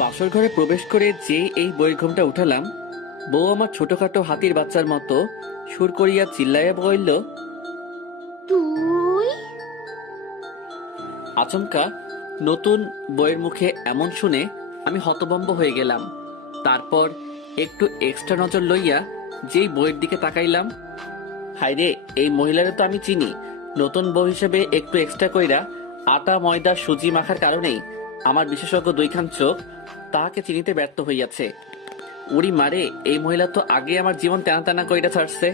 বাসর ঘরে প্রবেশ করে যে এই বইয়ের ঘুমটা উঠালাম, বউ আমার ছোটখাটো হাতির বাচ্চার মতো সুর করিয়া চিল্লাইয়া বলল। তুই? আচমকা নতুন বইয়ের মুখে এমন শুনে আমি হতভম্ব হয়ে গেলাম। তারপর একটু এক্সট্রা নজর লইয়া যেই বইয়ের দিকে তাকাইলাম, হায়রে, এই মহিলারে তো আমি চিনি। নতুন বউ হিসেবে একটু এক্সট্রা কইরা আটা ময়দা সুজি মাখার কারণেই আমার বিশেষজ্ঞ দুইখান চোখ তাহাকে চিনিতে ব্যর্থ হইয়াছে। উড়ি মারে, এই মহিলা তো আগে আমার জীবন টানা টানা কইরা ছাড়ছে,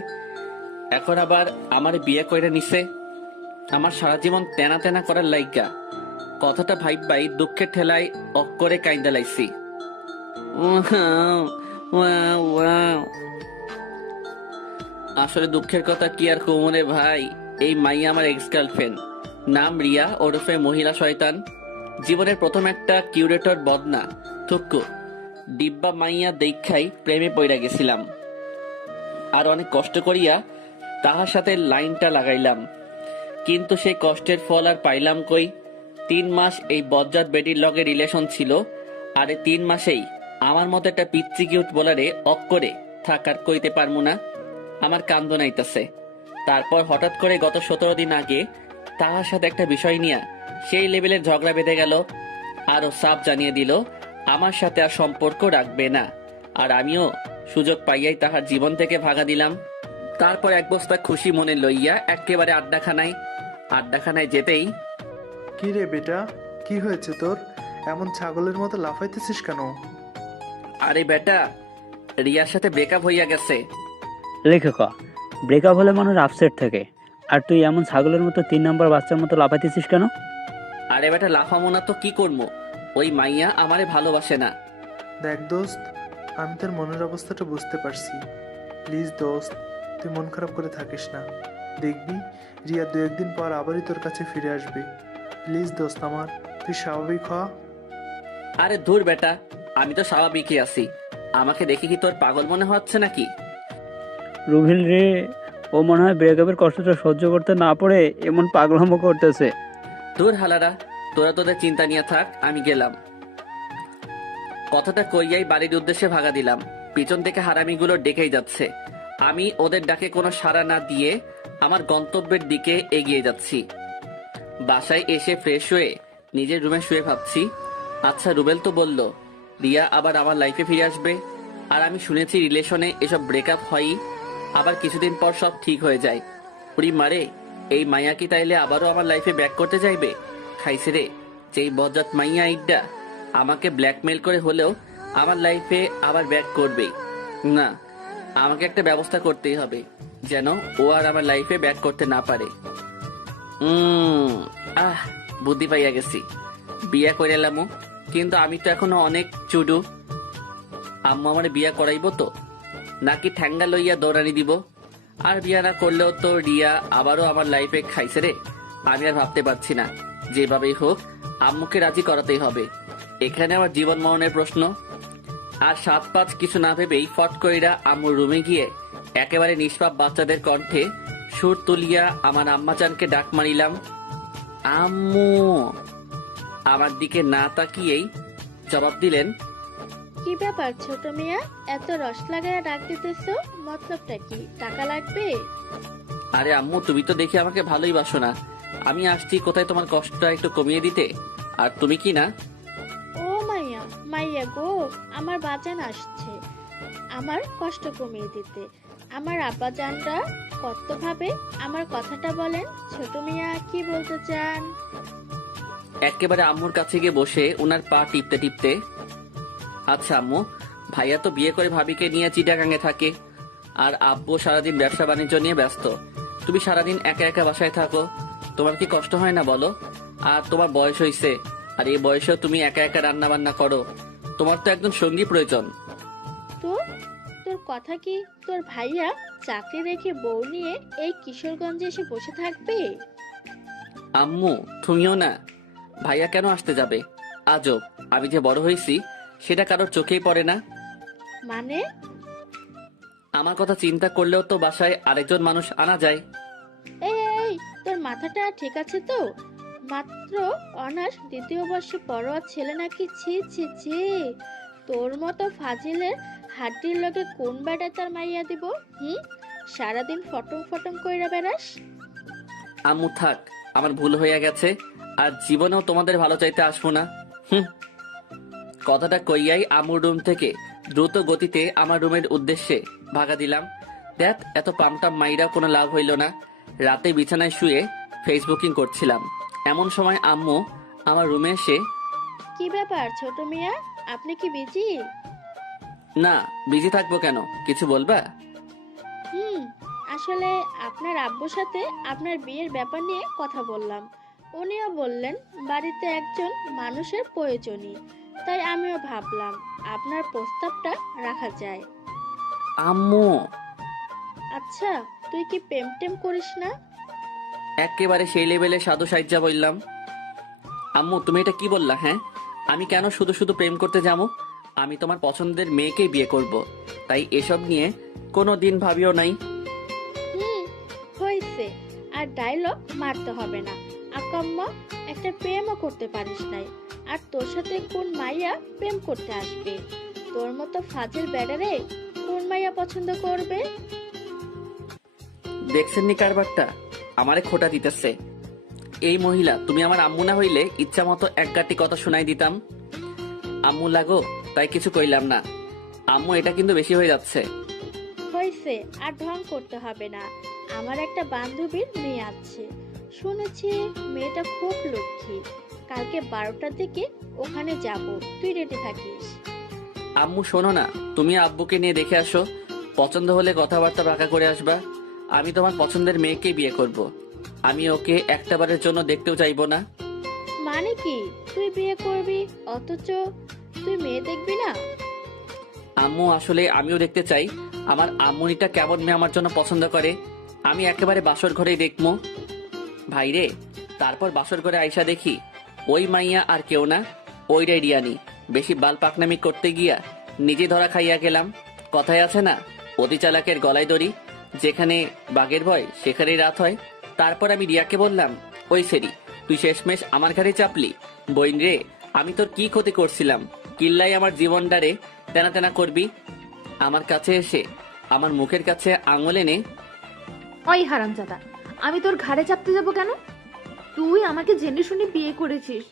এখন আবার আমার বিয়ে কইরা নিছে আমার সারা জীবন তেনা তেনা করার লাইগা। কথাটা ভাই দুঃখের ঠেলায় অক্করে কাইন্দা লাইছি। আসলে দুঃখের কথা কি আর কমরে ভাই, এই মাইয়া আমার এক্স গার্লফ্রেন্ড, নাম রিয়া ওরফে মহিলা শয়তান। জীবনের প্রথম একটা কিউরেটর বদনা থুক্কু ডিব্বা মাইয়া দেখাই প্রেমে পইরা গেছিলাম। আর অনেক কষ্ট করিয়া তাহার সাথে লাইনটা লাগাইলাম, কিন্তু সেই কষ্টের ফল আর পাইলাম কই। 3 মাস এই বজ্জাত বেটির লগে রিলেশন ছিল, আর এই 3 মাসেই আমার মতো একটা পিচ্চি কিউট বলারে অক্করে থাকার কইতে পারমু না। আমার কান্দ নাইতাছে। তারপর হঠাৎ করে গত 17 দিন আগে তাহার সাথে একটা বিষয় নিয়ে সেই লেভেলের ঝগড়া বেঁধে গেল। আরো সাফ জানিয়ে দিল আমার সাথে আর সম্পর্ক রাখবে না। আর আমিও সুযোগ পাইয়াই তাহার জীবন থেকে ভাগা দিলাম। তারপর এক বস্তা খুশি মনে লইয়া একেবারে আড্ডাখানায় যেতেই, কি রে বেটা, কি হয়েছে তোর? এমন ছাগলের মতো লাফাইতেছিস কেন? আরে বেটা, রিয়ার সাথে ব্রেকআপ হইয়া গেছে। লেখক, ব্রেকআপ হলে মানুষ আপসেট থাকে, আর তুই এমন ছাগলের মতো 3 নম্বর বাচ্চার মতো লাফাইতেছিস কেন? আরে বেটা, লাফামো না তো কি করবো, ওই মাইয়া আমারে ভালোবাসে না। দেখ দোস্ত, আমি তোর মনের অবস্থাটা বুঝতে পারছি। প্লিজ দোস্ত, তুই মন খারাপ করে থাকিস না। দেখবি রিয়া 2-1 দিন পর আবারই তোর কাছে ফিরে আসবে। প্লিজ দোস্ত আমার, তুই স্বাভাবিক হ। আরে ধুর বেটা, আমি তো স্বাভাবিকই আছি। আমাকে দেখে কি তোর পাগল মনে হচ্ছে নাকি? রুহিল রে, ও মনে হয় ব্রেকআপের কষ্টটা সহ্য করতে না পারে এমন পাগলামো করতেছে। ধুর হালারা, তোরা তোদের চিন্তা নিয়ে থাক, আমি গেলাম। কথাটা কইয়াই বাড়ির উদ্দেশ্যে ভাগা দিলাম। পিছন থেকে হারামিগুলো ডেকেই যাচ্ছে। আমি ওদের ডাকে কোনো সাড়া না দিয়ে আমার গন্তব্যের দিকে এগিয়ে যাচ্ছি। বাসায় এসে ফ্রেশ হয়ে নিজের রুমে শুয়ে ভাবছি, আচ্ছা রুবেল তো বলল রিয়া আবার আমার লাইফে ফিরে আসবে, আর আমি শুনেছি রিলেশনে এসব ব্রেকআপ হয়ই, আবার কিছুদিন পর সব ঠিক হয়ে যায়। পুরি মারে, এই মাইয়া কি তাইলে আবারও আমার লাইফে ব্যাক করতে চাইবে? খাইছে রে, যেই বজ্জাত মাইয়া আইডা আমাকে ব্ল্যাকমেল করে হলেও আমার লাইফে আবার ব্যাক করবেই। না, আমাকে একটা ব্যবস্থা করতেই হবে যেন ও আর আমার লাইফে ব্যাক করতে না পারে। আহ, বুদ্ধি পাইয়া গেছি। বিয়া করে এলামও, কিন্তু আমি তো এখনো অনেক চুডু। আম্মু আমার বিয়া করাইবো তো, নাকি ঠ্যাঙ্গা লইয়া দৌড়ানি দিব? আর বিয়া না করলেও তো রিয়া আবারও আমার লাইফে খাইছে রে। আমি আর ভাবতে পারছি না, যেভাবেই হোক আম্মুকে রাজি করাতেই হবে। এখানে আমার জীবন মরণের প্রশ্ন। আর 7-5 কিছু না ভেবেই ফট কইরা আম্মুর রুমে গিয়ে একেবারে নিষ্পাপ বাচ্চাদের কণ্ঠে সুর তুলিয়া আমার আম্মাজানকে ডাক মারিলাম, আম্মু। আমার দিকে না তাকিয়েই জবাব দিলেন, কি ব্যাপার ছোট মিয়া, এত রস লাগাইয়া ডাক দিতেছো? মতলবটা কি? টাকা লাগবে? আরে আম্মু, তুমি তো দেখি আমাকে ভালোই বাসো না। আমি আসছি কোথায় তোমার কষ্টটা একটু কমিয়ে দিতে, আর তুমি কি না। ও মাইয়া, মাইয়া গো, আমার বাজান আসছে আমার কষ্ট কমিয়ে দিতে। আমার আব্বাজানরা কত ভাবে আমার কথাটা বলেন। ছোট মিয়া কি বলতে চান? একেবারে আম্মুর কাছে গিয়ে বসে ওনার পা টিপতে টিপতে, আচ্ছা আম্মু, ভাইয়া তো বিয়ে করে ভাবিকে নিয়ে চিটাগাঙে থাকে, আর আব্বু সারাদিন ব্যবসা বাণিজ্য নিয়ে ব্যস্ত। তুমি সারাদিন একা একা বাসায় থাকো, তোমার কি কষ্ট হয় না বলো? আর তোমার বয়স হয়েছে, আর এই বয়সেও তুমি একা একা রান্না বান্না করো। তোমার তো একজন সঙ্গী প্রয়োজন। তো তোর কথা কি তোর ভাইয়া চাকরি রেখে বউ নিয়ে এই কিশোরগঞ্জে এসে বসে থাকবে? আম্মু তুমিও না, ভাইয়া কেন আসতে যাবে? আজব, আমি যে বড় হয়েছি সেটা কারোর চোখেই পড়ে না। মানে? আমার কথা চিন্তা করলেও তো বাসায় আরেকজন মানুষ আনা যায়। এই এই, তোর মাথাটা ঠিক আছে তো? মাত্র অনার্স দ্বিতীয় বর্ষে পড়ুয়া ছেলে নাকি? ছি ছি ছি, তোর মতো ফাজিলের হাড্ডির লগে কোন বেটা তার মাইয়া দিব? হুম, সারাদিন ফটং ফটং কইরা বেড়াস। আম্মু থাক, আমার ভুল হয়ে গেছে, আর জীবনেও তোমাদের ভালো চাইতে আসবো না। হুম। কথাটা কইয়াই আম্মুর রুম থেকে দ্রুত গতিতে আমার রুমের উদ্দেশ্যে ভাগা দিলাম। দেখ, এত পামটাম মাইরা কোনো লাভ হইল না। রাতে বিছানায় শুয়ে ফেসবুকিং করছিলাম, এমন সময় আম্মু আমার রুমে এসে, কি ব্যাপার ছোট মিয়া, আপনি কি বিজি? না বিজি থাকবো কেন, কিছু বলবা? হুম, আসলে আপনার আব্বুর সাথে আপনার বিয়ের ব্যাপার নিয়ে কথা বললাম। উনিও বললেন বাড়িতে একজন মানুষের প্রয়োজনই, তাই আমিও ভাবলাম আপনার প্রস্তাবটা রাখা যায়। আম্মু আচ্ছা, তুই কি প্রেম টেম করিস না? একেবারে সেই লেভেলে সাধু সাহিত্যা বললাম। আম্মু তুমি এটা কি বললা? হ্যাঁ, আমি কেন শুধু শুধু প্রেম করতে যাবো? আমি তোমার পছন্দের মেয়েকেই বিয়ে করব, তাই এসব নিয়ে কোনো দিন ভাবিও নাই। হুম, হয়েছে, আর ডায়লগ মারতে হবে না। আকাম্মা, একটা প্রেমও করতে পারিস নাই, আর তোর সাথে কোন মাইয়া প্রেম করতে আসবে? তোর মতো ফাজিল বেড়ারে কোন মাইয়া পছন্দ করবে? দেখছেন নি কারবারটা, আমারে খোটা দিতেছে। এই মহিলা, তুমি আমার আম্মু না হইলে ইচ্ছা মতো এক গাঁটি কথা শোনাই দিতাম। আম্মু লাগো, তাই কিছু কইলাম না। আম্মু এটা কিন্তু বেশি হয়ে যাচ্ছে। হয়েছে, আর ঢং করতে হবে না। আমার একটা বান্ধবীর মেয়ে আছে, শুনেছি মেয়েটা খুব লক্ষ্মী। কালকে 12টার দিকে ওখানে যাব, তুই রেডি থাকিস। আম্মু শোনো না, তুমি আব্বুকে নিয়ে দেখে আসো, পছন্দ হলে কথাবার্তা বাঁকা করে আসবা। আমি তোমার পছন্দের মেয়েকেই বিয়ে করব। আমি ওকে একটাবারের জন্য দেখতেও চাইবো না। মানে কি, তুই বিয়ে করবি অথচ তুই মেয়ে দেখবি না? আম্মু আসলে আমিও দেখতে চাই আমার আম্মুনিটা কেমন মেয়ে আমার জন্য পছন্দ করে। আমি একেবারে বাসর ঘরেই দেখবো। ভাইরে, তারপর বাসর ঘরে আইসা দেখি ওই মাইয়া আর কেউ না, ওইটাই রিয়ানি। বেশি বাল পাকনামি করতে গিয়া নিজে ধরা খাইয়া গেলাম। কথায় আছে না, অতি চালাকের গলায় দড়ি, যেখানে বাঘের ভয় সেখানেই রাত হয়। তারপর আমি রিয়াকে বললাম, ওই সেরি, তুই শেষমেশ আমার ঘাড়ে চাপলি। বইন রে, আমি তোর কি ক্ষতি করছিলাম? কিল্লাই আমার জীবনটারে তেনা তেনা করবি। আমার কাছে এসে আমার মুখের কাছে আঙুল এনে, ওই হারামজাদা, আমি তোর ঘাড়ে চাপতে যাব কেন? তুই আমাকে জেনে শুনে বিয়ে করেছিস।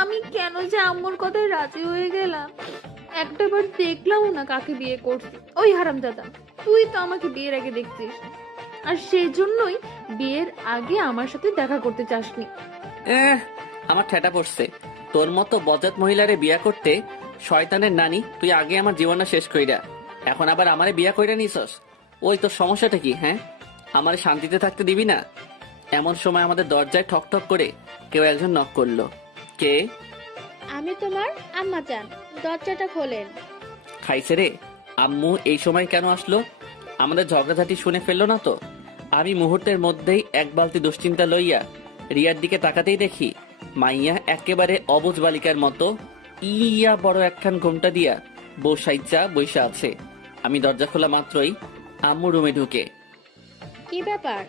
আমি কেন যে আম্মুর কথায় রাজি হয়ে গেলাম, একটাবার দেখলামও না কাকে বিয়ে করছি। ওই হারামজাদা, তুই তো আমাকে বিয়ের আগে দেখছিস, আর সেই জন্যই বিয়ের আগে আমার সাথে দেখা করতে চাসনি। আমার ঠেটা পড়ছে। তোর মতো বজ্জাত মহিলারে বিয়া করতে শয়তানের নানি, তুই আগে আমার জীবনটা শেষ কইরা এখন আবার আমারে বিয়া কইরা নিছস। ওই তোর সমস্যাটা কি? হ্যাঁ, আমার শান্তিতে থাকতে দিবি না? এমন সময় আমাদের দরজায় ঠক ঠক করে কেউ একজন নক করলো। কে? আমি তোমার আম্মা জান, দরজাটা খোলেন। খাইছে রে। আম্মু এই সময় কেন আসলো? আমাদের ঝগড়াঝাটি শুনে ফেললো না তো? আমি মুহূর্তের মধ্যেই এক বালতি দুশ্চিন্তা লইয়া রিয়ার দিকে তাকাতেই দেখি মাইয়া একেবারে অবুঝ বালিকার মতো ইয়া বড় একখান ঘোমটা দিয়া বসাইচা বৈশা আছে। আমি দরজা খোলা মাত্রই আম্মু রুমে ঢুকে, কি ব্যাপার,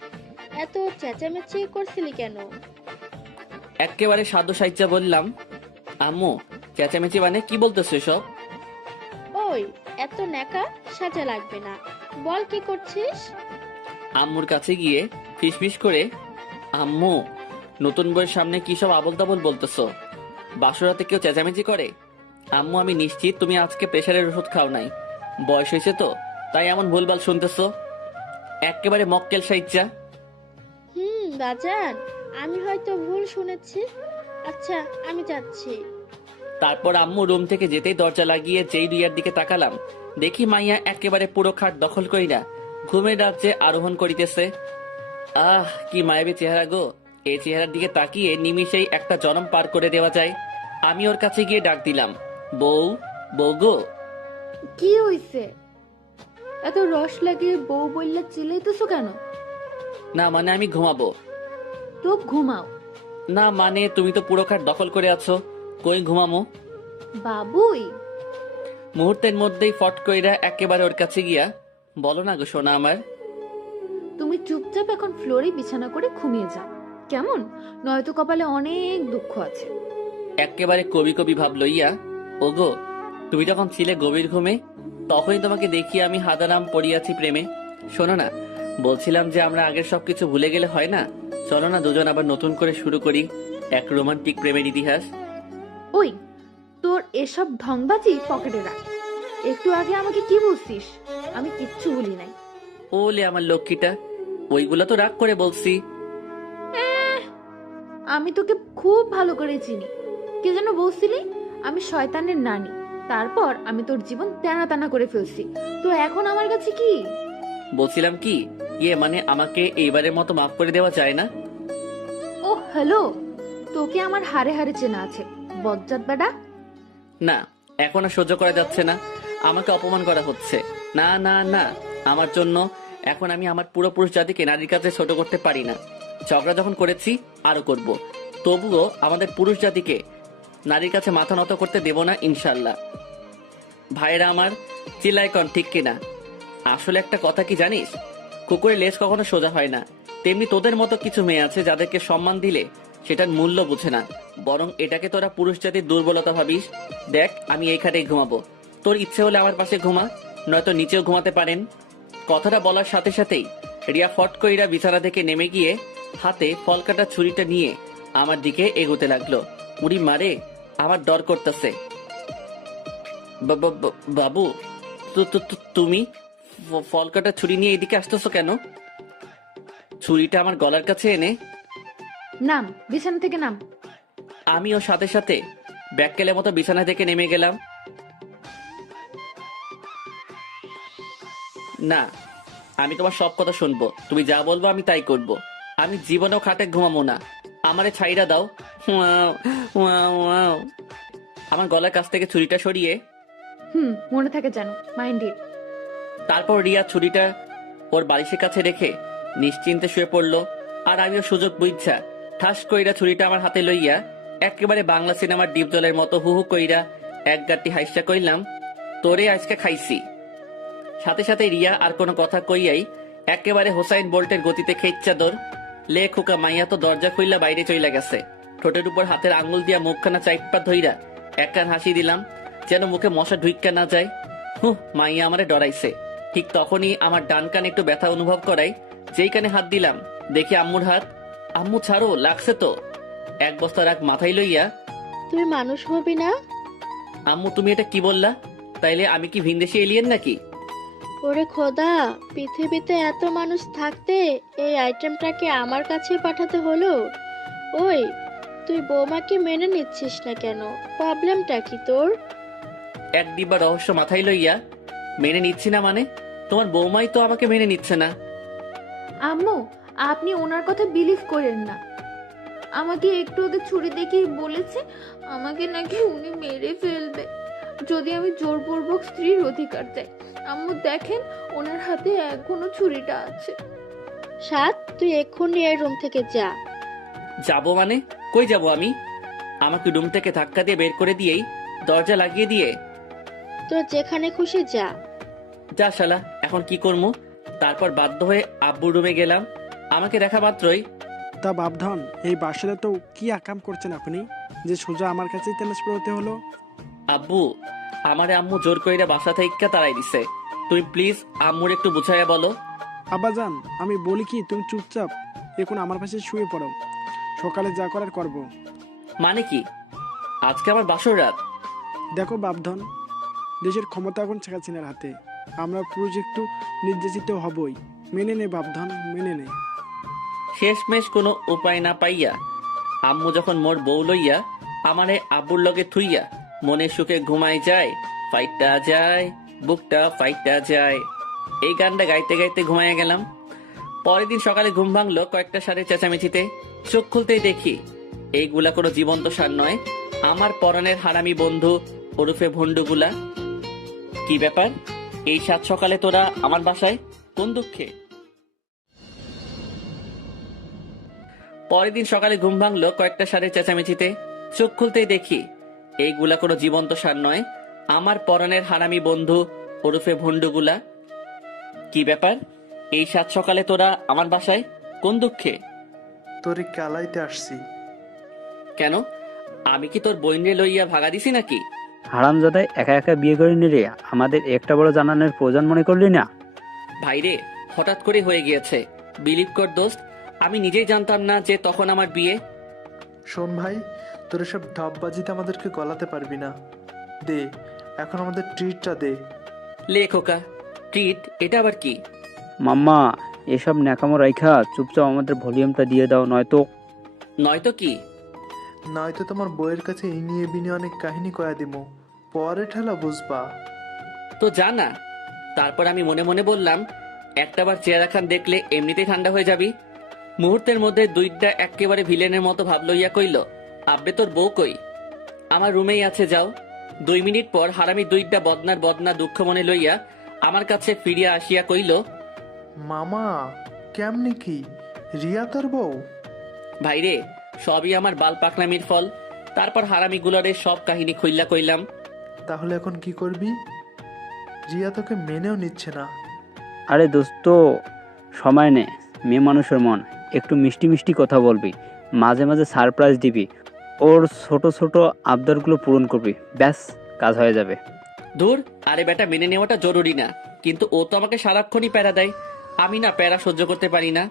এত চেঁচামেচি করছিলি কেন? একেবারে সাধু সাইচা বললাম, আম্মু চেঁচামেচি মানে কি বলতেছো সব? ওই, এত ন্যাকা সাজা লাগবে না, বল কি করছিস? আম্মুর কাছে গিয়ে ফিসফিস করে, আম্মু নতুন বইয়ের সামনে কি সব আবল তাবল বলতেছো? বাসরাতে কেউ চেঁচামেচি করে? আম্মু আমি নিশ্চিত তুমি আজকে প্রেশারের ওষুধ খাও নাই, বয়স হয়েছে তো তাই এমন ভুলভাল শুনতেছো। একেবারে মক্কেল সাইচ্চা। বাজান, আমি হয়তো ভুল শুনেছি। আচ্ছা, আমি যাচ্ছি। তারপর আম্মু রুম থেকে যেতেই দরজা লাগিয়ে যেই রিয়ার দিকে তাকালাম, দেখি মাইয়া একেবারে পুরো খাট দখল কইরা ঘুমের রাজ্যে আরোহণ করিতেছে। আহ, কি মায়াবী চেহারা গো! এই চেহারার দিকে তাকিয়ে নিমিষেই একটা জনম পার করে দেওয়া যায়। আমি ওর কাছে গিয়ে ডাক দিলাম, বউ, বউ গো। কি হইছে? এত রস লাগিয়ে বউ বললে চিল্লাইতেছো কেন? না মানে আমি ঘুমাবো। তো ঘুমাও। না মানে তুমি তো পুরো খাট দখল করে আছো, কই ঘুমামো? বাবুই। মুহূর্তের মধ্যেই ফট কইরা একেবারে ওর কাছে গিয়া, বলো না গো সোনা আমার। তুমি চুপচাপ এখন ফ্লোরে বিছানা করে ঘুমিয়ে যাও। কেমন? নয়তো কপালে অনেক দুঃখ আছে। একেবারে কবি কবি ভাব লইয়া। ওগো, তুমি যখন ছিলে গভীর ঘুমে, তখনই তোমাকে দেখি আমি হাদারাম পড়িয়াছি প্রেমে। শোনো না, বলছিলাম যে আমরা আগের সবকিছু ভুলে গেলে হয় না? চলো না দুজন আবার নতুন করে শুরু করি এক রোমান্টিক প্রেমের ইতিহাস। ওই, তোর এসব ঢংবাজি পকেটে রাখ। একটু আগে আমাকে কি বলছিস? আমি কিচ্ছু ভুলি নাই। ওলে আমার লক্ষ্মীটা, ওইগুলো তো রাগ করে বলছি। আমি তোকে খুব ভালো করে চিনি। কে যেন বলছিলি আমি শয়তানের নানি, তারপর আমি তোর জীবন টানা টানা করে ফেলছি। তো এখন আমার কাছে কি? বলছিলাম কি, মানে আমাকে এইবারের মতো মাফ করে দেওয়া যায় না? ও হ্যালো, তোকে আমার হারে হারে চেনা আছে বজ্জাত বেটা। না, এখন আর সহ্য করা যাচ্ছে না। আমাকে অপমান করা হচ্ছে। না না না, আমার জন্য এখন আমি আমার পুরো পুরুষ জাতিকে নারীর কাছে ছোট করতে পারি না। ঝগড়া যখন করেছি আরো করব, তবুও আমাদের পুরুষ জাতিকে নারীর কাছে মাথা নত করতে দেব না ইনশাল্লাহ। ভাইরা আমার, চিল্লায় কন ঠিক কিনা? আসলে একটা কথা কি জানিস, কুকুরের লেজ কখনো সোজা হয় না। তেমনি তোদের মতো কিছু মেয়ে আছে যাদেরকে সম্মান দিলে সেটার মূল্য বুঝে না, বরং এটাকে তোরা পুরুষ জাতির দুর্বলতা ভাবিস। দেখ, আমি এইখানেই ঘুমাবো, তোর ইচ্ছে হলে আমার পাশে ঘুমা, নয়তো নিচেও ঘুমাতে পারেন। কথাটা বলার সাথে সাথেই রিয়া ফট কইরা বিছানা থেকে নেমে গিয়ে হাতে ফল কাটা ছুরিটা নিয়ে আমার দিকে এগোতে লাগলো। উড়ি মারে, আমার ডর করতেছে। বাবু, তুমি ফল কাটা ছুরি নিয়ে এদিকে আসতেছো কেন? ছুরিটা আমার গলার কাছে এনে নাম, বিছানা থেকে নাম। আমিও সাথে সাথে ব্যাককেলের মতো বিছানা থেকে নেমে গেলাম। না, আমি তোমার সব কথা শুনবো, তুমি যা বলবো আমি তাই করব। আমি জীবনেও খাটে ঘুমাবো না, আমারে ছাইরা দাও। আমার গলার কাছ থেকে ছুরিটা সরিয়ে মনে থাকে জানো, মাইন্ড ইট। তারপর রিয়া ছুরিটা ওর বালিশের কাছে রেখে নিশ্চিন্তে শুয়ে পড়লো। আর আমিও সুযোগ বুঝছা ঠাস কইরা ছুরিটা আমার হাতে লইয়া একেবারে বাংলা সিনেমার ডিপ জলের মতো হু হু কইরা এক গাঁটটি হাইসা কইলাম, তোরে আজকে খাইছি। সাথে সাথে রিয়া আর কোনো কথা কইয়াই একেবারে হোসাইন বোল্টের গতিতে খেইচ্ছা দৌড়। লে খোকা মাইয়া তো দরজা খুইলা বাইরে চইলা গেছে। ঠোঁটের উপর হাতের আঙ্গুল দিয়া মুখখানা চাইপা ধইরা একখান হাসি দিলাম, যেন মুখে মশা ঢুইক্কা না যায়। মাইয়া আমারে ডরাইছে। ঠিক তখনই আমার ডান কানে একটু ব্যথা অনুভব করাই যেই কানে হাত দিলাম দেখি আম্মুর হাত। আম্মু ছাড়ো, লাগছে তো। এক বস্তা রাগ মাথায় লইয়া, তুই মানুষ হবি না? আম্মু তুমি এটা কি বললা? তাইলে আমি কি ভিনদেশি এলিয়েন নাকি? ওরে খোদা, পৃথিবীতে এত মানুষ থাকতে এই আইটেমটাকে আমার কাছে পাঠাতে হলো। ওই, তুই বৌমাকে মেনে নিচ্ছিস না কেন? প্রবলেমটা কি তোর? এক ডিব্বা রহস্য মাথায় লইয়া, মেনে নিচ্ছি না মানে? তোমার বৌমাই তো আমাকে মেনে নিচ্ছে না। আম্মু, আপনি ওনার কথা বিলিভ করেন না। আমাকে একটু আগে ছুরি দেখিয়ে বলেছে আমাকে নাকি উনি মেরে ফেলবে যদি আমি জোরপূর্বক স্ত্রীর অধিকার চাই। আম্মু দেখেন, ওনার হাতে এখনো ছুরিটা আছে। সাত, তুই এক্ষুনি এই রুম থেকে যা। যাবো মানে? কই যাব আমি? আমাকে রুম থেকে ধাক্কা দিয়ে বের করে দিয়েই দরজা লাগিয়ে দিয়ে, তোর যেখানে খুশি যা। যা শালা, এখন কি করবো? তারপর বাধ্য হয়ে আব্বুর রুমে গেলাম। আমাকে দেখা মাত্রই, তা বাপধন, এই বাসাটা তো কি আকাম করছেন আপনি যে সোজা আমার কাছেই ট্রান্সফার হতে হলো? আব্বু, আমারে আম্মু জোর কইরা বাসা থেকে তাড়াই দিছে। তুমি প্লিজ আম্মুর একটু বুঝাইয়া বলো। আব্বাজান, আমি বলি কি, তুমি চুপচাপ এখন আমার পাশে শুয়ে পড়ো, সকালে যা করার করবো। মানে কি? আজকে আমার বাসর রাত। দেখো বাপধন, দেশের ক্ষমতা এখন শেখ হাসিনার হাতে। আমরা পুরুষ একটু নির্যাতিত হবই, মেনে নে বাপধন, মেনে নে। শেষমেশ কোনো উপায় না পাইয়া আম্মু যখন মোর বউ লইয়া আমারে আব্বুর লগে থুইয়া মনে সুখে ঘুমাই যায়, ফাইটটা যায়, বুকটা ফাইটটা যায়, এই গানটা গাইতে গাইতে ঘুমাইয়া গেলাম। পরের দিন সকালে ঘুম ভাঙলো কয়েকটা সারের চেঁচামেচিতে। চোখ খুলতেই দেখি এইগুলা কোনো জীবন্ত সার নয়, আমার পরনের হারামি বন্ধু ওরফে ভন্ডুগুলা। কি ব্যাপার, এই সাত সকালে তোরা আমার বাসায় কোন দুঃখে? পরের দিন সকালে ঘুম ভাঙলো কয়েকটা সারের চেঁচামেচিতে। চোখ খুলতেই দেখি এইগুলা কোনো জীবন্ত সার নয়, আমার পরনের হারামি বন্ধু ওরফে ভন্ডুগুলা। কি ব্যাপার, এই সাত সকালে তোরা আমার বাসায় কোন দুঃখে? তোরে কালাইতে আসছি। কেন? আমি কি তোর বইনরে লইয়া ভাগা দিছি নাকি? হারামজাদাই একা একা বিয়ে করে নিলে আমাদের একটা বড় জানানোর প্রয়োজন মনে করলি না? ভাইরে, হঠাৎ করে হয়ে গিয়েছে। বিলিভ কর দোস্ত, আমি নিজেই জানতাম না যে তখন আমার বিয়ে। শোন ভাই, তোর এসব ঢপবাজিতে আমাদেরকে গলাতে পারবি না। দে, এখন আমাদের ট্রিটটা দে। লে খোকা, ট্রিট এটা আবার কি? মাম্মা, এসব ন্যাকামো রাইখা চুপচাপ আমাদের ভলিউমটা দিয়ে দাও, নয়তো কি? নয়তো তোমার বইয়ের কাছে এই নিয়ে বিনিয়ে অনেক কাহিনী কয়া দিমু, পরে ঠেলা বুঝবা। তো জানা। তারপর আমি মনে মনে বললাম, একটাবার চেহারা খান দেখলে এমনিতেই ঠান্ডা হয়ে যাবি। মুহূর্তের মধ্যে দুইটা একেবারে ভিলেনের মতো ভাব লইয়া কইল, আব্বে তোর বউ কই? আমার রুমেই আছে, যাও। 2 মিনিট পর হারামি দুইটা বদনা দুঃখ মনে লইয়া আমার কাছে ফিরিয়া আসিয়া কইল, মামা, কেমনি কি? রিয়া তোর বউ? ভাইরে, সবই আমার বাল পাকনামির ফল। তারপর হারামিগুলোরে সব কাহিনী খুইল্লা কইলাম। তাহলে এখন কি করবি? রিয়া তোকে মেনেও নিচ্ছে না। আরে দোস্ত, সময় নে, মেয়ে মানুষের মন, একটু মিষ্টি মিষ্টি কথা বলবি, মাঝে মাঝে সারপ্রাইজ দিবি, ওর ছোট ছোট আবদারগুলো পূরণ করবি, ব্যাস কাজ হয়ে যাবে। দূর, আরে বেটা, মেনে নেওয়াটা জরুরি না, কিন্তু ও তো আমাকে সারাক্ষণই প্যারা দেয়। আমি না প্যারা সহ্য করতে পারি না।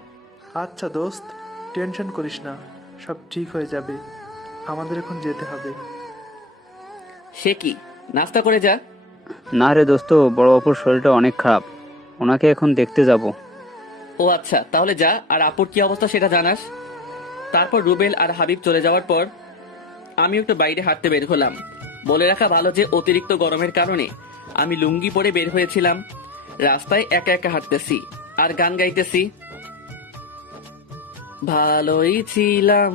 আচ্ছা দোস্ত, টেনশন করিস না, সব ঠিক হয়ে যাবে। আমাদের এখন যেতে হবে। সে কি, নাস্তা করে যা। না রে দোস্ত, বড় অপুর শরীরটা অনেক খারাপ, ওনাকে এখন দেখতে যাব। ও আচ্ছা, তাহলে যা, আর আপুর কি অবস্থা সেটা জানাস। তারপর রুবেল আর হাবিব চলে যাওয়ার পর আমি একটু বাইরে হাঁটতে বের হলাম। বলে রাখা ভালো যে অতিরিক্ত গরমের কারণে আমি লুঙ্গি পরে বের হয়েছিলাম। রাস্তায় একা একা হাঁটতেছি আর গান গাইতেছি। ভালোই ছিলাম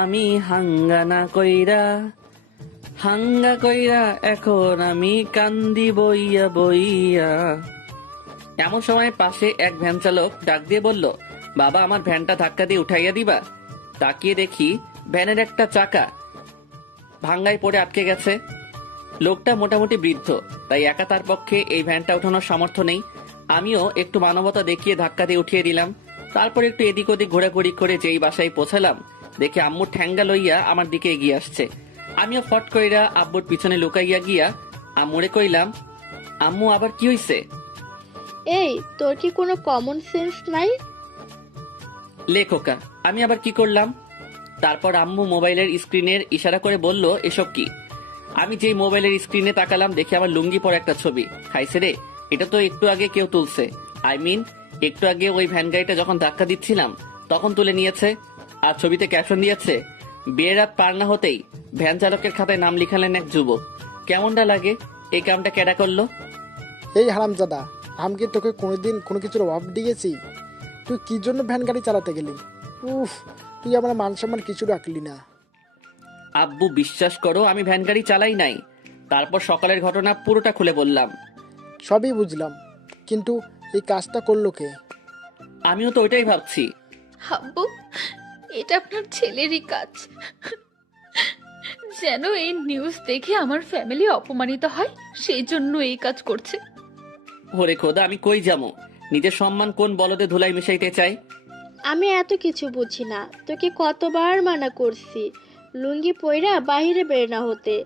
আমি হাঙ্গা কইরা, এখন আমি কান্দি বইয়া বইয়া। এমন সময় পাশে এক ভ্যান চালক ডাক দিয়ে বলল, বাবা, আমার ভ্যানটা ধাক্কা দিয়ে উঠাইয়া দিবা। তাকিয়ে দেখি ভ্যানের একটা চাকা ভাঙ্গায় পড়ে আটকে গেছে। লোকটা মোটামুটি বৃদ্ধ, তাই একা তার পক্ষে এই ভ্যানটা ওঠানোর সামর্থ্য নেই। আমিও একটু মানবতা দেখিয়ে ধাক্কা দিয়ে উঠিয়ে দিলাম। তারপর একটু এদিক ওদিক ঘোরাঘুরি করে যেই বাসায় পৌঁছালাম, দেখে আম্মুর ঠ্যাঙ্গা লইয়া আমার দিকে এগিয়ে আসছে। আমিও ফট কইরা আব্বুর পিছনে লুকাইয়া গিয়া আম্মুরে কইলাম, আম্মু, আবার কি হইছে? এই, তোর কি কোনো কমন সেন্স নাই? লেখকা, আমি আবার কি করলাম? তারপর আম্মু মোবাইলের স্ক্রিনের ইশারা করে বলল, এসব কি? আমি যেই মোবাইলের স্ক্রিনে তাকালাম, দেখে আমার লুঙ্গি পরে একটা ছবি। খাইছে রে, এটা তো একটু আগে কেউ তুলছে। একটু আগে ওই ভ্যান গাড়িটা যখন ধাক্কা দিচ্ছিলাম তখন তুলে নিয়েছে। আর ছবিতে ক্যাপশন দিয়েছে, বিয়ের রাত পার না হতেই ভ্যান চালকের খাতায় নাম লিখালেন এক যুবক। কেমনটা লাগে? এই কামটা কেডা করলো? এই হারামজাদা, আমি কি তোকে কোনোদিন কোনো কিছুর অভাব দিয়েছি? তুই কি জন্য ভ্যান গাড়ি চালাতে গেলি? উফ, তুই আমার মান সম্মান কিছু রাখলি না। আব্বু, বিশ্বাস করো, আমি ভ্যান গাড়ি চালাই নাই। তারপর সকালের ঘটনা পুরোটা খুলে বললাম। সবই বুঝলাম, কিন্তু এই কাজটা করলো কে? আমিও তো ওইটাই ভাবছি। আব্বু, এটা আপনার ছেলেরই কাজ। যেন এই নিউজ দেখে আমার ফ্যামিলি অপমানিত হয়, সেই জন্য এই কাজ করছে। ওরে খোদা, আমি কই যাবো? নিজের সম্মান কোন বলদে ধুলাই মিশাইতে চাই? আমি এত কিছু বুঝি না, তোকে কতবার মানা করছি লুঙ্গি পইরা বাহিরে বের না হতে।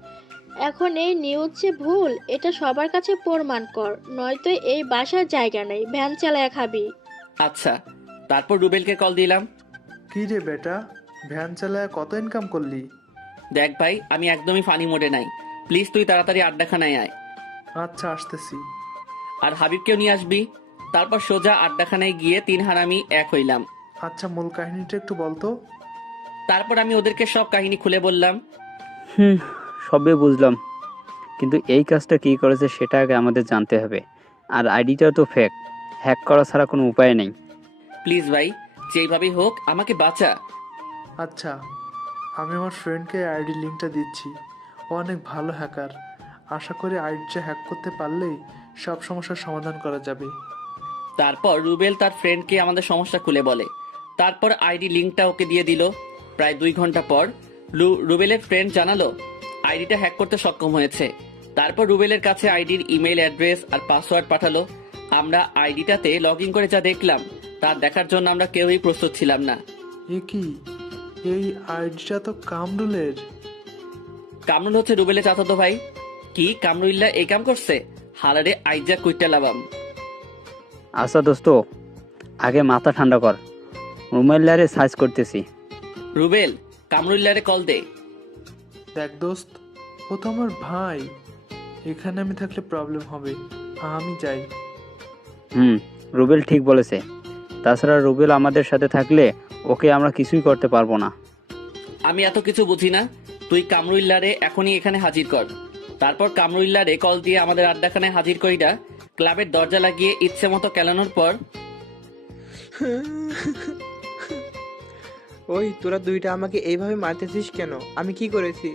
এখন এই নিউজ যে ভুল, এটা সবার কাছে প্রমাণ কর, নয়তো এই বাসার জায়গা নেই, ভ্যান চালায় খাবি। আচ্ছা। তারপর রুবেলকে কল দিলাম। কি রে বেটা, ভ্যান চালায় কত ইনকাম করলি? দেখ ভাই, আমি একদমই ফানি মোডে নাই, প্লিজ তুই তাড়াতাড়ি আড্ডাখানায় আয়। আচ্ছা, আসতেছি। আর হাবিবকেও নিয়ে আসবি। তারপর সোজা আড্ডাখানায় গিয়ে 3 হারামি এক হইলাম। আচ্ছা, মূল কাহিনীটা একটু বলতো। তারপর আমি ওদেরকে সব কাহিনী খুলে বললাম। সবই বুঝলাম, কিন্তু এই কাজটা কি করেছে সেটা আগে আমাদের জানতে হবে। আর আইডিটা তো ফেক, হ্যাক করা ছাড়া কোনো উপায় নেই। প্লিজ ভাই, যেইভাবেই হোক আমাকে বাঁচা। আচ্ছা, আমি আমার ফ্রেন্ডকে আইডি লিঙ্কটা দিচ্ছি। ও অনেক ভালো হ্যাকার। আশা করি আইডিটা হ্যাক করতে পারলেই সব সমস্যার সমাধান করা যাবে। তারপর রুবেল তার ফ্রেন্ডকে আমাদের সমস্যা খুলে বলে। তারপর আইডি লিঙ্কটা ওকে দিয়ে দিল। প্রায় 2 ঘন্টা পর রুবেলের ফ্রেন্ড জানালো আইডিটা হ্যাক করতে সক্ষম হয়েছে। তারপর রুবেলের কাছে আইডির ইমেল অ্যাড্রেস আর পাসওয়ার্ড পাঠালো। আমরা আইডিটাতে লগ ইন করে যা দেখলাম তা দেখার জন্য আমরা কেউই প্রস্তুত ছিলাম না। এ কি, এই আইডিটা তো কামরুলের। কামরুল হচ্ছে রুবেলের চাচাতো ভাই। কি কামরুল্লাহ এই কাম করছে? হালারে আইজা কুইটা লাভাম। আচ্ছা দোস্ত, আগে মাথা ঠান্ডা কর, রুমেল্লারে সার্চ করতেছি। রুবেল, কামরুল্লাহরে কল দে। দেখ দোস্ত, ও তো আমার ভাই, এখানে আমি থাকলে প্রবলেম হবে, আমি যাই। রুবেল ঠিক বলেছে। তাছাড়া রুবেল আমাদের সাথে থাকলে ওকে আমরা কিছুই করতে পারবো না। আমি এত কিছু বুঝি না, তুই কামরুল্লাহরে এখনই এখানে হাজির কর। তারপর কামরুল্লাহরে কল দিয়ে আমাদের আড্ডাখানায় হাজির কইরা ক্লাবের দরজা লাগিয়ে ইচ্ছে মতো কেলানোর পর ওই তোরা দুইটা আমাকে এইভাবে মারতেছিস কেন? আমি কি করেছি?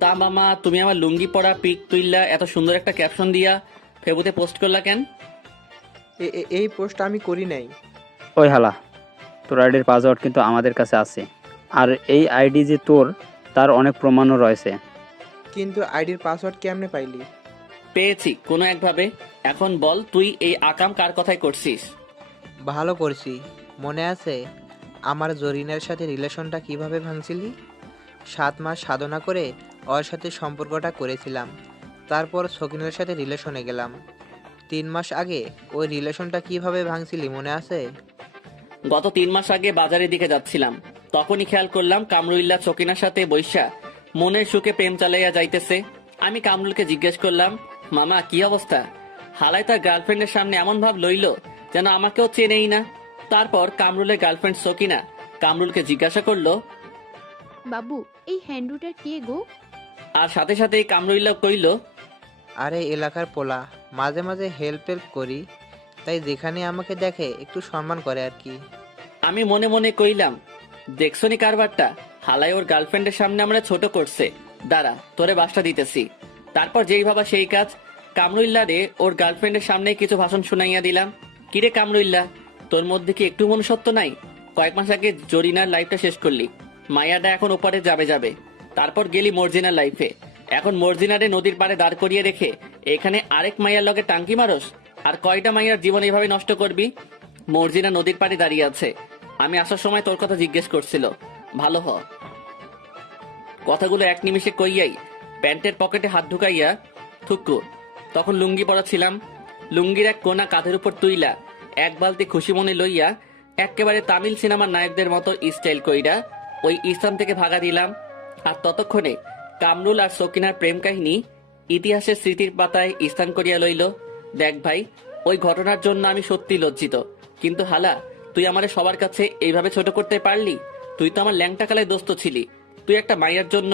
তা মামা, তুমি আমার লুঙ্গি পরা পিক তুইল্লা এত সুন্দর একটা ক্যাপশন দিয়া ফেবুতে পোস্ট করলা কেন? এই পোস্ট আমি করি নাই। ওই হালা, তোর আইডির পাসওয়ার্ড কিন্তু আমাদের কাছে আছে, আর এই আইডি যে তোর তার অনেক প্রমাণও রয়েছে। কিন্তু আইডির পাসওয়ার্ড কেমনে পাইলি? পেয়েছি কোনো একভাবে। এখন বল, তুই এই আকাম কার কথাই করছিস? ভালো করছি। মনে আছে আমার জরিনার সাথে রিলেশনটা কিভাবে ভাঙছিলি? 7 মাস সাধনা করে ওর সাথে সম্পর্কটা করেছিলাম। তারপর সকিনের সাথে রিলেশনে গেলাম। 3 মাস আগে ওই রিলেশনটা কিভাবে ভাঙছিলি মনে আছে? গত 3 মাস আগে বাজারের দিকে যাচ্ছিলাম, তখনই খেয়াল করলাম কামরুল্লাহ চকিনার সাথে বৈশা মনের সুখে প্রেম চালাইয়া যাইতেছে। আমি কামরুলকে জিজ্ঞেস করলাম, মামা কি অবস্থা? হালাই তার গার্লফ্রেন্ডের সামনে এমন ভাব লইল যেন আমাকেও চেনেই না। তারপর কামরুলের গার্লফ্রেন্ড সকিনা কামরুলকে জিজ্ঞাসা করলো, বাবু, এই হ্যান্ডুটা কে গো? আর সাথে সাথেই কামরুল্লাহ কইল, আরে এলাকার পোলা, মাঝে মাঝে হেল্প করি, তাই যেখানে আমাকে দেখে একটু সম্মান করে আর কি। আমি মনে মনে কইলাম, দেখছনি কারবারটা, হালাই ওর গার্লফ্রেন্ডের সামনে আমরা ছোট করছে, দাঁড়া তোরে বাসটা দিতেছি। তারপর যেই ভাবা সেই কাজ, কামরুল্লাহ রে ওর গার্লফ্রেন্ডের সামনে কিছু ভাষণ শুনাইয়া দিলাম। কিরে কামরুল্লাহ, তোর মধ্যে কি একটু মনুষ্যত্ব নাই? কয়েক মাস আগে জরিনার লাইফটা শেষ করলি, মায়াটা এখন ওপারে যাবে। তারপর গেলি মর্জিনার লাইফে, এখন মর্জিনারে নদীর পাড়ে দাঁড় করিয়ে রেখে এখানে আরেক মাইয়ার লগে টাঙ্কি মারস। আর কয়টা মাইয়ার জীবন এভাবে নষ্ট করবি? মর্জিনা নদীর পাড়ে দাঁড়িয়ে আছে, আমি আসার সময় তোর কথা জিজ্ঞেস করছিল, ভালো হ। কথাগুলো এক নিমিষে কইয়াই প্যান্টের পকেটে হাত ঢুকাইয়া থুকু। তখন লুঙ্গি পরা ছিলাম, লুঙ্গির এক কোনা কাঁধের উপর তুইলা এক বালতি খুশি মনে লইয়া একেবারে তামিল সিনেমার নায়কদের মতো স্টাইল কইরা ওই ইসলাম থেকে ভাগা দিলাম। আর ততক্ষণে কামরুল আর সকিনার প্রেম কাহিনী ইতিহাসের স্মৃতির পাতায় স্থান করিয়া লইল। দেখ ভাই, ওই ঘটনার জন্য আমি সত্যি লজ্জিত, কিন্তু হালা তুই আমারে সবার কাছে এইভাবে ছোট করতে পারলি? তুই তো আমার ল্যাংটা কালায় দোস্ত ছিলি, তুই একটা মাইয়ার জন্য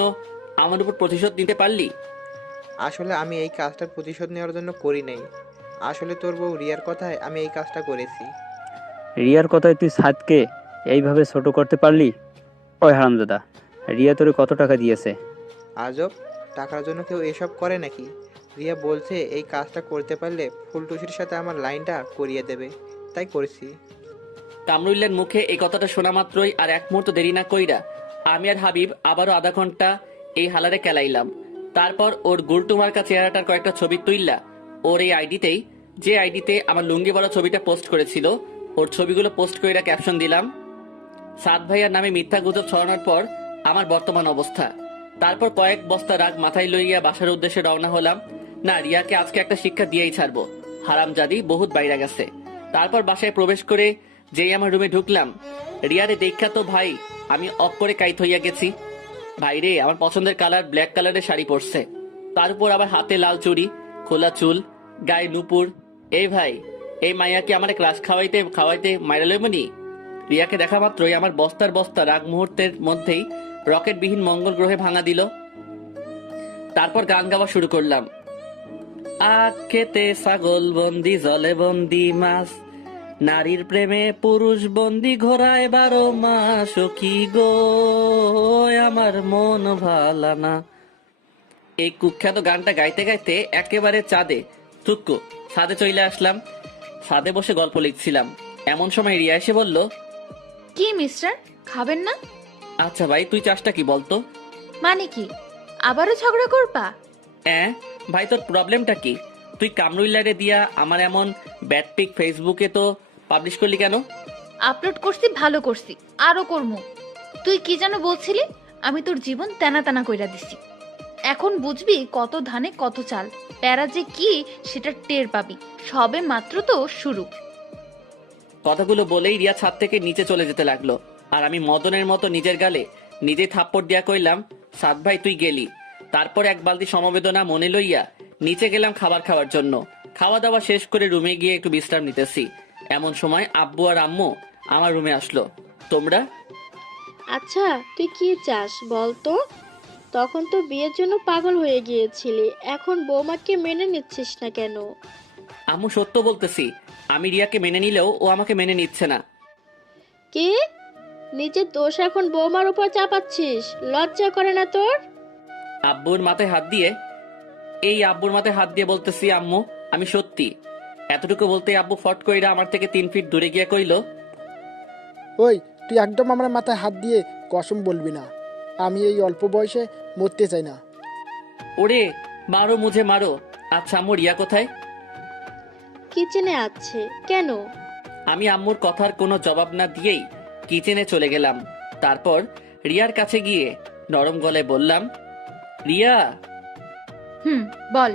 আমার উপর প্রতিশোধ নিতে পারলি? আসলে আমি এই কাজটার প্রতিশোধ নেওয়ার জন্য করি নাই। আসলে তোর বউ রিয়ার কথায় আমি এই কাজটা করেছি। রিয়ার কথায় তুই সাদকে এইভাবে ছোট করতে পারলি? ওই হারামজাদা, রিয়া তোরে কত টাকা দিয়েছে? আজব, টাকার জন্য কেউ এসব করে নাকি? রিয়া বলছে এই কাজটা করতে পারলে ফুলটুসির সাথে আমার লাইনটা করিয়ে দেবে, তাই করেছি। কামরুল্লের মুখে এই কথাটা শোনা মাত্রই আর এক মুহূর্ত দেরি না কইরা আমি আর হাবিব আবারও আধা ঘন্টা এই হালারে কেলাইলাম। তারপর ওর গুলটুমার্কা চেহারাটার কয়েকটা ছবি তুইলা ওর এই আইডিতেই, যে আইডিতে আমার লুঙ্গি বড় ছবিটা পোস্ট করেছিল, ওর ছবিগুলো পোস্ট কইরা ক্যাপশন দিলাম, সাদ ভাইয়ার নামে মিথ্যা গুজব ছড়ানোর পর আমার বর্তমান অবস্থা। তারপর কয়েক বস্তা রাগ মাথায় লইয়া বাসার উদ্দেশ্যে রওনা হলাম। না, রিয়াকে আজকে একটা শিক্ষা দিয়েই ছাড়বো, হারামজাদি বহুত বাইরে গেছে। তারপর বাসায় প্রবেশ করে যেই আমার রুমে ঢুকলাম, রিয়ারে দেখা তো ভাই আমি অফ করে কাইত হইয়া গেছি। ভাইরে, আমার পছন্দের কালার ব্ল্যাক কালারের শাড়ি পরছে, তার উপর আবার হাতে লাল চুড়ি, খোলা চুল, গায়ে নুপুর। এই ভাই, এই মাইয়াকে আমার ক্লাস খাওয়াইতে মাইরা লইমনি। রিয়াকে দেখা মাত্রই আমার বস্তার বস্তা রাগ মুহূর্তের মধ্যেই রকেটবিহীন মঙ্গল গ্রহে ভাঙা দিল। তারপর গান গাওয়া শুরু করলাম, আখ খেতে ছাগল বন্দি, জলে বন্দি মাছ, নারীর প্রেমে পুরুষ বন্দি, ঘোড়ায় 12 মাস। ও কি গো আমার মন ভালা না। এই কুখ্যাত গানটা গাইতে গাইতে একেবারে ছাদে চলে আসলাম। ছাদে বসে গল্প লিখছিলাম, এমন সময় রিয়া এসে বলল, কি মিস্টার, খাবেন না? আচ্ছা ভাই, তুই চাষটা কি বলতো? মানে কি, আবারও ঝগড়া করবা? ভাই তোর প্রবলেমটা কি? তুই কামরুল্লারে দিয়া আমার এমন ব্যাড পিক ফেসবুকে তো পাবলিশ করলি কেন? আপলোড করছি, ভালো করছি, আরো করমু। তুই কি যেন বলছিলি? আমি তোর জীবন তেনা তেনা কইরা দিছি। এখন বুঝবি কত ধানে কত চাল। প্যারা যে কি সেটা টের পাবি। সবে মাত্র তো শুরু। কথাগুলো বলেই রিয়া ছাদ থেকে নিচে চলে যেতে লাগলো, আর আমি মদনের মতো নিজের গালে নিজেই থাপ্পড় দিয়া কইলাম, সাদ ভাই তুই গেলি। তারপর এক বালতি সমবেদনা মনে লইয়া নিচে গেলাম খাবার খাওয়ার জন্য। খাওয়া দাওয়া শেষ করে রুমে গিয়ে একটু বিশ্রাম নিতেছি, এমন সময় আব্বু আর আম্মু আমার রুমে আসলো। তোমরা? আচ্ছা তুই কি চাস বল তো? তখন তো বিয়ের জন্য পাগল হয়ে গিয়েছিলি, এখন বৌমাকে মেনে নিচ্ছিস না কেন? আম্মু সত্য বলতেছি, আমি রিয়াকে মেনে নিলেও ও আমাকে মেনে নিচ্ছে না। কি? নিজের দোষ এখন বৌমার উপর চাপাচ্ছিস? লজ্জা করে না তোর? আব্বুর মাথায় হাত দিয়ে আব্বুর মাথায় হাত দিয়ে বলতেছি আম্মু, আমি সত্যি। এতটুকু বলতে আব্বু ফট কইরা আমার থেকে 3 ফিট দূরে গিয়ে কইল, ওই তুই একদম আমার মাথায় হাত দিয়ে কসম বলবি না। আমি এই অল্প বয়সে মরতে চাই না। ওরে মারো মুঝে মারো। আচ্ছা আম্মু রিয়া কোথায়? কিচেনে আছে। কেন? আমি আম্মুর কথার কোনো জবাব না দিয়েই কিচেনে চলে গেলাম। তারপর রিয়ার কাছে গিয়ে নরম গলায় বললাম, রিয়া, বল।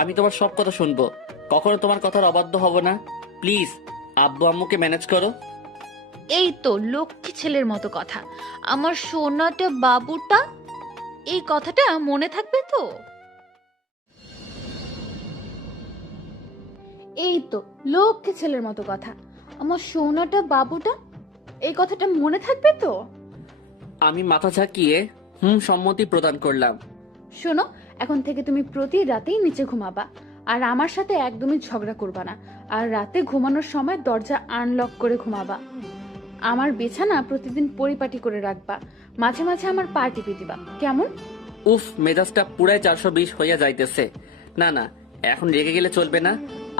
আমি তোমার সব কথা শুনবো, কখনো তোমার কথার অবাধ্য হব না। প্লিজ আব্বু আম্মুকে ম্যানেজ করো। এই তো লক্ষ্মী ছেলের মতো কথা। আমার সোনাটা বাবুটা, এই কথাটা মনে থাকবে তো? এই তো লক্ষ্মী ছেলের মতো কথা। আমার সোনাটা বাবুটা, এই কথাটা মনে থাকবে তো? আমি মাথা ঝাঁকিয়ে সম্মতি প্রদান করলাম। শোনো, এখন থেকে তুমি প্রতি রাতেই নিচে ঘুমাবা, আর আমার সাথে একদমই ঝগড়া করবা না। আর রাতে ঘুমানোর সময় দরজা আনলক করে ঘুমাবা। আমার বিছানা প্রতিদিন পরিপাটি করে রাখবা। মাঝে মাঝে আমার পা টিপে দিবা, কেমন? উফ, মেজাজটা পুরাই 420 হইয়া যাইতেছে। না না, এখন রেগে গেলে চলবে না।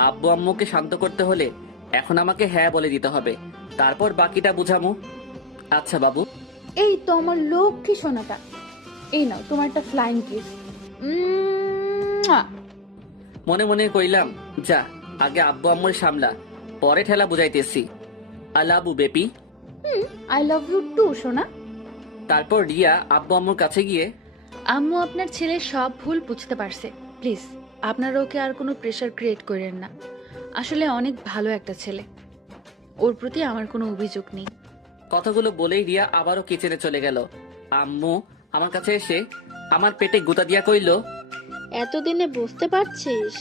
আব্বু আম্মুকে শান্ত করতে হলে এখন আমাকে হ্যাঁ বলে দিতে হবে, তারপর বাকিটা বুঝামু। আচ্ছা বাবু। এই তো আমার লক্ষ্মী সোনাটা, এই নাও তোমার একটা ফ্লাইং কিস। মনে মনে কইলাম, যা আগে আব্বু আম্মুর সামলা, পরে ঠেলা বুঝাইতেছি। আলাবু বেপি। আই লাভ ইউ টু সোনা। তারপর রিয়া আব্বু আম্মুর কাছে গিয়ে, আম্মু আপনার ছেলে সব ভুল বুঝতে পারছে। প্লিজ আপনারা ওকে আর কোনো প্রেশার ক্রিয়েট করেন না। আসলে অনেক ভালো একটা ছেলে, ওর প্রতি আমার কোনো অভিযোগ নেই। কথাগুলো বলেই রিয়া আবারও কিচেনে চলে গেল। আম্মু আমার কাছে এসে আমার পেটে গুতা দিয়া কইল, এতদিনে বুঝতে পারছিস?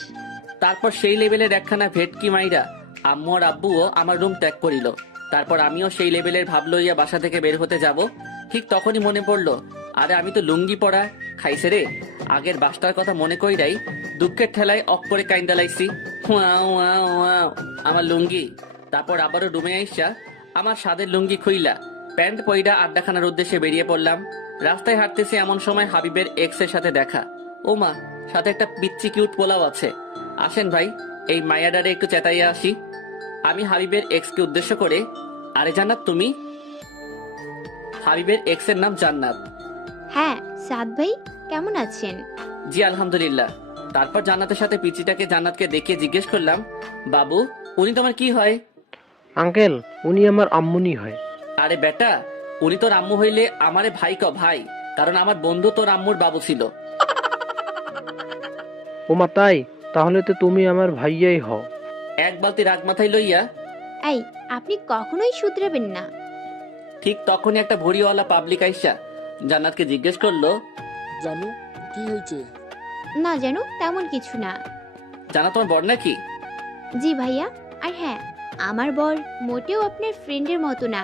তারপর সেই লেভেলের একখানা ভেটকি মাইরা আম্মু আর আব্বুও আমার রুম ত্যাগ করিল। তারপর আমিও সেই লেভেলের ভাব লইয়া বাসা থেকে বের হতে যাব, ঠিক তখনই মনে পড়লো, আরে আমি তো লুঙ্গি পরা খাইছে রে। আগের বাসটার কথা মনে কইরাই দুঃখের ঠেলায় অক করে কাইন্দা লাইছি। ওয়াও ওয়াও ওয়াও, আমার লুঙ্গি। তারপর আবারও রুমে আইসা আমার সাদের লুঙ্গি খুইলা প্যান্ট পইরা আড্ডাখানার উদ্দেশ্যে বেরিয়ে পড়লাম। রাস্তায় হাঁটতেছি, এমন সময় হাবিবের এক্স এর সাথে দেখা। ও মা, সাথে একটা পিচ্চি কিউট পোলাও আছে। আসেন ভাই, এই মায়াডারে একটু চেতাইয়া আসি। আমি হাবিবের এক্স কে উদ্দেশ্য করে, আরে জান্নাত তুমি? হাবিবের এক্স এর নাম জান্নাত। হ্যাঁ সাদ ভাই, কেমন আছেন? জি আলহামদুলিল্লাহ। তারপর জান্নাতের সাথে পিচিটাকে জান্নাতকে দেখে জিজ্ঞেস করলাম, বাবু উনি তোমার কি হয়? আঙ্কেল, উনি আমার আম্মুনি হয়। আরে বেটা, উনি তোর আম্মু হইলে আমারে ভাই ক ভাই, কারণ আমার বন্ধু তোর আম্মুর বাবু ছিল। ওমা তাই? তাহলে তো তুমি আমার ভাইয়াই হও। এক বালতি রাগ মাথায় লইয়া এই, আপনি কখনোই শুধরাবেন না। ঠিক তখনই একটা ভড়িওয়ালা পাবলিক আইসা জান্নাতকে জিজ্ঞেস করলো, জানু কি হয়েছে? না জানো, তেমন কিছু না। জানা তোমার বর নাকি? জি ভাইয়া। আর হ্যাঁ, আমার বর মোটেও আপনার ফ্রেন্ডের মতো না।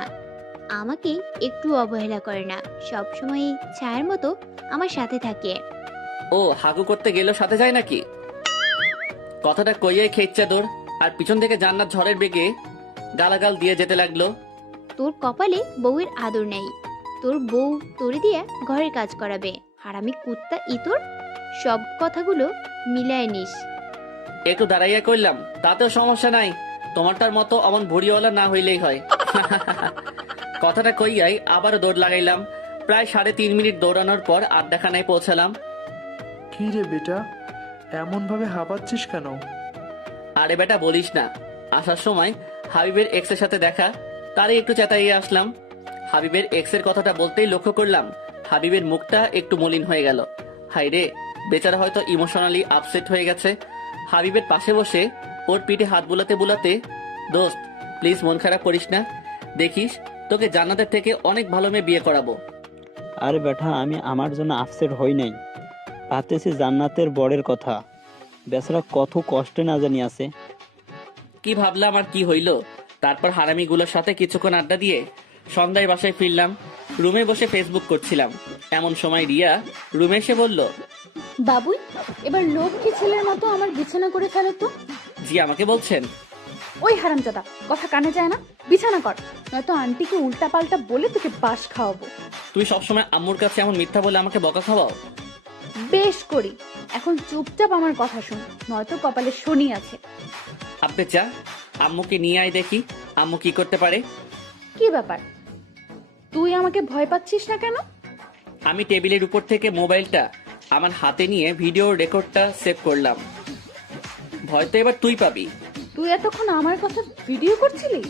আমাকে একটু অবহেলা করে না, সবসময় ছায়ার মতো আমার সাথে থাকে। ও হাগু করতে গেলেও সাথে যায় নাকি? কথাটা কইয়াই খেচ্চা দৌড়, আর পিছন থেকে জান্নাত ঝড়ের বেগে গালাগাল দিয়ে যেতে লাগলো। তোর কপালে বউয়ের আদর নেই। তোর বউ তোরে দিয়া ঘরের কাজ করাবে। হারামি কুত্তা ইতর। সব কথাগুলো মিলায় নিস। একটু দাঁড়াইয়া কইলাম, তাতেও সমস্যা নাই, তোমারটার মতো অমন ভড়িওয়ালা না হইলেই হয়। কথাটা কইয়াই আবারও দৌড় লাগাইলাম। প্রায় 3.5 মিনিট দৌড়ানোর পর আড্ডাখানায় পৌঁছালাম। কি রে বেটা, এমন ভাবে হাঁপাচ্ছিস কেন? আরে বেটা বলিস না, আসার সময় হাবিবের এক্সের সাথে দেখা, তারই একটু চেতাইয়ে আসলাম। হাবিবের এক্সের কথাটা বলতেই লক্ষ্য করলাম হাবিবের মুখটা একটু মলিন হয়ে গেল। হাই রে, বেচারা হয়তো ইমোশনালি আপসেট হয়ে গেছে। হাবিবের পাশে বসে ওর পিঠে হাত বুলাতে বুলাতে, দোস্ত প্লিজ মন খারাপ করিস না, দেখিস তোকে জান্নাতের থেকে অনেক ভালো মেয়ে বিয়ে করাবো। আরে বেটা, আমি আমার জন্য আপসেট হই নাই, ভাবতেছি জান্নাতের বরের কথা। বেচারা কত কষ্টে না জানি আছে। কি ভাবলাম আর কি হইল। তারপর হারামিগুলোর সাথে কিছুক্ষণ আড্ডা দিয়ে সন্ধ্যায় বাসায় ফিরলাম। রুমে বসে ফেসবুক করছিলাম, এমন সময় রিয়া রুমে এসে বলল, বাবুই, এবার লক্ষ্মী ছেলের মতো আমার বিছানা করে ফেলো তো। জি আমাকে বলছেন? ওই হারামজাদা, কথা কানে যায় না, বিছানা কর, নয়তো আন্টিকে উল্টা পাল্টা বলে তোকে বাস খাওয়াবো। তুমি সবসময় আম্মুর কাছে এমন মিথ্যা বলে আমাকে বকা খাওয়াও। বেশ করি, এখন চুপচাপ আমার কথা শোন, নয়তো কপালে শনি আছে। আপনি চা, আম্মুকে নিয়ে আয় দেখি আম্মু কি করতে পারে। কি ব্যাপার, তুই আমাকে ভয় পাচ্ছিস না কেন? আমি টেবিলের উপর থেকে মোবাইলটা আমার হাতে নিয়ে ভিডিও রেকর্ডটা সেভ করলাম। ভয় তো এবার তুই পাবি। তুই এতক্ষণ আমার কথা ভিডিও করছিলি?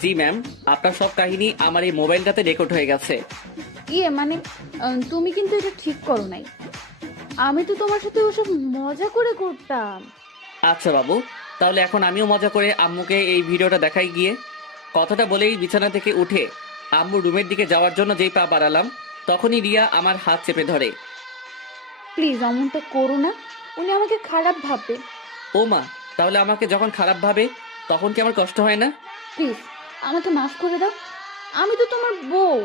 জি ম্যাম, আপনার সব কাহিনী আমার এই মোবাইলটাতে রেকর্ড হয়ে গেছে। ইয়ে মানে, তুমি কিন্তু এটা ঠিক করো নাই। আমি তো তোমার সাথে ওসব মজা করে করতাম। আচ্ছা বাবু, তাহলে এখন আমিও মজা করে আম্মুকে এই ভিডিওটা দেখাই গিয়ে। কথাটা বলেই বিছানা থেকে উঠে আম্মু রুমের দিকে যাওয়ার জন্য যেই পা বাড়ালাম, তখনই রিয়া আমার হাত চেপে ধরে। প্লিজ অমনটা করো না, উনি আমাকে খারাপ ভাববে। ও মা, তাহলে আমাকে যখন খারাপ ভাবে তখন কি আমার কষ্ট হয় না? প্লিজ আমাকে মাফ করে দাও, আমি তো তোমার বউ।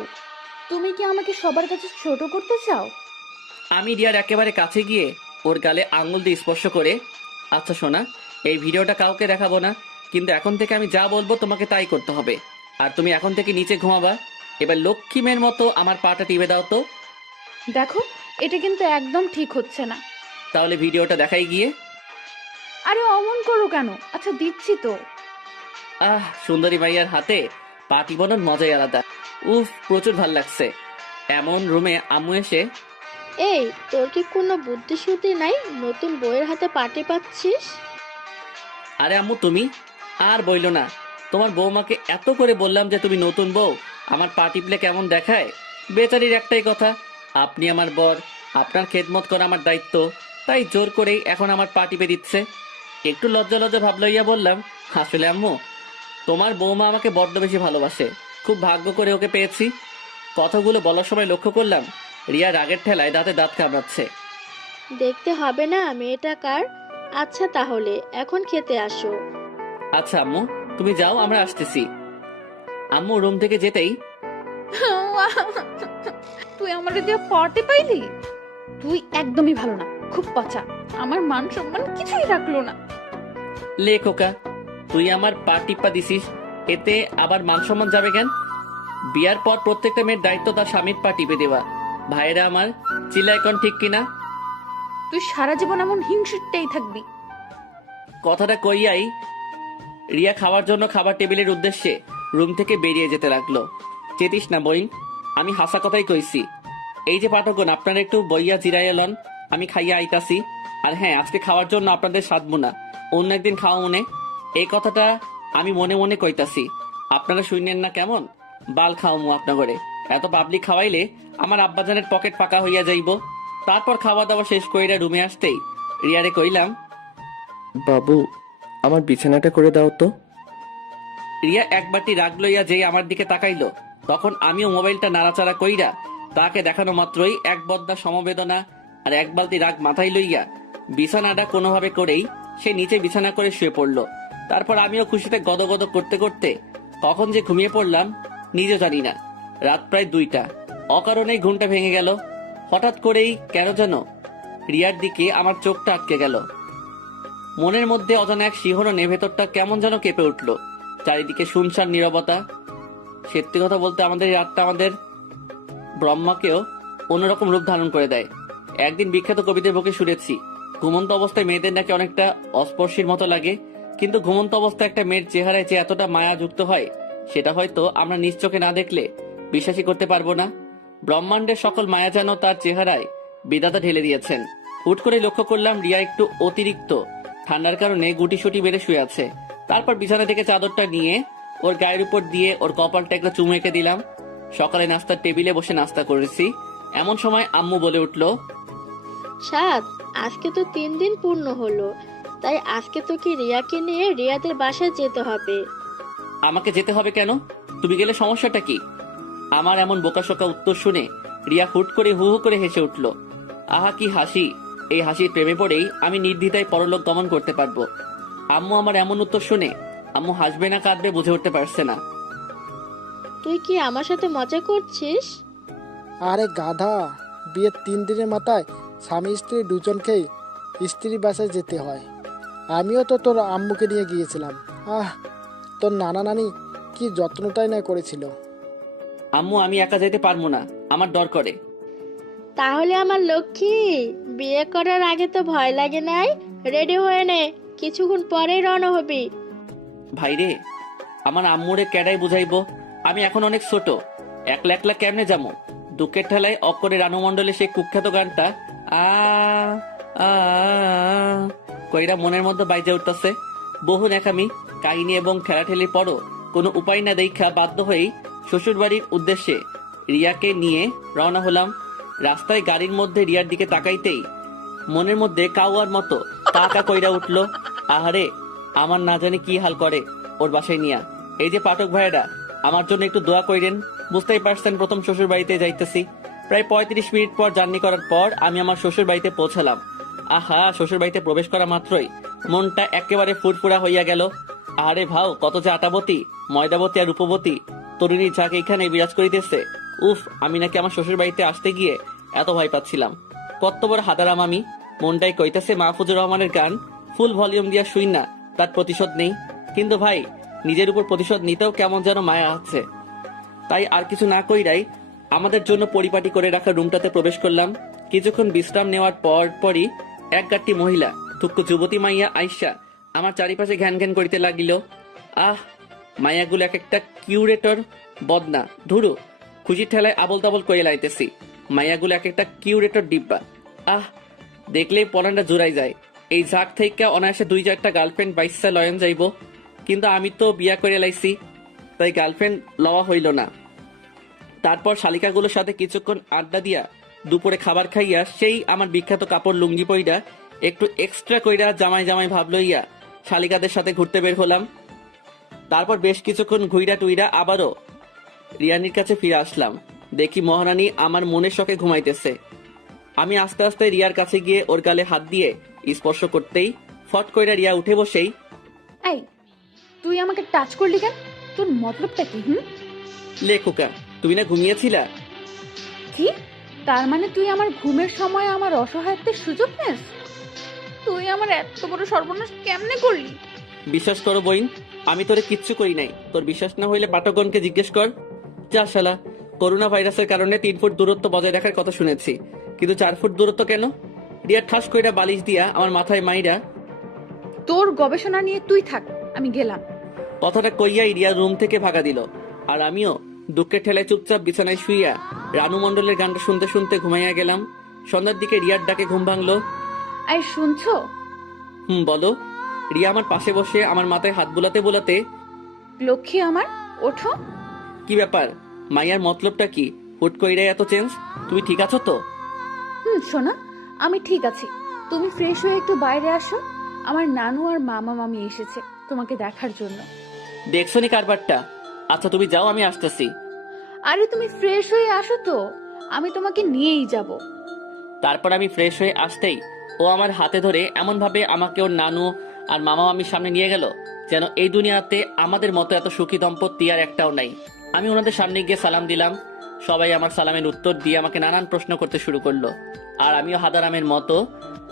তুমি কি আমাকে সবার কাছে ছোট করতে চাও? আমি রিয়ার একেবারে কাছে গিয়ে ওর গালে আঙুল দিয়ে স্পর্শ করে, আচ্ছা শোনা, এই ভিডিওটা কাউকে দেখাবো না, কিন্তু এখন থেকে আমি যা বলবো তোমাকে তাই করতে হবে। আর তুমি এখন থেকে নিচে ঘুমাবা। এবার লক্ষ্মী মেয়ের মতো আমার পাটা টিপে দাও তো। দেখো, এটা কিন্তু একদম ঠিক হচ্ছে না। তাহলে ভিডিওটা দেখাই গিয়ে। আরে অমন করো কেন? আচ্ছা দিচ্ছি তো। সুন্দরী ভাইয়ার হাতে পা টিপানোর মজাই আলাদা। উফ, প্রচুর ভাল লাগছে। এমন রুমে আম্মু এসে, এই তোর কি কোনো বুদ্ধি শুদ্ধি নাই, নতুন বইয়ের হাতে পাটি পাচ্ছিস? আরে আম্মু তুমি আর বইলো না, তোমার বৌমাকে এত করে বললাম যে তুমি নতুন বউ, আমার পা টিপলে কেমন দেখায়। বেচারির একটাই কথা, আপনি আমার বর, আপনার খেদমত করা আমার দায়িত্ব, তাই জোর করেই এখন আমার পা টিপে দিচ্ছে। একটু লজ্জা লজ্জা ভাব লইয়া বললাম, আসলে আম্মু তোমার বৌমা আমাকে বড্ড বেশি ভালোবাসে, খুব ভাগ্য করে ওকে পেয়েছি। কথাগুলো বলার সময় লক্ষ্য করলাম রিয়া রাগের ঠেলায় দাঁতে দাঁত কামড়াচ্ছে। দেখতে হবে না মেয়েটা কার? আচ্ছা তাহলে এখন খেতে আসো। আচ্ছা আম্মু, তুমি যাও, আমরা আসতেছি। আম্মু রুম থেকে যেতেই, তুই আমার দিয়ে পড়তে পাইলি? তুই একদমই ভালো না, খুব পচা, আমার মান সম্মান কিছুই রাখলো না। লে খোকা, তুই আমার পা টিপ্পা দিছিস, এতে আবার মান সম্মান যাবে কেন? বিয়ার পর প্রত্যেকটা মেয়ের দায়িত্ব তার স্বামীর পা টিপে দেওয়া। ভাইরা আমার, চিল্লা এখন ঠিক কিনা? তুই সারা জীবন এমন হিংসুটটাই থাকবি। কথাটা কইয়াই রিয়া খাওয়ার জন্য খাবার টেবিলের উদ্দেশ্যে রুম থেকে বেরিয়ে যেতে লাগলো। চেতিস না বই, আমি হাসা কথাই কইছি। এই যে পাঠকগণ, আপনারা একটু বইয়া জিরাইয়া লন, আমি খাইয়া আইতাছি। আর হ্যাঁ, আজকে খাওয়ার জন্য আপনাদের সাধবো না, অন্য একদিন খাওয়া মনে। এই কথাটা আমি মনে মনে কইতাছি, আপনারা শুনেন না কেমন? বাল খাওয়ামু আপনাগরে। এত পাবলিক খাওয়াইলে আমার আব্বাজানের পকেট ফাঁকা হইয়া যাইব। তারপর খাওয়া দাওয়া শেষ কইরা রুমে আসতেই রিয়ারে কইলাম, বাবু আমার বিছানাটা করে দাও তো। রিয়া একবারটি রাগ লইয়া যেই আমার দিকে তাকাইলো, তখন আমিও মোবাইলটা নাড়াচাড়া কইরা তাকে দেখানো মাত্রই এক বদ্দা সমবেদনা আর এক বালতি রাগ মাথায় লইয়া বিছানাটা কোনোভাবে করেই সে নিচে বিছানা করে শুয়ে পড়লো। তারপর আমিও খুশিতে গদগদ করতে করতে কখন যে ঘুমিয়ে পড়লাম নিজে জানি না। রাত প্রায় 2টা, অকারণেই ঘুমটা ভেঙে গেল। হঠাৎ করেই কেন যেন রিয়ার দিকে আমার চোখটা আটকে গেল। মনের মধ্যে অজানা এক শিহরণে ভেতরটা কেমন যেন কেঁপে উঠলো। চারিদিকে শুনশান নীরবতা। সত্যি কথা বলতে আমাদের এই রাতটা আমাদের ব্রহ্মাকেও অন্যরকম রূপ ধারণ করে দেয়। একদিন বিখ্যাত কবিদের মুখে শুনেছি, ঘুমন্ত অবস্থায় মেয়েদের নাকি অনেকটা অস্পর্শীর মতো লাগে, কিন্তু ঘুমন্ত অবস্থায় একটা মেয়ের চেহারায় যে এতটা মায়া যুক্ত হয় সেটা হয়তো আমরা নিজ চোখে না দেখলে বিশ্বাসই করতে পারবো না। ব্রহ্মাণ্ডের সকল মায়া যেন তার চেহারায় বিধাতা ঢেলে দিয়েছেন। হুট করে লক্ষ্য করলাম রিয়া একটু অতিরিক্ত ঠান্ডার কারণে গুটিসুটি বেড়ে শুয়ে আছে। তারপর বিছানা থেকে চাদরটা নিয়ে ওর গায়ের উপর দিয়ে ওর কপালটা একটা চুমু এঁকে দিলাম। সকালে নাস্তার টেবিলে বসে নাস্তা করেছি, এমন সময় আম্মু বলে উঠলো, সাদ, আজকে তো 3 দিন পূর্ণ হলো, তাই আজকে তোকে রিয়াকে নিয়ে রিয়াদের বাসায় যেতে হবে। আমাকে যেতে হবে কেন? তুমি গেলে সমস্যাটা কি? আমার এমন বোকাশোকা উত্তর শুনে রিয়া হুট করে হু হু করে হেসে উঠল। আহা কি হাসি! এই হাসির প্রেমে পড়েই আমি নির্দ্বিধায় পরলোক গমন করতে পারবো। আম্মু আমার এমন উত্তর শুনে আম্মু হাসবে না কাঁদবে বুঝে উঠতে পারছে না। তুই কি আমার সাথে মজা করছিস? আরে গাধা, বিয়ের 3 দিনের মাথায় স্বামী স্ত্রী দুজনকেই স্ত্রীর বাসায় যেতে হয়। আমিও তো তোর আম্মুকে নিয়ে গিয়েছিলাম। তোর নানা নানি কি যত্নটাই না করেছিল। আম্মু আমি একা যেতে পারবো না, আমার ডর করে। তাহলে আমার লক্ষ্মী, বিয়ে করার আগে তো ভয় লাগে নাই? রেডি হয়ে নে, কিছুক্ষণ পরেই রওনা হবি। ভাইরে, আমার আম্মুরে ক্যাডাই বুঝাইবো? আমি এখন অনেক ছোট, একলা একলা কেমনে যাবো? দুঃখের ঠেলায় অক্ষরে রানু মণ্ডলের সেই কুখ্যাত গানটা আ আ কইরা মনের মধ্যে বাইজে উঠতেছে। বহু নেকামি কাহিনী এবং ঠেলাঠেলির পরও কোনো উপায় না দেখা বাধ্য হয়েই শ্বশুর বাড়ির উদ্দেশ্যে রিয়াকে নিয়ে রওনা হলাম। রাস্তায় গাড়ির মধ্যে রিয়ার দিকে তাকাইতেই মনের মধ্যে কাউয়ার মতো কাকা কইরা উঠলো, আহারে আমার না জানি কি হাল করে ওর বাসায় নিয়া। এই যে পাঠক ভাইয়েরা, আমার জন্য একটু দোয়া কইরেন। বুঝতেই পারছেন, প্রথম শ্বশুর বাড়িতে যাইতেছি। প্রায় 35 মিনিট পর জার্নি করার পর আমি আমার শ্বশুর বাড়িতে পৌঁছালাম। আহা, শ্বশুর বাড়িতে প্রবেশ করা মাত্রই মনটা একেবারে ফুরফুরা হইয়া গেল। আরে ভাও, কত যে আটাবতী, ময়দাবতী আর রূপবতী তরুণীর ঝাঁক এইখানে বিরাজ করিতেছে। উফ, আমি নাকি আমার শ্বশুর বাড়িতে আসতে গিয়ে এত ভয় পাচ্ছিলাম। কত বড় হাদারাম আমি! মনটাই কইতাছে মাহফুজুর রহমানের গান ফুল ভলিউম দিয়া শুই না, তার প্রতিশোধ নেই। কিন্তু ভাই, নিজের উপর প্রতিশোধ নিতেও কেমন যেন মায়া আছে। তাই আর কিছু না কইরাই আমাদের জন্য পরিপাটি করে রাখা রুমটাতে প্রবেশ করলাম। কিছুক্ষণ বিশ্রাম নেওয়ার পরই এক গাঁটটি মহিলা, থুক্কু যুবতী মাইয়া আইসা আমার চারিপাশে ঘ্যান ঘ্যান করিতে লাগিল। আহ, মাইয়াগুলো এক একটা কিউরেটর বদনা, ধুরু খুশির ঠেলায় আবল তাবল করে লাইতেছি। মাইয়াগুলো এক একটা কিউরেটর ডিব্বা। আহ, দেখলেই পরানটা জোড়াই যায়। এই ঝাঁক থেকে অনায়াসে 2-4টা গার্লফ্রেন্ড বাইসা লয়ন যাইব, কিন্তু আমি তো বিয়া করে লাইছি, তাই গার্লফ্রেন্ড লওয়া হইল না। তারপর শালিকাগুলোর সাথে কিছুক্ষণ আড্ডা দিয়া দুপুরে খাবার খাইয়া সেই আমার বিখ্যাত কাপড় লুঙ্গি পইরা একটু এক্সট্রা কইরা জামাই জামাই ভাব লইয়া শালিকাদের সাথে ঘুরতে বের হলাম। তারপর বেশ কিছুক্ষণ ঘুইরা টুইরা আবারও রিয়ানির কাছে ফিরে আসলাম। দেখি মহারানী আমার মনের শখে ঘুমাইতেছে। আমি আস্তে আস্তে রিয়ার কাছে গিয়ে ওর গালে হাত দিয়ে স্পর্শ করতেই ফট কইরা রিয়া উঠে বসেই, এই, তুই আমাকে টাচ করলি কেন? তোর মতলবটা কি? লেখুকা, তুমি না ঘুমিয়েছিলা? কি? তার মানে তুই আমার ঘুমের সময় আমার অসহায়ত্বের সুযোগ নেস? তুই আমার এত বড় সর্বনাশ কেমনে করলি? বিশ্বাস করো বইন, আমি তোরে কিচ্ছু করি নাই। তোর বিশ্বাস না হইলে পাঠকগণকে জিজ্ঞেস কর। যা শালা, করোনা ভাইরাসের কারণে 3 ফুট দূরত্ব বজায় রাখার কথা শুনেছি, কিন্তু 4 ফুট দূরত্ব কেন? রিয়া ঠাস কইরা বালিশ দিয়া আমার মাথায় মাইরা, তোর গবেষণা নিয়ে তুই থাক, আমি গেলাম। কথাটা কইয়াই রিয়া রুম থেকে ভাগা দিল। আর আমিও দুঃখের ঠেলায় চুপচাপ বিছানায় শুইয়া রানু মণ্ডলের গানটা শুনতে শুনতে ঘুমাইয়া গেলাম। সন্ধ্যার দিকে রিয়ার ডাকে ঘুম ভাঙলো। আর শুনছো? বলো। রিয়া আমার পাশে বসে আমার মাথায় হাত বুলাতে বুলাতে, লক্ষ্মী আমার, ওঠো। কি ব্যাপার? মাইয়ার মতলবটা কি? হুট কইরাই এত চেঞ্জ? তুমি ঠিক আছো তো? শোনা, আমি ঠিক আছি। তুমি ফ্রেশ হয়ে একটু বাইরে আসো, আমার নানু আর মামা মামি এসেছে তোমাকে দেখার জন্য। দেখছো নি কারবারটা? আচ্ছা তুমি যাও, আমি আসতেছি। আরে তুমি ফ্রেশ হয়ে আসো তো, আমি তোমাকে নিয়েই যাব। তারপর আমি ফ্রেশ হয়ে আসতেই ও আমার হাতে ধরে এমন ভাবে আমাকে ওর নানু আর মামা মামির সামনে নিয়ে গেল যেন এই দুনিয়াতে আমাদের মতো এত সুখী দম্পতি আর একটাও নাই। আমি ওনাদের সামনে গিয়ে সালাম দিলাম। সবাই আমার সালামের উত্তর দিয়ে আমাকে নানান প্রশ্ন করতে শুরু করলো, আর আমিও হাদারামের মতো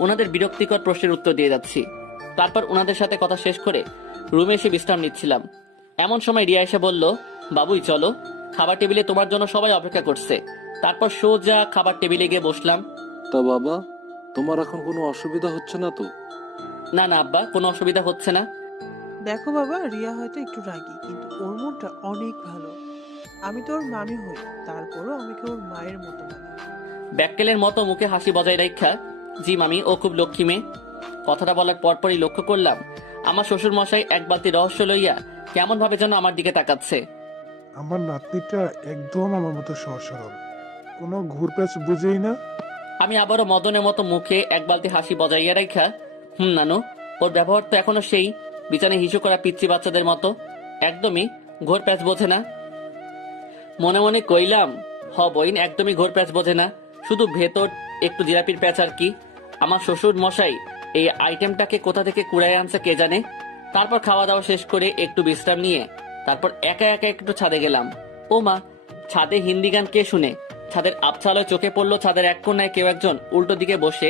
ওনাদের বিরক্তিকর প্রশ্নের উত্তর দিয়ে যাচ্ছি। তারপর ওনাদের সাথে কথা শেষ করে রুমে এসে বিশ্রাম নিচ্ছিলাম। এমন সময় রিয়া এসে বলল, বাবুই চলো, খাবার টেবিলে তোমার জন্য সবাই অপেক্ষা করছে। তারপর সোজা খাবার টেবিলে গিয়ে বসলাম। তা বাবা, তোমার এখন কোনো অসুবিধা হচ্ছে না তো? না না আব্বা, কোনো অসুবিধা হচ্ছে না। দেখো বাবা, রিয়া হয়তো একটু রাগী, কিন্তু ওর মনটা অনেক ভালো। আমি তো ওর মামি হই, তারপরও আমাকে ওর মায়ের মতো মানে। ব্যাককেলের মতো মুখে হাসি বজায় রাখা, জি মামি, ও খুব লক্ষ্মী মেয়ে। কথাটা বলার পরপরই লক্ষ্য করলাম আমার শ্বশুর মশাই এক বালতি রহস্য লইয়া কেমন ভাবে যেন আমার দিকে তাকাচ্ছে। আমার নাতনিটা একদম আমার মতো সহজ সরল, কোনো ঘুরপ্যাচ বুঝেই না। আমি আবারও মদনের মতো মুখে এক বালতি হাসি বজাইয়া রাখা, নানু, ওর ব্যবহার তো এখনো সেই বিছানায় হিসু করা পিচ্ছি বাচ্চাদের মতো, একদমই ঘোর প্যাচ বোঝে না। মনে মনে কইলাম, বইন একদমই ঘোর প্যাচ বোঝে না, শুধু ভেতর একটু জিলাপির প্যাচ আর কি। আমার শ্বশুর মশাই এই আইটেমটাকে কোথা থেকে কুড়ায় আনছে কে জানে। তারপর খাওয়া দাওয়া শেষ করে একটু বিশ্রাম নিয়ে তারপর একা একা একটু ছাদে গেলাম। ও মা, ছাদে হিন্দি গান কে শুনে? ছাদের আবছালোয় চোখে পড়লো ছাদের এক কোণায় কেউ একজন উল্টো দিকে বসে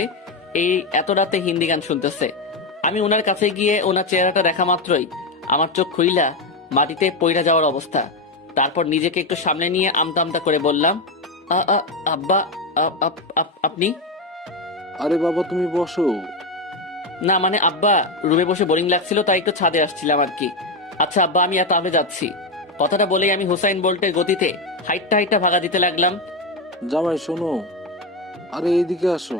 এই এত রাতে হিন্দি গান শুনতেছে। আমি ওনার কাছে গিয়ে ওনার চেহারাটা দেখা মাত্রই আমার চোখ খুইলা মাটিতে পইড়া যাওয়ার অবস্থা। তারপর নিজেকে একটু সামনে নিয়ে আমতা আমতা করে বললাম, আব্বা, আপনি? আরে বাবা, তুমি বসো। না মানে আব্বা, রুমে বসে বোরিং লাগছিল তাই একটু ছাদে আসছিলাম আর কি। আচ্ছা আব্বা, আমি তাহলে যাচ্ছি। কথাটা বলেই আমি হুসাইন বোল্টের গতিতে হাইটটা ভাগা দিতে লাগলাম। জামাই শোনো, আরে এইদিকে আসো।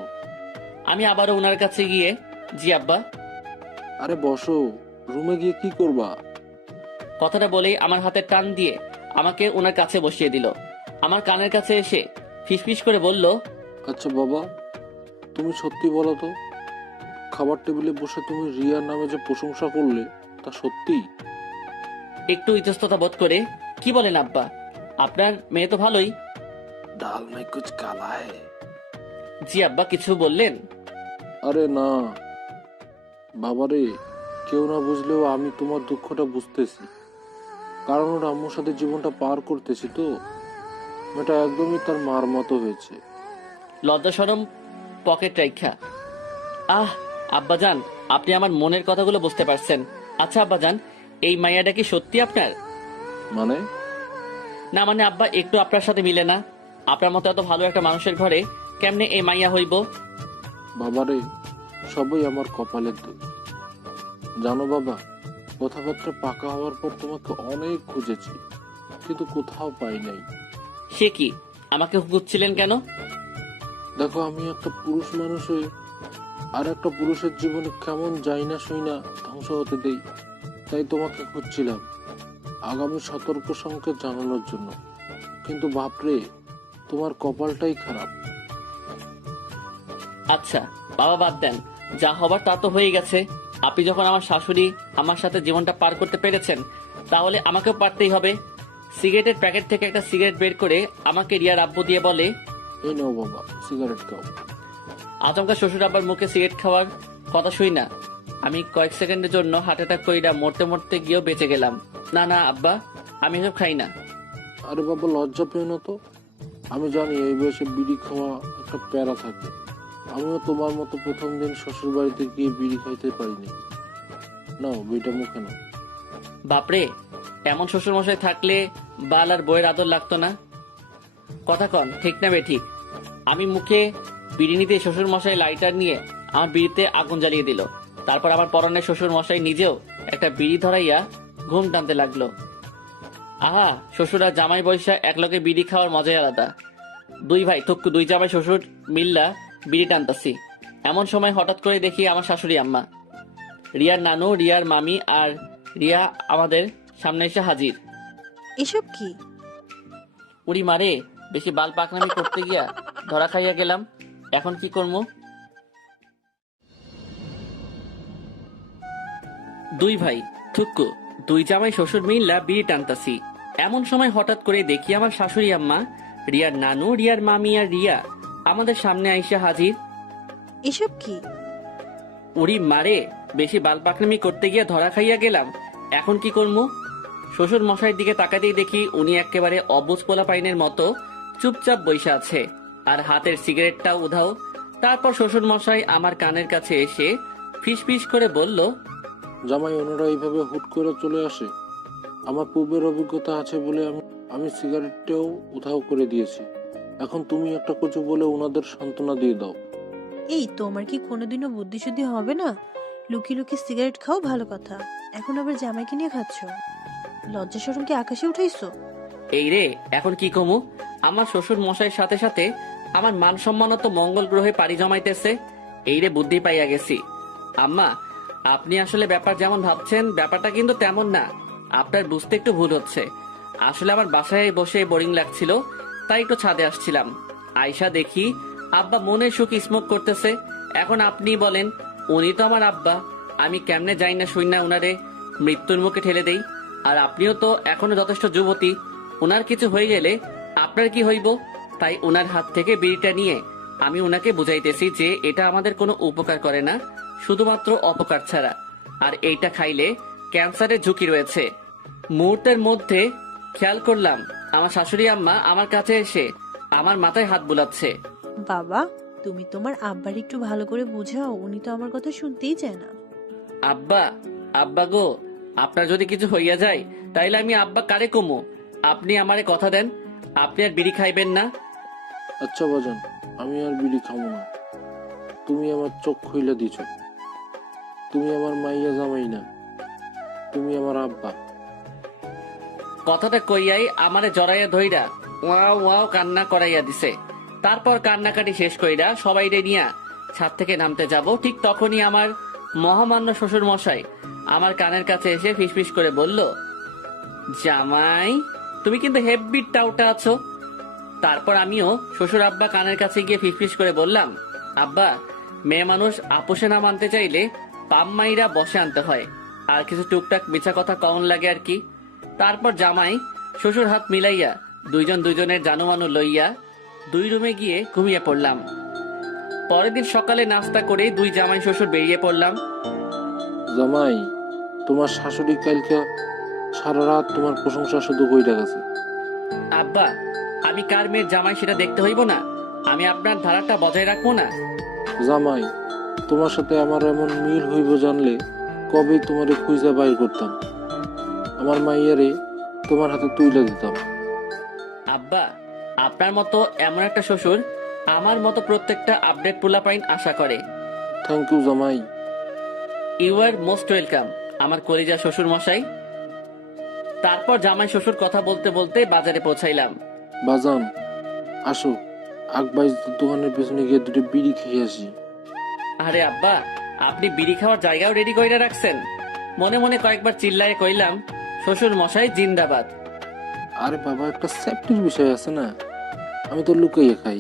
আমি আবারও ওনার কাছে গিয়ে, জি আব্বা। আরে বসো, রুমে গিয়ে কি করবা? কথাটা বলেই আমার হাতে টান দিয়ে আমাকে ওনার কাছে বসিয়ে দিল। আমার কানের কাছে এসে ফিসফিস করে বলল, আচ্ছা বাবা, তুমি সত্যি বলো তো, খাবার টেবিলে বসে তুমি রিয়ার নামে যে প্রশংসা করলে তা সত্যি? একটু ইতস্ততা বোধ করে, কি বলেন আব্বা, আপনার মেয়ে তো ভালোই। ডাল মে কুছ কালা है। জি আব্বা, কিছু বললেন? আরে না বাবারে, কেউ না বুঝলেও আমি তোমার দুঃখটা বুঝতেছি, কারণ ওর আম্মুর সাথে জীবনটা পার করতেছি তো। মেয়েটা একদমই তার মার মতো হয়েছে। লজ্জা শরম পকেট রাইখা, আব্বাজান, আপনি আমার মনের কথাগুলো বুঝতে পারছেন। আচ্ছা আব্বাজান, এই মাইয়াটা কি সত্যি আপনার? মানে? না মানে আব্বা, একটু আপনার সাথে মিলে না। আপনার মতো এত ভালো একটা মানুষের ঘরে কেমনে এই মাইয়া হইব? বাবারে, সবই আমার কপালের দোষ। জানো বাবা, কথাবার্তা পাকা হওয়ার পর তোমাকে অনেক খুঁজেছি, কিন্তু কোথাও পাই নাই। সে কি, আমাকে খুঁজছিলেন কেন? দেখো, আমি একটা পুরুষ মানুষ হয়ে আর একটা পুরুষের জীবনে কেমন যাই না সই না ধ্বংস হতে দেই, তাই তোমাকে খুঁজছিলাম আগামী সতর্ক সংকেত জানানোর জন্য। কিন্তু বাপরে, তোমার কপালটাই খারাপ। আচ্ছা বাবা, বাদ দেন, যা হবার তা তো হয়ে গেছে। আপনি যখন আমার শাশুড়ি আমার সাথে জীবনটা পার করতে পেরেছেন, তাহলে আমাকেও পারতেই হবে। সিগারেটের প্যাকেট থেকে একটা সিগারেট বের করে আমাকে রিয়ার আব্বু দিয়ে বলে, এই নাও বাবা, সিগারেট খাও। আচমকা শ্বশুর আব্বার মুখে সিগারেট খাওয়ার কথা শুই না আমি কয়েক সেকেন্ডের জন্য হার্ট অ্যাটাক কইরা মরতে মরতে গিয়েও বেঁচে গেলাম। না না আব্বা, আমি এসব খাই না। আরে বাবা, লজ্জা পেও না তো। আমি জানি এই বয়সে বিড়ি খাওয়া একটা প্যারা থাকে। আমিও তোমার মতো প্রথম দিন শ্বশুর বাড়িতে গিয়ে বিড়ি খাইতে পারিনি। নাও, বিড়িটা মুখে নাও। বাপরে, এমন শ্বশুর মশাই থাকলে বাল আর বইয়ের আদর লাগতো না। কথা কন, ঠিক না বে ঠিক? আমি মুখে বিড়ি নিতে শ্বশুর মশাই লাইটার নিয়ে আমার বিড়িতে আগুন জ্বালিয়ে দিল। তারপর আমার পরনের শ্বশুর মশাই নিজেও একটা বিড়ি ধরাইয়া ঘুম টানতে লাগলো। আহা, শ্বশুর আর জামাই বৈশা একলগে বিড়ি খাওয়ার মজাই আলাদা। দুই ভাই থুক্কু, দুই জামাই শ্বশুর মিল্লা বিড়ি টানতাছি। এমন সময় হঠাৎ করে দেখি আমার শাশুড়ি আম্মা, রিয়ার নানু, রিয়ার মামি আর রিয়া আমাদের সামনে এসে হাজির। এসব কি? উড়ি মারে, বেশি বাল পাকনামি করতে গিয়া ধরা খাইয়া গেলাম। এখন কি করবো? দুই ভাই থুক্কু, দুই জামাই শ্বশুর মিল্লা বিড়ি টানতাছি। এমন সময় হঠাৎ করে দেখি আমার শাশুড়ি আম্মা, রিয়ার নানু, রিয়ার মামি আর রিয়া আমাদের সামনে আইসা হাজির। এসব কি? উড়ি মারে, বেশি বাল পাকনামি করতে গিয়ে ধরা খাইয়া গেলাম। এখন কি করবো? শ্বশুর মশাইয়ের দিকে তাকাতেই দেখি উনি একেবারে অবুজ পোলা পাইনের মতো চুপচাপ বইসা আছে, আর হাতের সিগারেটটাও উধাও। তারপর শ্বশুর মশাই আমার কানের কাছে এসে ফিস করে বলল, জামাই, ওনারা এইভাবে হুট করে চলে আসে? আমার পূর্বের অভিজ্ঞতা আছে বলে আমি সিগারেটটাও উধাও করে দিয়েছি। এখন তুমি একটা কিছু বলে ওনাদের সান্ত্বনা দিয়ে দাও। এই, তোমার কি কোনোদিনও বুদ্ধি শুদ্ধি হবে না? লুকিয়ে লুকিয়ে সিগারেট খাও ভালো কথা, এখন আবার জামাইকে নিয়ে খাচ্ছ। লজ্জা শরম কি আকাশে উঠাইছো? এই রে, এখন কি কমু? আমার শ্বশুর মশাইয়ের সাথে সাথে আমার মান সম্মানও তো মঙ্গল গ্রহে পাড়ি জমাইতেছে। এই রে, বুদ্ধি পাইয়া গেছি। আম্মা, আপনি আসলে ব্যাপার যেমন ভাবছেন ব্যাপারটা কিন্তু তেমন না। আপনার বুঝতে একটু ভুল হচ্ছে। আসলে আমার বাসায় বসে বোরিং লাগছিল, তাই একটু ছাদে আসছিলাম। আয়শা দেখি আব্বা মনের সুখ স্মোক করতেছে। এখন আপনি বলেন, উনি তো আমার আব্বা, আমি কেমনে যাই না শুই না উনারে মৃত্যুর মুখে ঠেলে দেই? আর আপনিও তো এখনো যথেষ্ট যুবতী, উনার কিছু হয়ে গেলে আপনার কি হইব? তাই উনার হাত থেকে বিড়িটা নিয়ে আমি উনাকে বুঝাইতেছি যে এটা আমাদের কোনো উপকার করে না, শুধুমাত্র অপকার ছাড়া। আর এইটা খাইলে ক্যান্সারের ঝুঁকি রয়েছে। মুহূর্তের মধ্যে খেয়াল করলাম আমার শাশুড়ি আম্মা আমার কাছে এসে আমার মাথায় হাত বুলাচ্ছে। বাবা, তুমি তোমার আব্বার একটু ভালো করে বুঝাও, উনি তো আমার কথা শুনতেই চায় না। আব্বা, আব্বা গো, আপনার যদি কিছু হইয়া যায় তাইলে আমি আব্বা কারে কমু? আপনি আমারে কথা দেন, আপনি আর বিড়ি খাইবেন না। আচ্ছা বাজান, আমি আর বিড়ি খাবো না। তুমি আমার চোখ খুইলা দিছ। তুমি আমার মাইয়া জামাই না, তুমি আমার আব্বা। কথাটা কইয়াই আমারে জড়াইয়া ধইরা ওয়াও ওয়াও কান্না করাইয়া দিছে। তারপর কান্নাকাটি শেষ কইরা সবাইরে নিয়া ছাদ থেকে নামতে যাব, ঠিক তখনই আমার মহামান্য শ্বশুর মশাই আমার কানের কাছে এসে ফিসফিস করে বলল, জামাই তুমি কিন্তু হেব্বি টাউটা আছো। তারপর আমিও শ্বশুর আব্বা কানের কাছে গিয়ে ফিসফিস করে বললাম, আব্বা, মেয়ে মানুষ আপোষে না মানতে চাইলে পাম্মাইরা বসে আনতে হয়, আর কিছু টুকটাক মিছা কথা কমন লাগে আর কি। তারপর জামাই শ্বশুর হাত মিলাইয়া দুইজন দুইজনের জানুমানু লইয়া 2 রুমে গিয়ে ঘুমিয়ে পড়লাম। পরের দিন সকালে নাস্তা করে 2 জামাই শ্বশুর বেরিয়ে পড়লাম। জামাই, তোমার শাশুড়ি কালকে সারা রাত তোমার প্রশংসা শুধু কইরা গেছে। আব্বা, আমি কার মেয়ের জামাই সেটা দেখতে হইব না? আমি আপনার ধারাটা বজায় রাখবো না? জামাই, তোমার সাথে আমার এমন মিল হইব জানলে কবেই তোমারে খুঁজা বাইর করতাম, আমার মাইয়ারে তোমার হাতে তুইলা দিতাম। আব্বা, আপনার মতো এমন একটা শ্বশুর আমার মতো প্রত্যেকটা আপডেট পোলাপাইন আশা করে। থ্যাংক ইউ জামাই। ইউ আর মোস্ট ওয়েলকাম আমার কলিজা শ্বশুর মশাই। তারপর জামাই শ্বশুর কথা বলতে বলতে বাজারে পৌঁছাইলাম। বাজান, আসো আকবাইজ দোকানের পেছনে গিয়ে 2টো বিড়ি খেয়ে আসি। আরে আব্বা, আপনি বিড়ি খাওয়ার জায়গাও রেডি কইরা রাখছেন? মনে মনে কয়েকবার চিল্লায় কইলাম, শ্বশুর মশাই জিন্দাবাদ। আরে বাবা, একটা সেফটির বিষয় আছে না, আমি তো লুকাইয়ে খাই,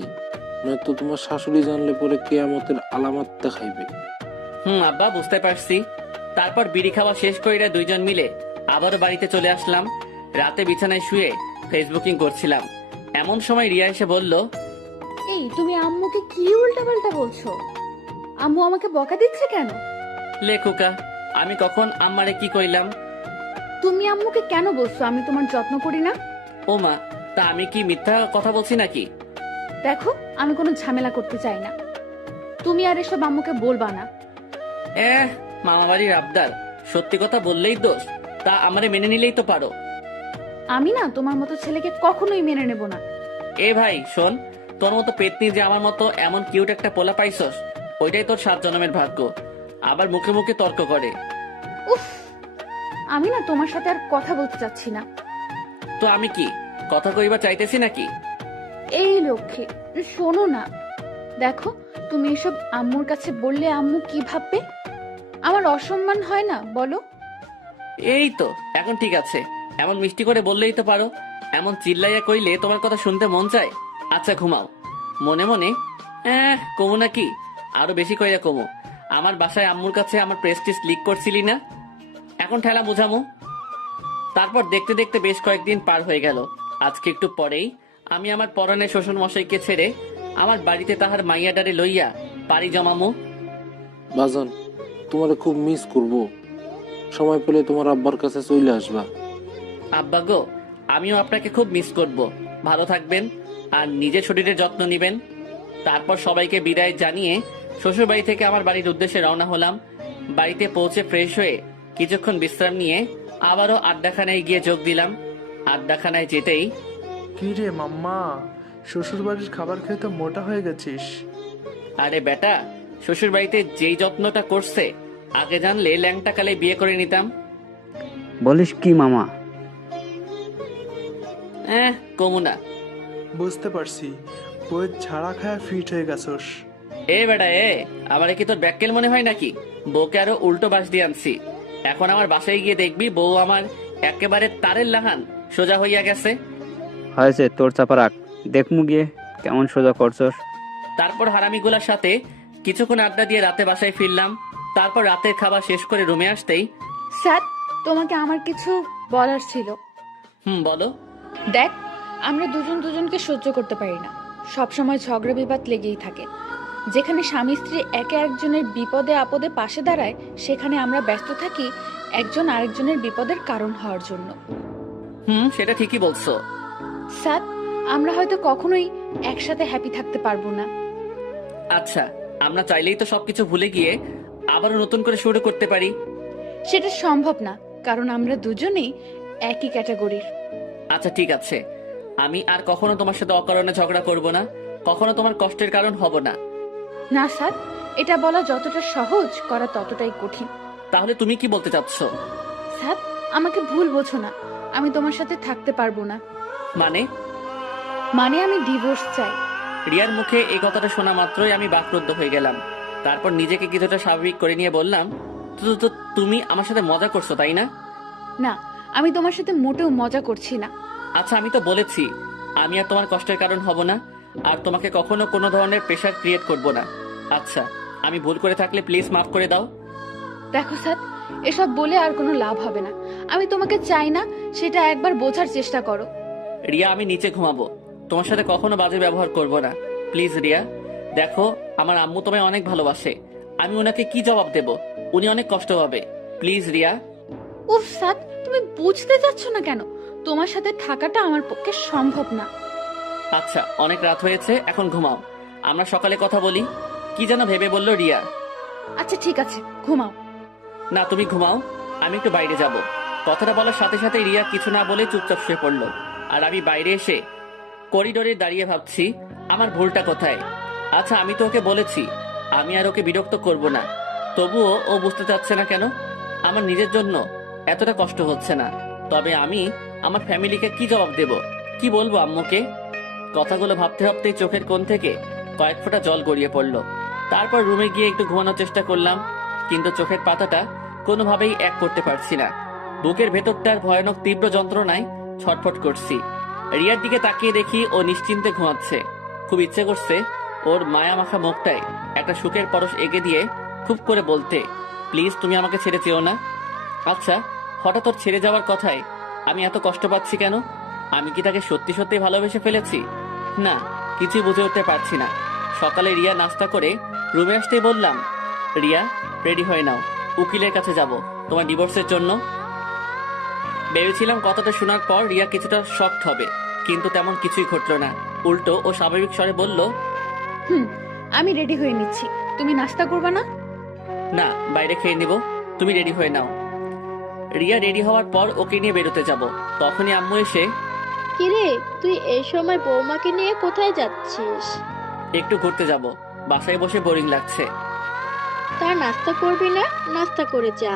নয়তো তোমার শাশুড়ি জানলে পরে কেয়ামতের আলামত দেখাইবে। আব্বা, বুঝতে পারছি। তারপর বিড়ি খাওয়া শেষ কইরা 2 জন মিলে আবারও বাড়িতে চলে আসলাম। রাতে বিছানায় শুয়ে ফেসবুকিং করছিলাম। এমন সময় রিয়া এসে বলল, এই তুমি আম্মুকে কি উল্টাপাল্টা বলছো? আম্মু আমাকে বকা দিচ্ছে কেন? লেখুকা, আমি কখন আম্মারে কি কইলাম? তুমি আম্মুকে কেন বলছো আমি তোমার যত্ন করি না? ও মা, তা আমি কি মিথ্যা কথা বলছি নাকি? দেখো, আমি কোনো ঝামেলা করতে চাই না, তুমি আর এসব আম্মুকে বলবা না। মামা বাড়ির আবদার, সত্যি কথা বললেই দোষ, তা আমারে মেনে নিলেই তো পারো। আমি না তোমার মতো ছেলেকে কখনোই মেনে নেব না। এ ভাই শোন, তোর মতো পেতনি যে আমার মতো এমন কিউট একটা পোলা পাইছস, ওইটাই তোর 7 জন্মের ভাগ্য। আবার মুখে মুখে তর্ক করে। উফ, আমি না তোমার সাথে আর কথা বলতে চাচ্ছি না। তো আমি কি কথা কইবা চাইতেছি নাকি? এই লক্ষ্মী, শোনো না, দেখো তুমি এসব আম্মুর কাছে বললে আম্মু কি ভাববে? আমার অসম্মান হয় না বলো? এই তো এখন ঠিক আছে, এমন মিষ্টি করে বললেই তো পারো। এমন চিল্লাইয়া কইলে তোমার কথা শুনতে মন চায়। আচ্ছা ঘুমাও। মনে মনে কমু নাকি? আরো বেশি কইরা কমু। আমার বাসায় আম্মুর কাছে আমার প্রেস্টিজ লিক করছিলি না, এখন ঠেলা বুঝামু। তারপর দেখতে দেখতে বেশ কয়েকদিন পার হয়ে গেল। আজকে একটু পরেই আমি আমার পরাণের শ্বশুর মশাইকে ছেড়ে আমার বাড়িতে তাহার মাইয়াডারে লইয়া পাড়ি জমামু। বাজান, তোমারে খুব মিস করব, সময় পেলে তোমার আব্বার কাছে চলে আসবা। আব্বা গো, আমিও আপনাকে খুব মিস করব। ভালো থাকবেন আর নিজের শরীরের যত্ন নিবেন। তারপর সবাইকে বিদায় জানিয়ে শ্বশুর বাড়ি থেকে আমার বাড়ির উদ্দেশ্যে রওনা হলাম। বাড়িতে পৌঁছে ফ্রেশ হয়ে কিছুক্ষণ বিশ্রাম নিয়ে আবারও আড্ডাখানায় গিয়ে যোগ দিলাম। আড্ডাখানায় যেতেই, কি রে মাম্মা, শ্বশুর বাড়ির খাবার খেয়ে তো মোটা হয়ে গেছিস। আরে বেটা, শ্বশুর বাড়িতে যেই যত্নটা করছে, আগে জানলে ল্যাংটা কালে বিয়ে করে নিতাম। বলিস কি মামা? কমুনা। বুঝতে পারছি, বইয়ের ছাড়া খায়া ফিট হয়ে গেছস। এ বেটা, আমার কি তোর ব্যাককেল মনে হয় নাকি? বউকে আরো উল্টো বাস দিয়ে আনছি। এখন আমার বাসায় গিয়ে দেখবি বউ আমার একেবারে তারের লাহান সোজা হইয়া গেছে। হয়েছে, তোর চাপা রাখ, দেখমু গিয়ে কেমন সোজা করছস। তারপর হারামিগুলার সাথে কিছুক্ষণ আড্ডা দিয়ে রাতে বাসায় ফিরলাম। তারপর রাতের খাবার শেষ করে রুমে আসতেই স্যার, তোমাকে আমার কিছু বলার ছিল। বলো। দেখ, আমরা দুজন দুজনকে সহ্য করতে পারি না। সব সময় ঝগড়া বিবাদ লেগেই থাকে। যেখানে স্বামী স্ত্রী একে একজনের বিপদে আপদে পাশে দাঁড়ায়, সেখানে আমরা ব্যস্ত থাকি একজন আরেকজনের বিপদের কারণ হওয়ার জন্য। সেটা ঠিকই বলছো। স্যার, আমরা হয়তো কখনোই একসাথে হ্যাপি থাকতে পারবো না। আচ্ছা, আমরা চাইলেই তো সবকিছু ভুলে গিয়ে আবারও নতুন করে শুরু করতে পারি। সেটা সম্ভব না, কারণ আমরা দুজনেই একই ক্যাটাগরির। আচ্ছা ঠিক আছে, আমি আর কখনো তোমার সাথে অকারণে ঝগড়া করব না, কখনো তোমার কষ্টের কারণ হব না। না স্যার, এটা বলা যতটা সহজ, করা ততটাই কঠিন। তাহলে তুমি কি বলতে চাচ্ছ? স্যার, আমাকে ভুল বোঝো না, আমি তোমার সাথে থাকতে পারবো না। মানে আমি ডিভোর্স চাই। রিয়ার মুখে এই কথাটা শোনা মাত্রই আমি বাকরুদ্ধ হয়ে গেলাম। তারপর নিজেকে কিছুটা স্বাভাবিক করে নিয়ে বললাম, তো তুমি আমার সাথে মজা করছো তাই না? না, আমি তোমার সাথে মোটেও মজা করছি না। আচ্ছা, আমি তো বলেছি আমি আর তোমার কষ্টের কারণ হব না, আর তোমাকে কখনো কোনো ধরনের প্রেশার ক্রিয়েট করব না। আচ্ছা, আমি ভুল করে থাকলে প্লিজ মাফ করে দাও। দেখো স্যার, এসব বলে আর কোনো লাভ হবে না। আমি তোমাকে চাই না, সেটা একবার বোঝার চেষ্টা করো। রিয়া, আমি নিচে ঘুমাবো, তোমার সাথে কখনো বাজে ব্যবহার করব না। প্লিজ রিয়া, দেখো আমার আম্মু তোমায় অনেক ভালোবাসে, আমি ওনাকে কি জবাব দেব? উনি অনেক কষ্ট পাবে। প্লিজ রিয়া। উফ স্যার, তুমি বুঝতে চাচ্ছ না কেন? তোমার সাথে থাকাটা আমার পক্ষে সম্ভব না। আচ্ছা, অনেক রাত হয়েছে, এখন ঘুমাও, আমরা সকালে কথা বলি। কি যেন ভেবে বলল রিয়া। আচ্ছা ঠিক আছে, ঘুমাও। না, তুমি ঘুমাও, আমি একটু বাইরে যাব। কথাটা বলার সাথে সাথে রিয়া কিছু না বলে চুপচাপ শুয়ে পড়লো। আর আমি বাইরে এসে করিডোরে দাঁড়িয়ে ভাবছি আমার ভুলটা কোথায়। আচ্ছা, আমি তো ওকে বলেছি আমি আর ওকে বিরক্ত করব না, তবুও ও বুঝতে চাচ্ছে না কেন? আমার নিজের জন্য এতটা কষ্ট হচ্ছে না, তবে আমি আমার ফ্যামিলিকে কি জবাব দেব? কি বলবো আম্মুকে? কথাগুলো ভাবতে ভাবতেই চোখের কোণ থেকে কয়েক ফোঁটা জল গড়িয়ে পড়লো। তারপর রুমে গিয়ে একটু ঘুমানোর চেষ্টা করলাম, কিন্তু চোখের পাতাটা কোনোভাবেই এক করতে পারছি না। বুকের ভেতরটার ভয়ানক তীব্র যন্ত্রণায় ছটফট করছি। রিয়ার দিকে তাকিয়ে দেখি ও নিশ্চিন্তে ঘুমাচ্ছে। খুব ইচ্ছে করছে ওর মায়া মাখা মুখটায় একটা সুখের পরশ এঁকে দিয়ে খুব করে বলতে, প্লিজ তুমি আমাকে ছেড়ে যেও না। আচ্ছা, হঠাৎ ওর ছেড়ে যাওয়ার কথায় আমি এত কষ্ট পাচ্ছি কেন? আমি কি তাকে সত্যি সত্যি ভালোবেসে ফেলেছি? না, কিছুই বুঝে উঠতে পারছি না। সকালে রিয়া নাস্তা করে রুমে আসতেই বললাম, রিয়া রেডি হয়ে নাও, উকিলের কাছে যাব তোমার ডিভোর্সের জন্য। ভেবেছিলাম কথাটা শোনার পর রিয়া কিছুটা শকড হবে, কিন্তু তেমন কিছুই ঘটলো না। উল্টো ও স্বাভাবিক স্বরে বলল, আমি রেডি হয়ে নিচ্ছি, তুমি নাস্তা করবে না? না, বাইরে খেয়ে নিব, তুমি রেডি হয়ে নাও। রিয়া রেডি হওয়ার পর ওকে নিয়ে বেরোতে যাব, তখনই আম্মু এসে, কিরে, তুই এই সময় বৌমাকে নিয়ে কোথায় যাচ্ছিস? একটু ঘুরতে যাব, বাসায় বসে বোরিং লাগছে। তা নাস্তা করবি না? নাস্তা করে যা।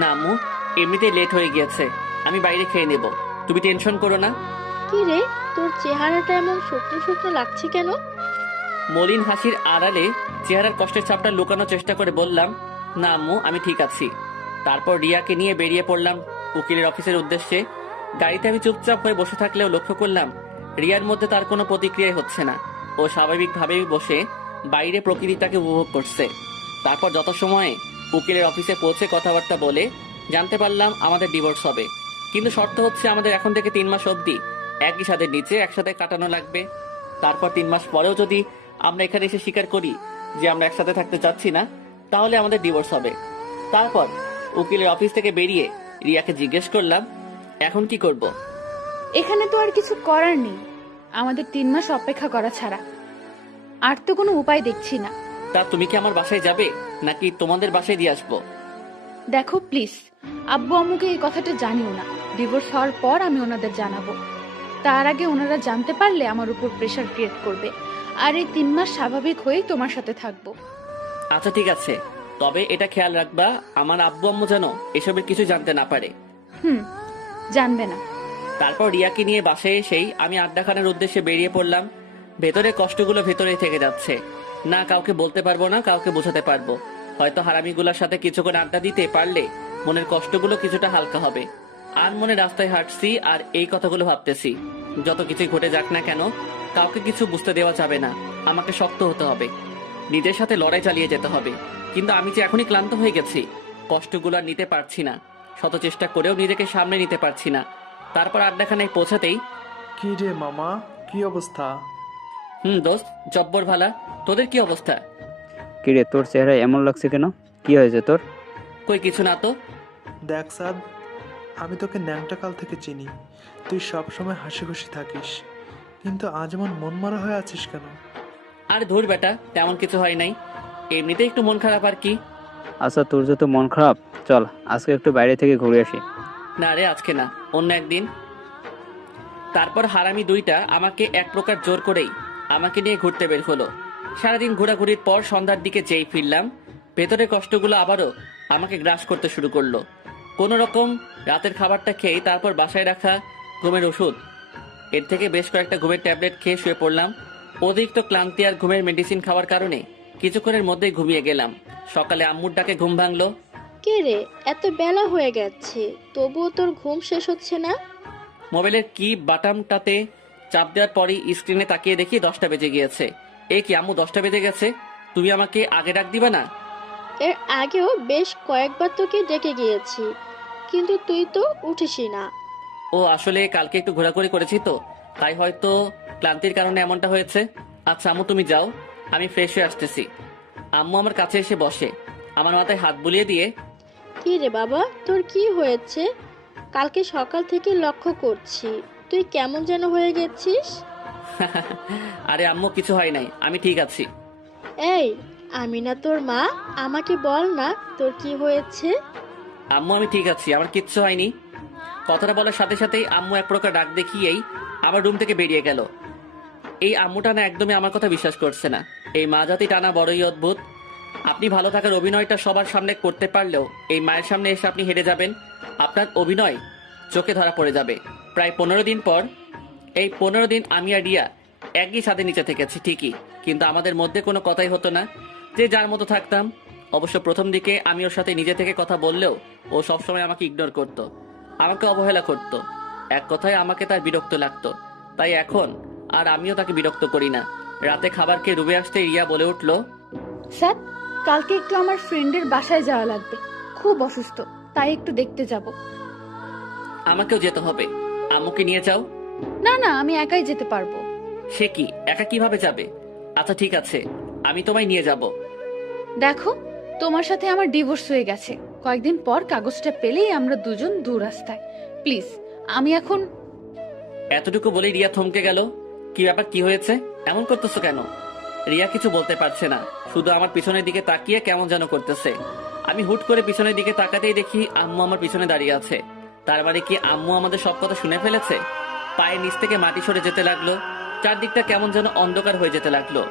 না আম্মু, এমনিতেই লেট হয়ে গিয়েছে, আমি বাইরে খেয়ে নেব, তুমি টেনশন করো না। কিরে, তোর চেহারাটা এমন শুকনো শুকনো লাগছে কেন? মলিন হাসির আড়ালে চেহারার কষ্টের ছাপটা লুকানোর চেষ্টা করে বললাম, না আম্মু, আমি ঠিক আছি। তারপর রিয়াকে নিয়ে বেরিয়ে পড়লাম উকিলের অফিসের উদ্দেশ্যে। গাড়িতে আমি চুপচাপ হয়ে বসে থাকলেও লক্ষ্য করলাম রিয়ার মধ্যে তার কোনো প্রতিক্রিয়াই হচ্ছে না। ও স্বাভাবিকভাবেই বসে বাইরে প্রকৃতিটাকে উপভোগ করছে। তারপর যথাসময়ে উকিলের অফিসে পৌঁছে কথাবার্তা বলে জানতে পারলাম আমাদের ডিভোর্স হবে, কিন্তু শর্ত হচ্ছে আমাদের এখন থেকে 3 মাস অবধি একই ছাদের নিচে একসাথে কাটানো লাগবে। তারপর 3 মাস পরেও যদি আমরা এখানে এসে স্বীকার করি যে আমরা একসাথে থাকতে চাচ্ছি না, তাহলে আমাদের ডিভোর্স হবে। তারপর উকিলের অফিস থেকে বেরিয়ে রিয়াকে জিজ্ঞেস করলাম, এখন কি করব? এখানে তো আর কিছু করার নেই, আমাদের 3 মাস অপেক্ষা করা ছাড়া আর তো কোনো উপায় দেখছি না। তা তুমি কি আমার বাসায় যাবে নাকি তোমাদের বাসায় দিয়ে আসবো? দেখো প্লিজ, আব্বু আম্মুকে এই কথাটা জানিও না। ডিভোর্স হওয়ার পর আমি ওনাদের জানাবো, তার আগে ওনারা জানতে পারলে আমার উপর প্রেশার ক্রিয়েট করবে। আর এই 3 মাস স্বাভাবিক হয়েই তোমার সাথে থাকবো। আচ্ছা ঠিক আছে, তবে এটা খেয়াল রাখবা আমার আব্বু আম্মু যেন এসবের কিছু জানতে না পারে। জানবে না। তারপর রিয়াকে নিয়ে বাসায় এসেই আমি আড্ডাখানার উদ্দেশ্যে বেরিয়ে পড়লাম। ভেতরে কষ্টগুলো ভেতরেই থেকে যাচ্ছে, না কাউকে বলতে পারবো না, কাউকে বোঝাতে পারবো। হয়তো হারামিগুলোর সাথে কিছুক্ষণ আড্ডা দিতে পারলে মনের কষ্টগুলো কিছুটা হালকা হবে। আর মনে রাস্তায় হাঁটছি আর এই কথাগুলো ভাবতেছি। যত কিছুই ঘটে যাক না কেন, কাউকে কিছু বুঝতে দেওয়া যাবে না। আমাকে শক্ত হতে হবে, নিজের সাথে লড়াই চালিয়ে যেতে হবে। কিন্তু আমি যে এখনই ক্লান্ত হয়ে গেছি, কষ্টগুলো আর নিতে পারছি না। শত চেষ্টা করেও নিজেকে সামনে নিতে পারছি না। তারপর আড্ডাখানায় পৌঁছাতেই, কি রে মামা, কি অবস্থা? দোস্ত, জব্বর ভালা। তোদের কি অবস্থা? কিরে, তোর চেহারা এমন লাগছে কেন? কি হয়েছে তোর? কই কিছু না তো। দেখ সাদ, আমি তোকে ন্যাংটা কাল থেকে চিনি। তুই সব সময় হাসি খুশি থাকিস, কিন্তু আজ এমন মন মারা হয়ে আছিস কেন? আর ধুর বেটা, তেমন কিছু হয় নাই, এমনিতে একটু মন খারাপ আর কি। আচ্ছা, তোর যত মন খারাপ, চল আজকে একটু বাইরে থেকে ঘুরে আসি। না রে, আজকে না, অন্য একদিন। তারপর হারামি দুইটা আমাকে এক প্রকার জোর করেই আমাকে নিয়ে ঘুরতে বের হলো। সারাদিন ঘোরাঘুরির পর সন্ধ্যার দিকে যেই ফিরলাম, ভেতরের কষ্টগুলো আবারও আমাকে গ্রাস করতে শুরু করলো। কোনো রকম রাতের খাবারটা খেয়ে তারপর বাসায় রাখা ঘুমের ওষুধ, এর থেকে বেশ কয়েকটা ঘুমের ট্যাবলেট খেয়ে শুয়ে পড়লাম। অতিরিক্ত ক্লান্তি আর ঘুমের মেডিসিন খাওয়ার কারণে কিছুক্ষণের মধ্যেই ঘুমিয়ে গেলাম। সকালে আম্মুর ডাকে ঘুম ভাঙলো। কে রে, এত বেলা হয়ে গেছে, তবুও তোর ঘুম শেষ হচ্ছে না? মোবাইলের কি বাটামটাতে চাপ দেওয়ার পরই স্ক্রিনে তাকিয়ে দেখি 10টা বেজে গিয়েছে। এ কি আম্মু, 10টা বেজে গেছে? তুমি আমাকে আগে ডাক দিবা না? এর আগেও বেশ কয়েকবার তোকে ডেকে গিয়েছি, কিন্তু তুই তো উঠিসই না। ও আসলে কালকে একটু ঘোরাঘুরি করেছি তো, তাই হয়তো ক্লান্তির কারণে এমনটা হয়েছে। আচ্ছা আম্মু, তুমি যাও, আমি ফ্রেশ হয়ে আসতেছি। আম্মু আমার কাছে এসে বসে, আমার মাথায় হাত বুলিয়ে দিয়ে, কি রে বাবা, তোর কি হয়েছে? কালকে সকাল থেকে লক্ষ্য করছি তুই কেমন যেন হয়ে গেছিস। আরে আম্মু, কিছু হয় নাই, আমি ঠিক আছি। এই, আমি না তোর মা, আমাকে বল না তোর কি হয়েছে। আম্মু, আমি ঠিক আছি, আমার কিচ্ছু হয়নি। কথাটা বলার সাথে সাথেই আম্মু এক প্রকার ডাক দেখিয়েই আমার রুম থেকে বেরিয়ে গেল। এই আম্মুটা না একদমই আমার কথা বিশ্বাস করছে না। এই মা জাতি টানা বড়ই অদ্ভুত। আপনি ভালো থাকার অভিনয়টা সবার সামনে করতে পারলেও এই মায়ের সামনে এসে আপনি হেরে যাবেন, আপনার অভিনয় চোখে ধরা পড়ে যাবে। প্রায় 15 দিন পর, এই 15 দিন আমি আর রিয়া একই ছাদের নিচে থেকেছি ঠিকই, কিন্তু আমাদের মধ্যে কোনো কথাই হতো না, যে যার মতো থাকতাম। অবশ্য প্রথম দিকে আমি ওর সাথে নিজে থেকে কথা বললেও ও সবসময় আমাকে ইগনোর করত, আমাকে অবহেলা করত। এক কথায় আমাকে তার বিরক্ত লাগতো। তাই এখন আর আমিও তাকে বিরক্ত করি না। রাতে খাবার খেয়ে রুমে আসতে রিয়া বলে উঠলো, স্যার, কালকে একটু আমার ফ্রেন্ডের বাসায় যাওয়া লাগবে, খুব অসুস্থ, তাই একটু দেখতে যাব। আমাকেও যেতে হবে, আম্মুকে নিয়ে যাও। না না, আমি একাই যেতে পারবো। সে কি, একা কিভাবে যাবে? আচ্ছা ঠিক আছে, আমি তোমায় নিয়ে যাব। দেখো, তোমার সাথে আমার ডিভোর্স হয়ে গেছে, কয়েকদিন পর কাগজটা পেলেই আমরা দুজন দু রাস্তায়। প্লিজ, আমি এখন। এতটুকু বলেই রিয়া থমকে গেল। কি ব্যাপার, কি হয়েছে? এমন করতেছো কেন? রিয়া কিছু বলতে পারছে না, শুধু আমার পিছনের দিকে তাকিয়ে কেমন যেন করতেছে। আমি হুট করে পিছনের দিকে তাকাতেই দেখি আম্মু আমার পিছনে দাঁড়িয়ে আছে। তার মানে কি আম্মু আমাদের সব কথা শুনে ফেলেছে? পায়ের নিচ থেকে মাটি সরে যেতে লাগলো, চারদিকটা কেমন যেন অন্ধকার হয়ে যেতে লাগলো।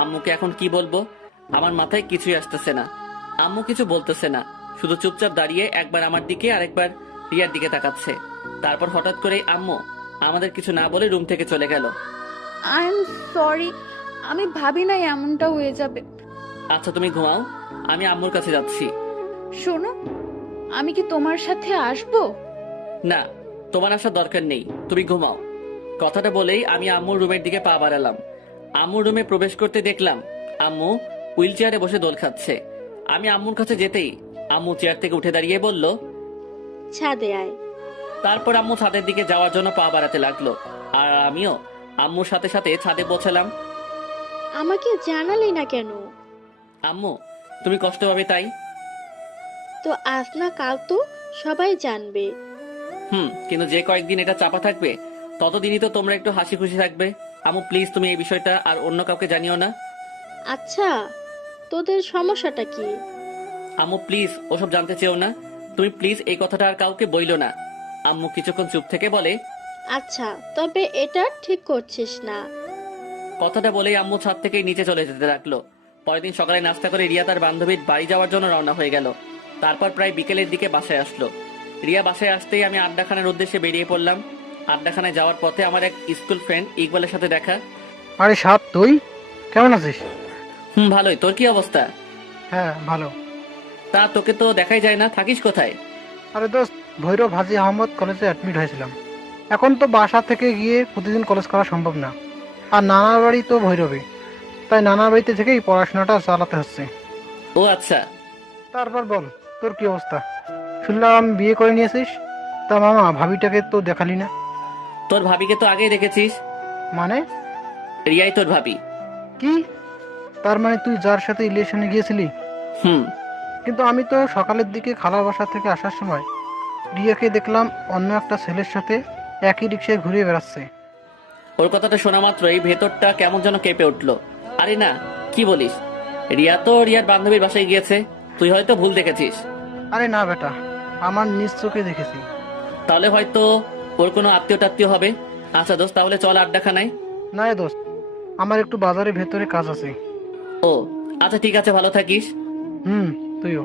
আম্মুকে এখন কি বলবো, আমার মাথায় কিছুই আসতেছে না। আম্মু কিছু বলতেছে না, শুধু চুপচাপ দাঁড়িয়ে একবার আমার দিকে আরেকবার রিয়ার দিকে তাকাচ্ছে। তারপর হঠাৎ করে আম্মু আমাদের কিছু না বলে রুম থেকে চলে গেল। আই এম সরি, আমি ভাবি নাই এমনটা হয়ে যাবে। আচ্ছা তুমি ঘুমাও, আমি আম্মুর কাছে যাচ্ছি। শোনো, আমি কি তোমার সাথে আসবো? না, তোমার আসার দরকার নেই, তুমি ঘুমাও। কথাটা বলেই আমি আম্মুর রুমের দিকে পা বাড়ালাম। আম্মুর রুমে প্রবেশ করতে দেখলাম আম্মু হুইল চেয়ারে বসে দোল খাচ্ছে। আমি আম্মুর কাছে যেতেই আম্মু চেয়ার থেকে উঠে দাঁড়িয়ে বলল, ছাদে আয়। তারপর আম্মু ছাদের দিকে যাওয়ার জন্য পা বাড়াতে লাগলো, আর আমিও আম্মুর সাথে সাথে ছাদে পৌঁছালাম। আমাকে জানালি না কেন? আম্মু, তুমি কষ্ট পাবে তাই। তো আজ না কাল তো সবাই জানবে। কিন্তু যে কয়েকদিন এটা চাপা থাকবে ততদিনই তো তোমরা একটু হাসি খুশি থাকবে। আম্মু প্লিজ, তুমি এই বিষয়টা আর অন্য কাউকে জানিও না। আচ্ছা, তোদের সমস্যাটা কি? আম্মু প্লিজ, ওসব জানতে চেও না। তুমি প্লিজ এই কথাটা আর কাউকে বইলো না। আম্মু কিছুক্ষণ চুপ থেকে বলে, আচ্ছা, তবে এটা ঠিক করছিস না। কথাটা বলেই আম্মু ছাদ থেকে নিচে চলে যেতে লাগলো। পরের দিন সকালে নাস্তা করে রিয়া তার বান্ধবীর বাড়ি যাওয়ার জন্য রওনা হয়ে গেল। তারপর প্রায় বিকেলের দিকে বাসায় আসলো। রিয়া বাসায় আসতেই আমি আড্ডাখানার উদ্দেশ্যে বেরিয়ে পড়লাম। আড্ডাখানায় যাওয়ার পথে আমার এক স্কুল ফ্রেন্ড ইকবালের সাথে দেখা। আরে সাপ, তুই কেমন আছিস? ভালোই, তোর কি অবস্থা? হ্যাঁ ভালো। তা তোকে তো দেখাই যায় না, থাকিস কোথায়? আরে দোস্ত, ভৈরব হাজী আহমদ কলেজে অ্যাডমিট হয়েছিলাম। এখন তো বাসা থেকে গিয়ে প্রতিদিন কলেজ করা সম্ভব না, আর নানার বাড়ি তো ভৈরবে, তাই নানার বাড়িতে থেকেই পড়াশোনাটা চালাতে হচ্ছে। ও আচ্ছা। তারপর বল, তোর কি অবস্থা? শুনলাম বিয়ে করে নিয়েছিস। তা মামা, ভাবিটাকে তো দেখালি না। তোর ভাবিকে তো আগেই দেখেছিস। মানে? রিয়াই তোর ভাবি। কি? তার মানে তুই যার সাথে রিলেশনে গিয়েছিলি? হুম। কিন্তু আমি তো সকালের দিকে খালার বাসা থেকে আসার সময় রিয়াকে দেখলাম অন্য একটা ছেলের সাথে একই রিক্সায় ঘুরে বেড়াচ্ছে। ওর কথাটা শোনা মাত্রই ভেতরটা কেমন যেন কেঁপে উঠলো। আরে না, কি বলিস? রিয়া তো রিয়ার বান্ধবীর বাসায় গিয়েছে, তুই হয়তো ভুল দেখেছিস। আরে না বেটা, আমার নিজ চোখে দেখেছি। তাহলে হয়তো ওর কোনো আত্মীয় টাত্মীয় হবে। আচ্ছা দোস্ত, তাহলে চল আড্ডাখানায়। না রে দোস্ত, আমার একটু বাজারের ভেতরে কাজ আছে। ও আচ্ছা, ঠিক আছে, ভালো থাকিস। তুইও।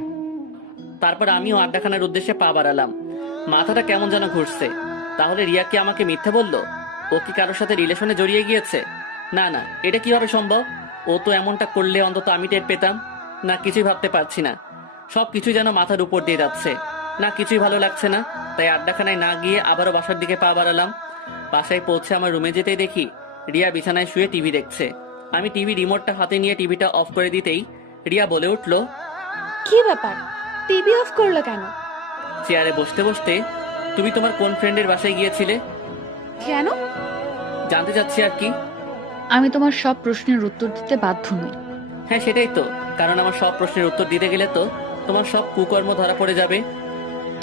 তারপর আমিও আড্ডাখানার উদ্দেশ্যে পা বাড়ালাম। মাথাটা কেমন যেন ঘুরছে। তাহলে রিয়া কি আমাকে মিথ্যা বললো? ও কি কারোর সাথে রিলেশনে জড়িয়ে গিয়েছে? না না, এটা কিভাবে সম্ভব? ও তো এমনটা করলে অন্তত আমি টের পেতাম না। কিছুই ভাবতে পারছি না, সবকিছু যেন মাথার উপর দিয়ে যাচ্ছে না, কিছুই ভালো লাগছে না। তাই আড্ডাখানায় না গিয়ে আবারও বাসার দিকে পা বাড়ালাম। বাসায় পৌঁছে আমার রুমে যেতেই দেখি রিয়া বিছানায় শুয়ে টিভি দেখছে। আমি টিভি রিমোটটা হাতে নিয়ে টিভিটা অফ করে দিতেই রিয়া বলে উঠলো, কি ব্যাপার, টিভি অফ করলো কেন? চেয়ারে বসতে বসতে, তুমি তোমার কোন ফ্রেন্ডের বাসায় গিয়েছিলে? কেন? জানতে চাচ্ছি আর কি। আমি তোমার সব প্রশ্নের উত্তর দিতে বাধ্য নই। হ্যাঁ সেটাই তো, কারণ আমার সব প্রশ্নের উত্তর দিতে গেলে তো তোমার সব কুকর্ম ধরা পড়ে যাবে।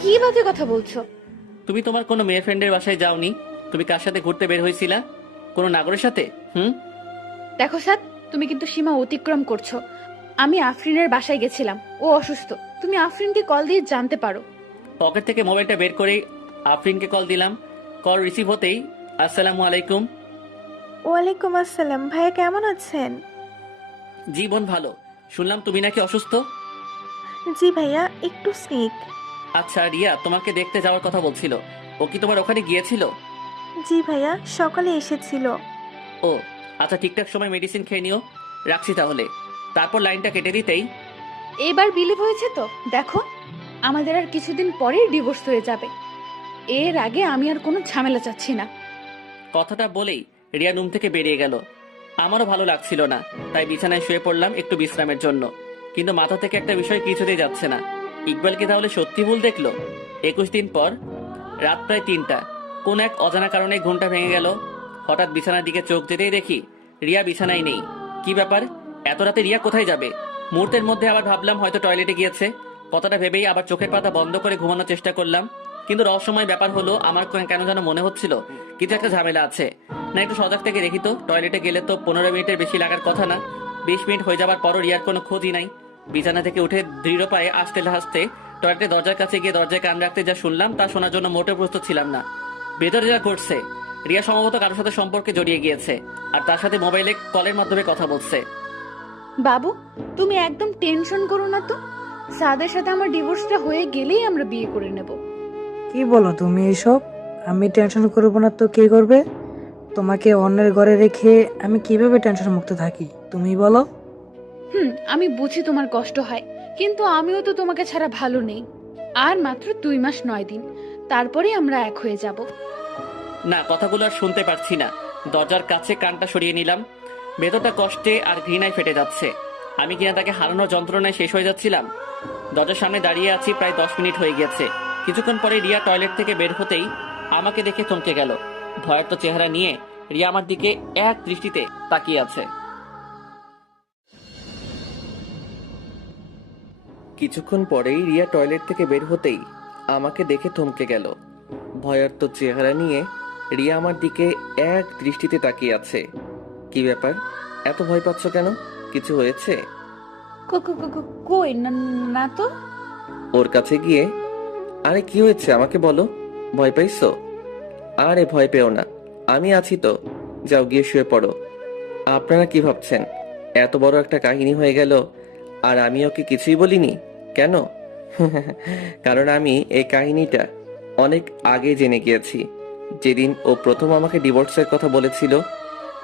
কি বাজে কথা বলছো? তুমি তোমার কোনো মেয়ে ফ্রেন্ডের বাসায় যাওনি। তুমি কার সাথে ঘুরতে বের হয়েছিলা? কোনো নাগরের সাথে? দেখো স্যার, তুমি কিন্তু সীমা অতিক্রম করছো। আমি আফরিনের বাসায় গেছিলাম, ও অসুস্থ। তুমি আফরিনকে কল দিয়ে জানতে পারো। পকেট থেকে মোবাইলটা বের করেই আফরিনকে কল দিলাম। কল রিসিভ হতেই, আসসালামু আলাইকুম। ওয়ালাইকুম আসসালাম। ভাইয়া কেমন আছেন? জি বোন, ভালো। শুনলাম তুমি নাকি অসুস্থ। জি ভাইয়া, একটু সিক। আচ্ছা, রিয়া তোমাকে দেখতে যাওয়ার কথা বলছিল, ও কি তোমার ওখানে গিয়েছিল? জি ভাইয়া, সকালে এসেছিল। ও আচ্ছা, ঠিকঠাক সময় মেডিসিন খেয়ে নিও। রাখছি তাহলে। তারপর লাইনটা কেটে দিতেই, এবার বিলিভ হয়েছে তো? দেখো, আমাদের আর কিছুদিন পরেই ডিভোর্স হয়ে যাবে। এর আগে আমি আর কোনো ঝামেলা চাচ্ছি না। কথাটা বলেই রিয়া রুম থেকে বেরিয়ে গেল। আমারও ভালো লাগছিল না, তাই বিছানায় শুয়ে পড়লাম একটু বিশ্রামের জন্য। কিন্তু মাথা থেকে একটা বিষয় কিছুতেই যাচ্ছে না। ইকবাল কি তাহলে সত্যি ভুল দেখলো? 21 দিন পর, রাত প্রায় 3টা, কোন এক অজানা কারণে ঘুমটা ভেঙে গেল। হঠাৎ বিছানার দিকে চোখ যেতেই দেখি রিয়া বিছানায় নেই। কি ব্যাপার, এত রাতে রিয়া কোথায় যাবে? মুহূর্তের মধ্যে আবার ভাবলাম হয়তো টয়লেটে গিয়েছে। কথাটা ভেবেই আবার চোখের পাতা বন্ধ করে ঘুমানোর চেষ্টা করলাম। কিন্তু রহস্যময় ব্যাপার হলো, আমার কেন যেন মনে হচ্ছিল কিছু একটা ঝামেলা আছে। না, একটু সজাগ থেকে দেখি তো। টয়লেটে গেলে তো 15 মিনিটের বেশি লাগার কথা না। 20 মিনিট হয়ে যাবার পরও রিয়ার কোনো খোঁজই নাই। বিছানা থেকে উঠে দৃঢ় পায়ে আসতে হাসতে টয়লেটের দরজার কাছে গিয়ে দরজায় কান রাখতে যা শুনলাম তা শোনার জন্য মোটেও প্রস্তুত ছিলাম না। ভেতরে যা ঘটছে, রিয়া সম্ভবত কারোর সাথে সম্পর্কে জড়িয়ে গিয়েছে, আর তার সাথে মোবাইলে কলের মাধ্যমে কথা বলছে। বাবু, তুমি একদম টেনশন করো না তো। সাদের সাথে আমার ডিভোর্সটা হয়ে গেলেই আমরা বিয়ে করে নেব। কি বলো তুমি এসব? আমি টেনশন করবো না তো কে করবে? তোমাকে অন্যের ঘরে রেখে আমি কিভাবে টেনশন মুক্ত থাকি তুমি বলো? আমি বুঝি তোমার কষ্ট হয়, কিন্তু আমিও তো তোমাকে ছাড়া ভালো নেই। আর মাত্র 2 মাস 9 দিন, তারপরে আমরা এক হয়ে যাব। না, কথাগুলো আর শুনতে পারছি না। দরজার কাছে কানটা সরিয়ে নিলাম। ভেতরটা কষ্টে আর ঘৃণায় ফেটে যাচ্ছে। আমি কিনা তাকে হারানোর যন্ত্রণায় শেষ হয়ে যাচ্ছিলাম। দরজার সামনে দাঁড়িয়ে আছি, প্রায় 10 মিনিট হয়ে গেছে। কিছুক্ষণ পরে রিয়া টয়লেট থেকে বের হতেই আমাকে দেখে থমকে গেল। ভয়ার্ত চেহারা নিয়ে রিয়া আমার দিকে এক দৃষ্টিতে তাকিয়ে আছে। কিছুক্ষণ পরেই রিয়া টয়লেট থেকে বের হতেই আমাকে দেখে থমকে গেল। ভয়ার্ত চেহারা নিয়ে রিয়া আমার দিকে এক দৃষ্টিতে তাকিয়ে আছে। কি ব্যাপার, এত ভয় পাচ্ছ কেন? কিছু হয়েছে? কই না তো। ওর কাছে গিয়ে, আরে কি হয়েছে আমাকে বলো, ভয় পাইছো? আরে ভয় পেও না, আমি আছি তো, যাও গিয়ে শুয়ে পড়ো। আপনারা কি ভাবছেন এত বড় একটা কাহিনী হয়ে গেল আর আমি ওকে কিছুই বলিনি? কেন? কারণ আমি এই কাহিনীটা অনেক আগে জেনে গিয়েছি। যেদিন ও প্রথম আমাকে ডিভোর্সের কথা বলেছিল,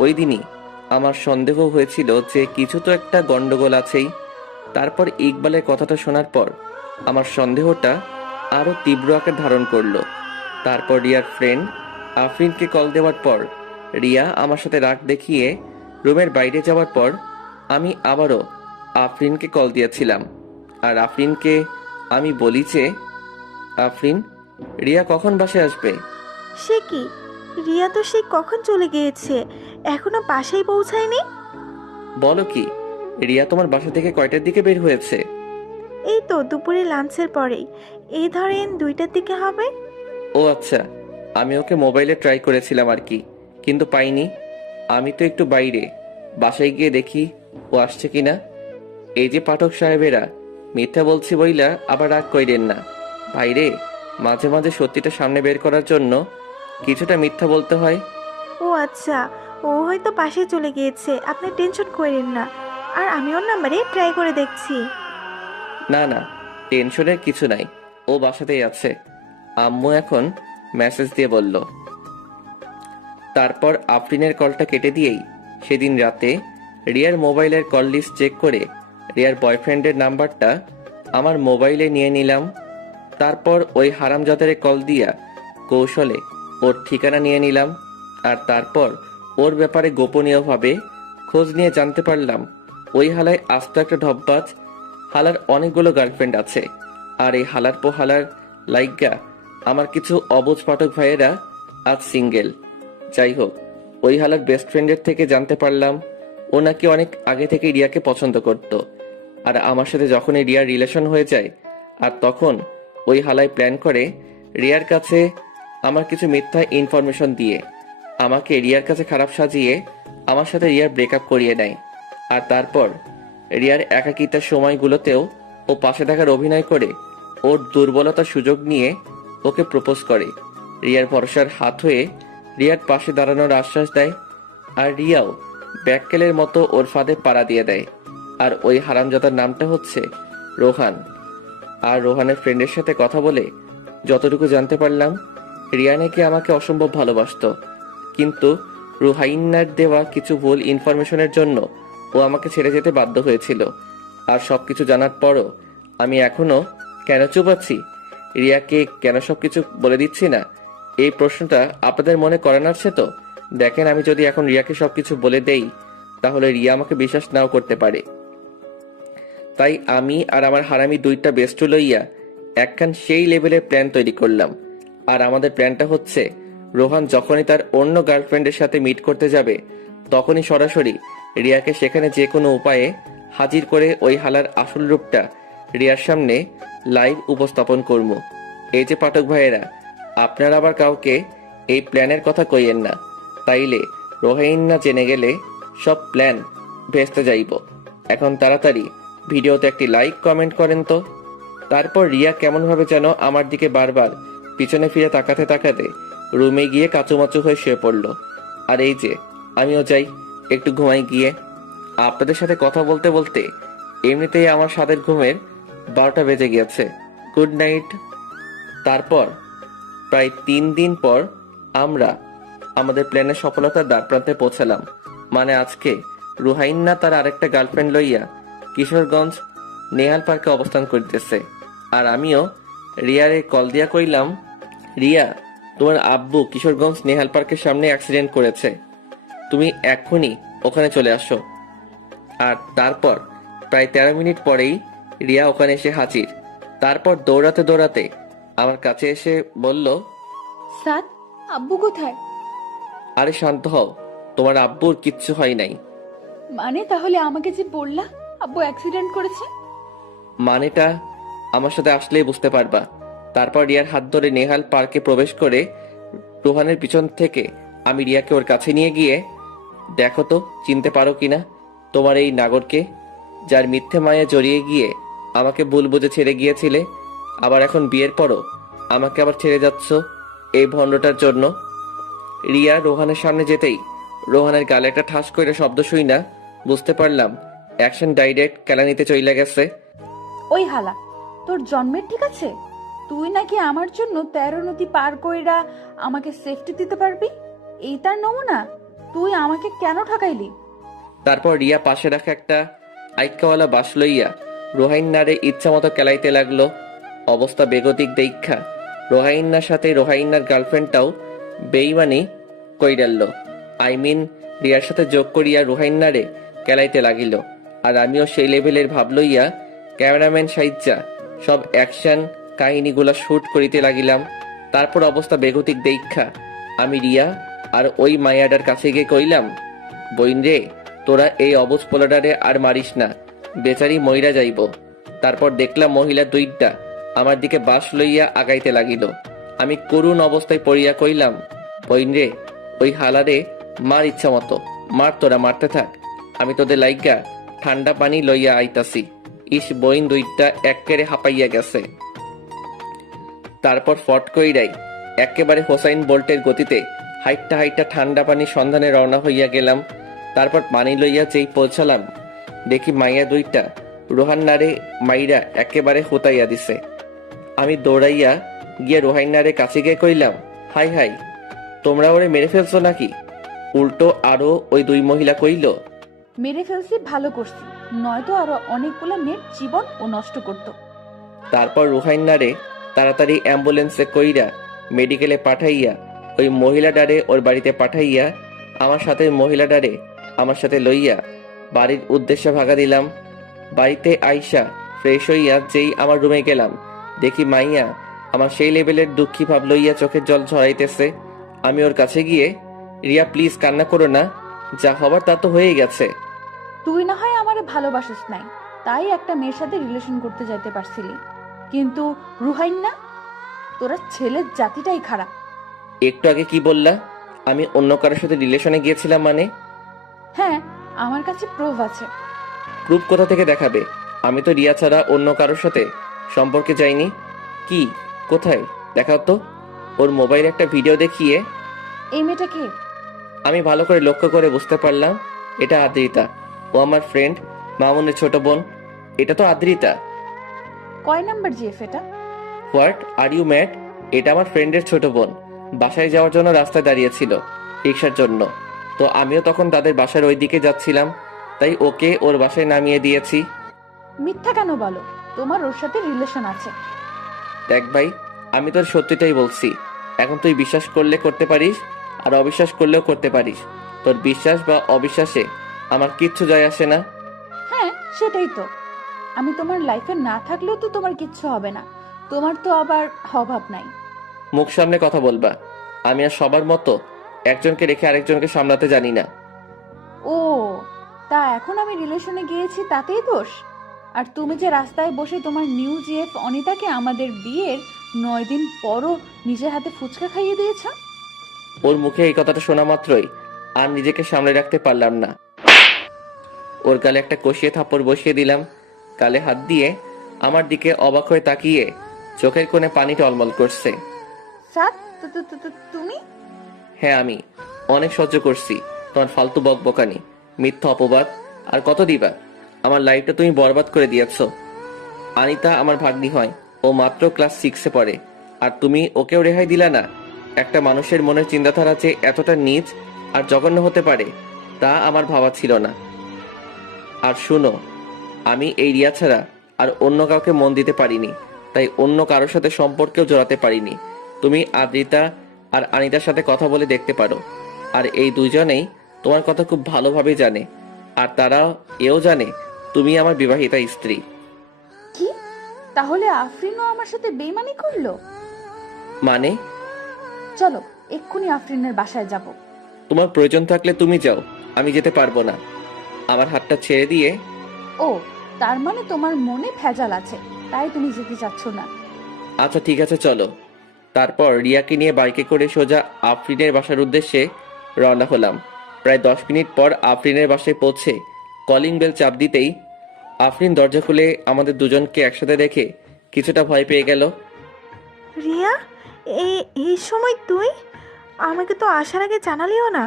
ওই দিনই আমার সন্দেহ হয়েছিল যে কিছু তো একটা গন্ডগোল আছেই। তারপর ইকবালের কথাটা শোনার পর আমার সন্দেহটা আরো তীব্র আকার ধারণ করলো। তারপর রিয়ার ফ্রেন্ড আফরিনকে কল দেওয়ার পর রিয়া আমার সাথে রাগ দেখিয়ে রুমের বাইরে যাওয়ার পর আমি আবারও আফরিনকে কল দিয়েছিলাম। আর আফরিনকে আমি বলি যে, আফরিন, রিয়া কখন বাসায় আসবে? সে কি, রিয়া তো সে কখন চলে গিয়েছে, এখনো বাসায় পৌঁছায়নি। বলো কি, রিয়া তোমার বাসা থেকে কয়টার দিকে বের হয়েছে? এই তো দুপুরে লাঞ্চের পরেই, এই ধরেন 2টার দিকে হবে। ও আচ্ছা, আমি ওকে মোবাইলে ট্রাই করেছিলাম আর কি, কিন্তু পাইনি। আমি তো একটু বাইরে, বাসায় গিয়ে দেখি ও আসছে কিনা। এই যে পাঠক সাহেবেরা, মিথ্যা বলছি বইলা আবার রাগ কইরেন না। বাইরে মাঝে মাঝে সত্যিটা সামনে বের করার জন্য কিছুটা মিথ্যা বলতে হয়। ও আচ্ছা, ও হয়তো পাশে চলে গিয়েছে, আপনি টেনশন করেন না। আর আমি ওর নাম্বারে ট্রাই করে দেখছি। না না, টেনশনের কিছু নাই, ও বাসাতেই আছে। আম্মু এখন মেসেজ দিয়ে বলল। তারপর আফরিনের কলটা কেটে দিয়েই সেদিন রাতে রিয়ার মোবাইলের কল লিস্ট চেক করে রিয়ার বয়ফ্রেন্ডের নাম্বারটা আমার মোবাইলে নিয়ে নিলাম। তারপর ওই হারামজাদারে কল দিয়া কৌশলে ওর ঠিকানা নিয়ে নিলাম। আর তারপর ওর ব্যাপারে গোপনীয়ভাবে খোঁজ নিয়ে জানতে পারলাম ওই হালায় আস্ত একটা ঢপবাজ। হালার অনেকগুলো গার্লফ্রেন্ড আছে। আর এই হালার পো হালার লাইগা আমার কিছু অবুঝ পাঠক ভাইয়েরা আজ সিঙ্গেল। যাই হোক, ওই হালার বেস্ট ফ্রেন্ডের থেকে জানতে পারলাম ও নাকি অনেক আগে থেকে রিয়াকে পছন্দ করত। আর আমার সাথে যখনই রিয়ার রিলেশন হয়ে যায়, আর তখন ওই হালাই প্ল্যান করে রিয়ার কাছে আমার কিছু মিথ্যা ইনফরমেশন দিয়ে আমাকে রিয়ার কাছে খারাপ সাজিয়ে আমার সাথে রিয়ার ব্রেকআপ করিয়ে নেয়। আর তারপর রিয়ার একাকিতার সময়গুলোতেও ও পাশে থাকার অভিনয় করে ওর দুর্বলতার সুযোগ নিয়ে ওকে প্রপোজ করে। রিয়ার ভরসার হাত হয়ে রিয়ার পাশে দাঁড়ানোর আশ্বাস দেয়। আর রিয়াও ব্যাককেলের মতো ওর ফাঁদে পাড়া দিয়ে দেয়। আর ওই হারামজাদার নামটা হচ্ছে রোহান। আর রোহানের ফ্রেন্ডের সাথে কথা বলে যতটুকু জানতে পারলাম, রিয়া নাকি আমাকে অসম্ভব ভালোবাসতো, কিন্তু রুহাইন্নার দেওয়া কিছু ভুল ইনফরমেশনের জন্য ও আমাকে ছেড়ে যেতে বাধ্য হয়েছিল। আর সবকিছু জানার পরও আমি এখনো কেন চুপ আছি, রিয়াকে কেন সবকিছু বলে দিচ্ছি না, এই প্রশ্নটা আপনাদের মনে করেন আসছে তো? দেখেন, আমি যদি এখন রিয়াকে সবকিছু বলে দেই তাহলে রিয়া আমাকে বিশ্বাস নাও করতে পারে। তাই আমি আর আমার হারামি দুইটা বেস্টু লইয়া একখান সেই লেভেলের প্ল্যান তৈরি করলাম। আর আমাদের প্ল্যানটা হচ্ছে, রোহান যখনই তার অন্য গার্লফ্রেন্ডের সাথে মিট করতে যাবে তখনই সরাসরি রিয়াকে সেখানে যে কোনো উপায়ে হাজির করে ওই হালার আসল রূপটা রিয়ার সামনে লাইভ উপস্থাপন করব। এই যে পাঠক ভাইয়েরা, আপনারা আবার কাউকে এই প্ল্যানের কথা কইয়েন না, তাইলে রোহাইন্না জেনে গেলে সব প্ল্যান ভেস্তে যাইব। এখন তাড়াতাড়ি ভিডিওতে একটি লাইক কমেন্ট করেন তো। তারপর রিয়া কেমনভাবে যেন আমার দিকে বারবার পিছনে ফিরে তাকাতে তাকাতে রুমে গিয়ে কাচুমাচু হয়ে শুয়ে পড়ল। আর এই যে আমিও যাই একটু ঘুমাই গিয়ে। আপনাদের সাথে কথা বলতে বলতে এমনিতেই আমার সাদের ঘুমের 12টা বেজে গিয়েছে। Good night. তারপর প্রায় 3 দিন পর আমরা আমাদের প্ল্যানের সফলতার দ্বারপ্রান্তে পৌঁছালাম। মানে আজকে রুহাইন্না তার আরেকটা গার্লফ্রেন্ড লইয়া কিশোরগঞ্জ নেহাল পার্কে অবস্থান করিতেছে। আর আমিও রিয়ারে কল দিয়া কইলাম, রিয়া, তোমার আব্বু কিশোরগঞ্জ নেহাল পার্কের সামনে অ্যাক্সিডেন্ট করেছে, তুমি এক্ষুনি ওখানে চলে আসো। আর তারপর প্রায় 13 মিনিট পরেই রিয়া ওখানে এসে হাজির। তারপর দৌড়াতে দৌড়াতে আমার কাছে এসে বলল, স্যার, আব্বু কোথায়? আরে শান্ত হও, তোমার আব্বুর কিচ্ছু হয় নাই। মানে তাহলে আমাকে যে বললা আব্বু অ্যাক্সিডেন্ট করেছে? মানেটা আমার সাথে আসলেই বুঝতে পারবা। তারপর রিয়ার হাত ধরে নেহাল পার্কে প্রবেশ করে রোহানের পিছন থেকে আমি রিয়াকে ওর কাছে নিয়ে গিয়ে, দেখো তো চিনতে পারো কিনা তোমার এই নাগরকে, যার মিথ্যে মায়া জড়িয়ে গিয়ে আমাকে ভুল বুঝে ছেড়ে গিয়েছিলে, আবার এখন বিয়ের পরও আমাকে আবার ছেড়ে যাচ্ছ এই ভণ্ডটার জন্য। রিয়া রোহানের সামনে যেতেই রোহানের গালে একটা ঠাস করে শব্দ শুই না বুঝতে পারলাম অ্যাকশন ডাইরেক্ট কেলানিতে চইলা গেছে। ওই হালা, তোর জন্মের ঠিক আছে? তুই নাকি আমার জন্য 13 নদী পার কইরা আমাকে সেফটি দিতে পারবি, এই তার নমুনা? তুই আমাকে কেন ঠকাইলি? তারপর রিয়া পাশে রাখা একটা আইক্কাওয়ালা বাস লইয়া রোহাইন্নারে ইচ্ছা মতো কেলাইতে লাগলো। অবস্থা বেগতিক দেখা রোহাইন্নার সাথে রোহাইন্নার গার্লফ্রেন্ডটাও বেইমানি কইরাল্ল। আই মিন রিয়ার সাথে যোগ করিয়া রোহাইন্নারে কেলাইতে লাগিল। আর আমিও সেই লেভেলের ভাব লইয়া ক্যামেরাম্যান সাইজ্জা সব অ্যাকশন কাহিনীগুলা শুট করিতে লাগিলাম। তারপর অবস্থা বেগতিক দেখা আমি রিয়া আর ওই মায়াডার কাছে গিয়ে কইলাম, বইন রে, তোরা এই অবুজ পোলাডারে আর মারিস না, বেচারি মইরা যাইব। তারপর দেখলাম মহিলা দুইটা আমার দিকে বাঁশ লইয়া আগাইতে লাগিল। আমি করুণ অবস্থায় পড়িয়া কইলাম, বইন রে, ওই হালারে মার ইচ্ছা মতো মার, তোরা মারতে থাক, আমি তোদের লাইগা ঠান্ডা পানি লইয়া আইতাছি। ইস, বইন দুইটা এক্কেরে হাঁপাইয়া গেছে। তারপর ফট কইরাই একেবারে হোসাইন বোল্টের গতিতে হাইটটা হাইটটা ঠান্ডা পানি সন্ধানে রওনা হইয়া গেলাম। তারপর পানি লইয়া যেই পৌঁছালাম, দেখি মাইয়া দুইটা রোহান্নারে মাইরা একেবারে হোতাইয়া দিছে। আমি দৌড়াইয়া গিয়ে রোহাইন্নারে কাছে গিয়ে কইলাম, হাই হাই, তোমরা ওরে মেরে ফেলছো নাকি? উল্টো আরো ওই দুই মহিলা কইল, মেরে ফেলছি, ভালো করছি, নয়তো আরো অনেকগুলো মেয়ের জীবন ও নষ্ট করত। তারপর রোহাইন্নারে তাড়াতাড়ি অ্যাম্বুলেন্সে কইরা মেডিকেলে পাঠাইয়া ওই মহিলাডারে ওর বাড়িতে পাঠাইয়া আমার সাথে মহিলাডারে আমার সাথে লইয়া বাড়ির উদ্দেশ্যে ভাগা দিলাম। বাড়িতে আইসা ফ্রেশ হইয়া যেই আমার রুমে গেলাম, দেখি মাইয়া আমার সেই লেভেলের দুঃখী ভাব লইয়া চোখের জল ঝরাইতেছে। আমি ওর কাছে গিয়ে, রিয়া প্লিজ কান্না করো না, যা হবার তা তো হয়ে গেছে। তুই না হয় আমারে ভালোবাসিস নাই, তাই একটা মেয়ের সাথে রিলেশন করতে যাইতে পারছিলি, কিন্তু রুহাইন না, তোরা ছেলের জাতিটাই খারাপ। একটু আগে কি বললা? আমি অন্য কারোর সাথে রিলেশনে গিয়েছিলাম মানে? হ্যাঁ, আমার কাছে প্রুফ আছে। প্রুফ কোথা থেকে দেখাবে? আমি তো রিয়া ছাড়া অন্য কারোর সাথে সম্পর্কে যাইনি। কি, কোথায় দেখাও তো। ওর মোবাইলে একটা ভিডিও দেখিয়ে। এই মেয়েটা কে? আমি ভালো করে লক্ষ্য করে বুঝতে পারলাম এটা আদ্রিতা। ও আমার ফ্রেন্ড মামুনের ছোট বোন। এটা তো আদ্রিতা। কয় নাম্বার জিএফ এটা? What are you mad? এটা আমার ফ্রেন্ডের ছোট বোন বাসায় যাওয়ার জন্য রাস্তায় দাঁড়িয়েছিল রিক্সার জন্য। তো আমিও তখন তাদের বাসার ওই দিকে যাচ্ছিলাম, তাই ওকে ওর বাসায় নামিয়ে দিয়েছি। মিথ্যা কেন বলো? তোমার ওর সাথে রিলেশন আছে। দেখ ভাই, আমি তোর সত্যিটাই বলছি। এখন তুই বিশ্বাস করলে করতে পারিস, আর অবিশ্বাস করলেও করতে পারিস। তোর বিশ্বাস বা অবিশ্বাসে আমার কিচ্ছু যায় আসে না। হ্যাঁ, সেটাই তো। আমি তোমার লাইফে না থাকলেও তো তোমার কিচ্ছু হবে না। তোমার তো আবার অভাব নাই। মুখ সামনে কথা বলবা। আমি আর সবার মতো একজনকে রেখে আরেকজনকে সামলাতে জানি না। ও, তা এখন আমি রিলেশনে গিয়েছি তাতেই দোষ? আর তুমি যে রাস্তায় বসে তোমার নিউ জিএফ অনিতাকে আমাদের বিয়ের 9 দিন পরও নিজের হাতে ফুচকা খাইয়ে দিয়েছ। ওর মুখে এই কথাটা শোনা মাত্রই আর নিজেকে সামলে রাখতে পারলাম না। ওর গালে একটা কষিয়ে থাপ্পড় বসিয়ে দিলাম। গালে হাত দিয়ে আমার দিকে অবাক হয়ে তাকিয়ে চোখের কোণে পানি টলমল করছে। সাত, তুমি? হ্যাঁ, আমি অনেক সহ্য করছি তোমার ফালতু বকবকানি, মিথ্যা অপবাদ, আর কত দিবা। আমার লাইফটা তুমি বরবাদ করে দিয়েছ। আনিতা আমার ভাগ্নি হয়, ও মাত্র ক্লাস 6-এ পড়ে, আর তুমি ওকেও রেহাই দিলা না। একটা মানুষের মনের চিন্তাধারা যে এতটা নীচ আর জঘন্য হতে পারে তা আমার ভাবা ছিল না। আর শুনো, আমি এই রিয়া ছাড়া আর অন্য কাউকে মন দিতে পারিনি, তাই অন্য কারোর সাথে সম্পর্কেও জড়াতে পারিনি। তুমি আদ্রিতা আর আনিতার সাথে কথা বলে দেখতে পারো, আর এই দুজনেই তোমার কথা খুব ভালোভাবে জানে, আর তারা এও জানে তুমি আমার বিবাহিতা স্ত্রী। কি? তাহলে আফরিনও আমার সাথে বেইমানি করলো? মানে? চলো এক্ষুনি আফরিনের বাসায় যাব। তোমার প্রয়োজন থাকলে তুমি যাও, আমি যেতে পারবো না। আমার হাতটা ছেড়ে দিয়ে। ও, তার মানে তোমার মনে ভেজাল আছে, তাই তুমি যেতে চাচ্ছ না। আচ্ছা ঠিক আছে, চলো। তারপর রিয়াকে নিয়ে বাইকে করে সোজা আফরিনের বাসার উদ্দেশ্যে রওনা হলাম। প্রায় 10 মিনিট পর আফরিনের বাসায় পৌঁছে কলিং বেল চাপ দিতেই আফরিন দরজা খুলে আমাদের দুজনকে একসাথে দেখে কিছুটা ভয় পেয়ে গেল। রিয়া, এই সময় তুই? আমাকে তো আসার আগে জানালিও না।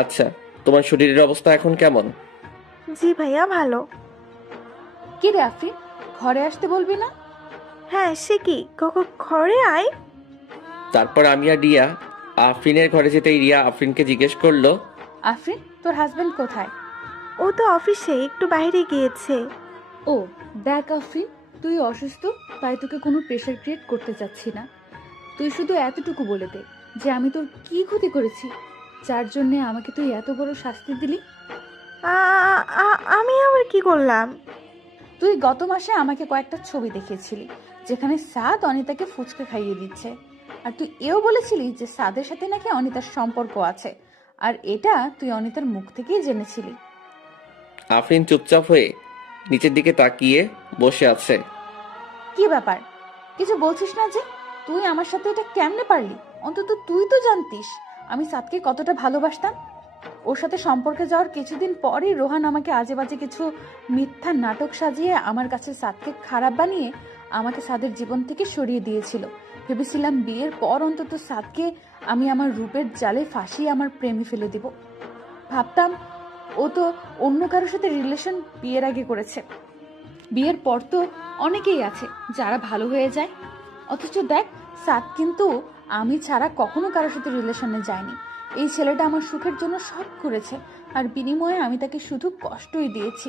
আচ্ছা, তোমার শরীরের অবস্থা এখন কেমন? জি ভাইয়া, ভালো। কি রে আফরিন, ঘরে আসতে বলবি না? হ্যাঁ, সে কি, ঘরে আয়। তারপর আমি আর রিয়া আফরিনের ঘরে যেতেই রিয়া আফরিনকে জিজ্ঞেস করলো, আফরিন, তোর হাজবেন্ড কোথায়? ও তো অফিসে একটু বাইরে গিয়েছে। ও দেখ আফরিন, তুই অসুস্থ, তাই তোকে কোনো প্রেশার ক্রিয়েট করতে চাচ্ছি না। তুই শুধু এতটুকু বলে দে যে আমি তোর কি ক্ষতি করেছি যার জন্যে আমাকে তুই এত বড় শাস্তি দিলি। আমি আবার কি করলাম? তুই গত মাসে আমাকে কয়েকটা ছবি দেখিয়েছিলি যেখানে সাদ অনিতাকে ফুচকা খাইয়ে দিচ্ছে, আর তুই এও বলেছিলি যে সাদের সাথে নাকি অনিতার সম্পর্ক আছে, আর এটা তুই অনিতার মুখ থেকেই জেনেছিলি। আফরিন চুপচাপ হয়ে নিচের দিকে তাকিয়ে বসে আছে। কি ব্যাপার, কিছু বলছিস না যে? তুই আমার সাথে এটা কেমনে পারলি? অন্তত তুই তো জানতিস আমি সাদকে কতটা ভালোবাসতাম। ওর সাথে সম্পর্কে যাওয়ার কিছুদিন পরই রোহান আমাকে আজে বাজে কিছু মিথ্যা নাটক সাজিয়ে আমার কাছে সাদকে খারাপ বানিয়ে আমাকে সাদের জীবন থেকে সরিয়ে দিয়েছিল। ভেবেছিলাম বিয়ের পর অন্তত সাদকে আমি আমার রূপের জালে ফাঁসিয়ে আমার প্রেমে ফেলে দিব। ভাবতাম ও তো অন্য কারোর সাথে রিলেশন বিয়ের আগে করেছে, বিয়ের পর তো অনেকেই আছে যারা ভালো হয়ে যায়। অথচ দেখ, সাদ কিন্তু আমি ছাড়া কখনো কারোর সাথে রিলেশনে যায়নি। এই ছেলেটা আমার সুখের জন্য সব করেছে, আর বিনিময়ে আমি তাকে শুধু কষ্টই দিয়েছি।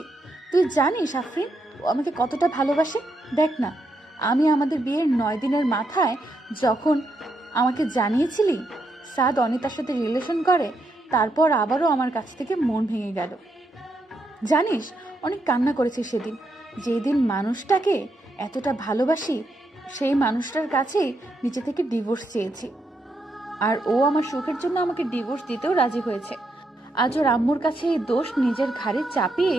তুই জানিস আফরিন ও আমাকে কতটা ভালোবাসে? দেখ না, আমি আমাদের বিয়ের 9 দিনের মাথায় যখন আমাকে জানিয়েছিলি সাদ অনিতার সাথে রিলেশন করে, তারপর আবারও আমার কাছ থেকে মন ভেঙে গেল। জানিস, অনেক কান্না করেছি সেদিন। যেদিন মানুষটাকে এতটা ভালোবাসি সেই মানুষটার কাছেই নিজে থেকে ডিভোর্স চেয়েছি, আর ও আমার সুখের জন্য আমাকে ডিভোর্স দিতেও রাজি হয়েছে। আজ ওর আম্মুর কাছে এই দোষ নিজের ঘাড়ে চাপিয়ে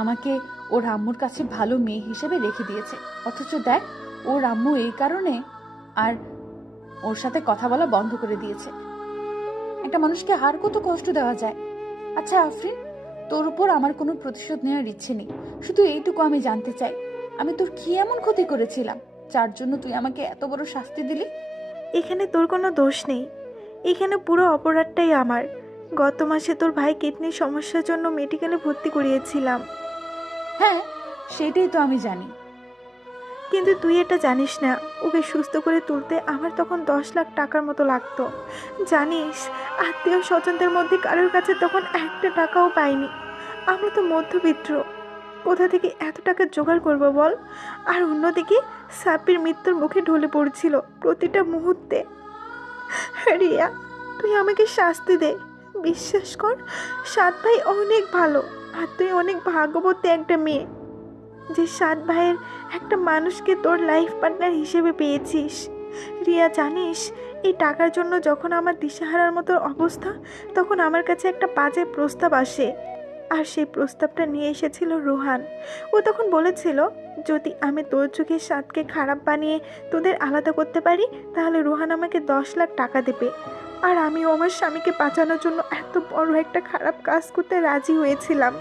আমাকে ওর আম্মুর কাছে ভালো মেয়ে হিসেবে রেখে দিয়েছে। অথচ দেখ, ওর আম্মু এই কারণে আর ওর সাথে কথা বলা বন্ধ করে দিয়েছে। একটা মানুষকে আর কত কষ্ট দেওয়া যায়। আচ্ছা আফরিন, তোর উপর আমার কোনো প্রতিশোধ নেওয়ার ইচ্ছে নেই, শুধু এইটুকু আমি জানতে চাই, আমি তোর কি এমন ক্ষতি করেছিলাম যার জন্য তুই আমাকে এত বড় শাস্তি দিলি? এখানে তোর কোনো দোষ নেই, এখানে পুরো অপরাধটাই আমার। গত মাসে তোর ভাই কিডনির সমস্যার জন্য মেডিকেলে ভর্তি করিয়েছিলাম। হ্যাঁ, সেটাই তো আমি জানি। কিন্তু তুই এটা জানিস না, ওকে সুস্থ করে তুলতে আমার তখন 10 লাখ টাকার মতো লাগতো। জানিস, আত্মীয় স্বজনদের মধ্যে কারোর কাছে তখন একটা টাকাও পাইনি। আমরা তো মধ্যবিত্ত, কোথা থেকে এত টাকা জোগাড় করবো বল? আর অন্যদিকে সাপির মৃত্যুর মুখে ঢলে পড়ছিল প্রতিটা মুহূর্তে। রিয়া, তুই আমাকে শাস্তি দে। বিশ্বাস কর, সাত ভাই অনেক ভালো, আর তুই অনেক ভাগ্যবতী একটা মেয়ে যে 7 ভাইয়ের একটা মানুষকে তোর লাইফ পার্টনার হিসেবে পেয়েছিস। রিয়া, জানিস, এই টাকার জন্য যখন আমার দিশাহারার মতো অবস্থা, তখন আমার কাছে একটা বাজে প্রস্তাব আসে, আর সেই প্রস্তাবটা নিয়ে এসেছিল রোহান। ও তখন বলেছিল, যদি আমি তোর চোখে সাদকে খারাপ বানিয়ে তোদের আলাদা করতে পারি তাহলে রোহান আমাকে 10 লাখ টাকা দেবে। আর আমিও আমার স্বামীকে বাঁচানোর জন্য এত বড় একটা খারাপ কাজ করতে রাজি হয়েছিলাম।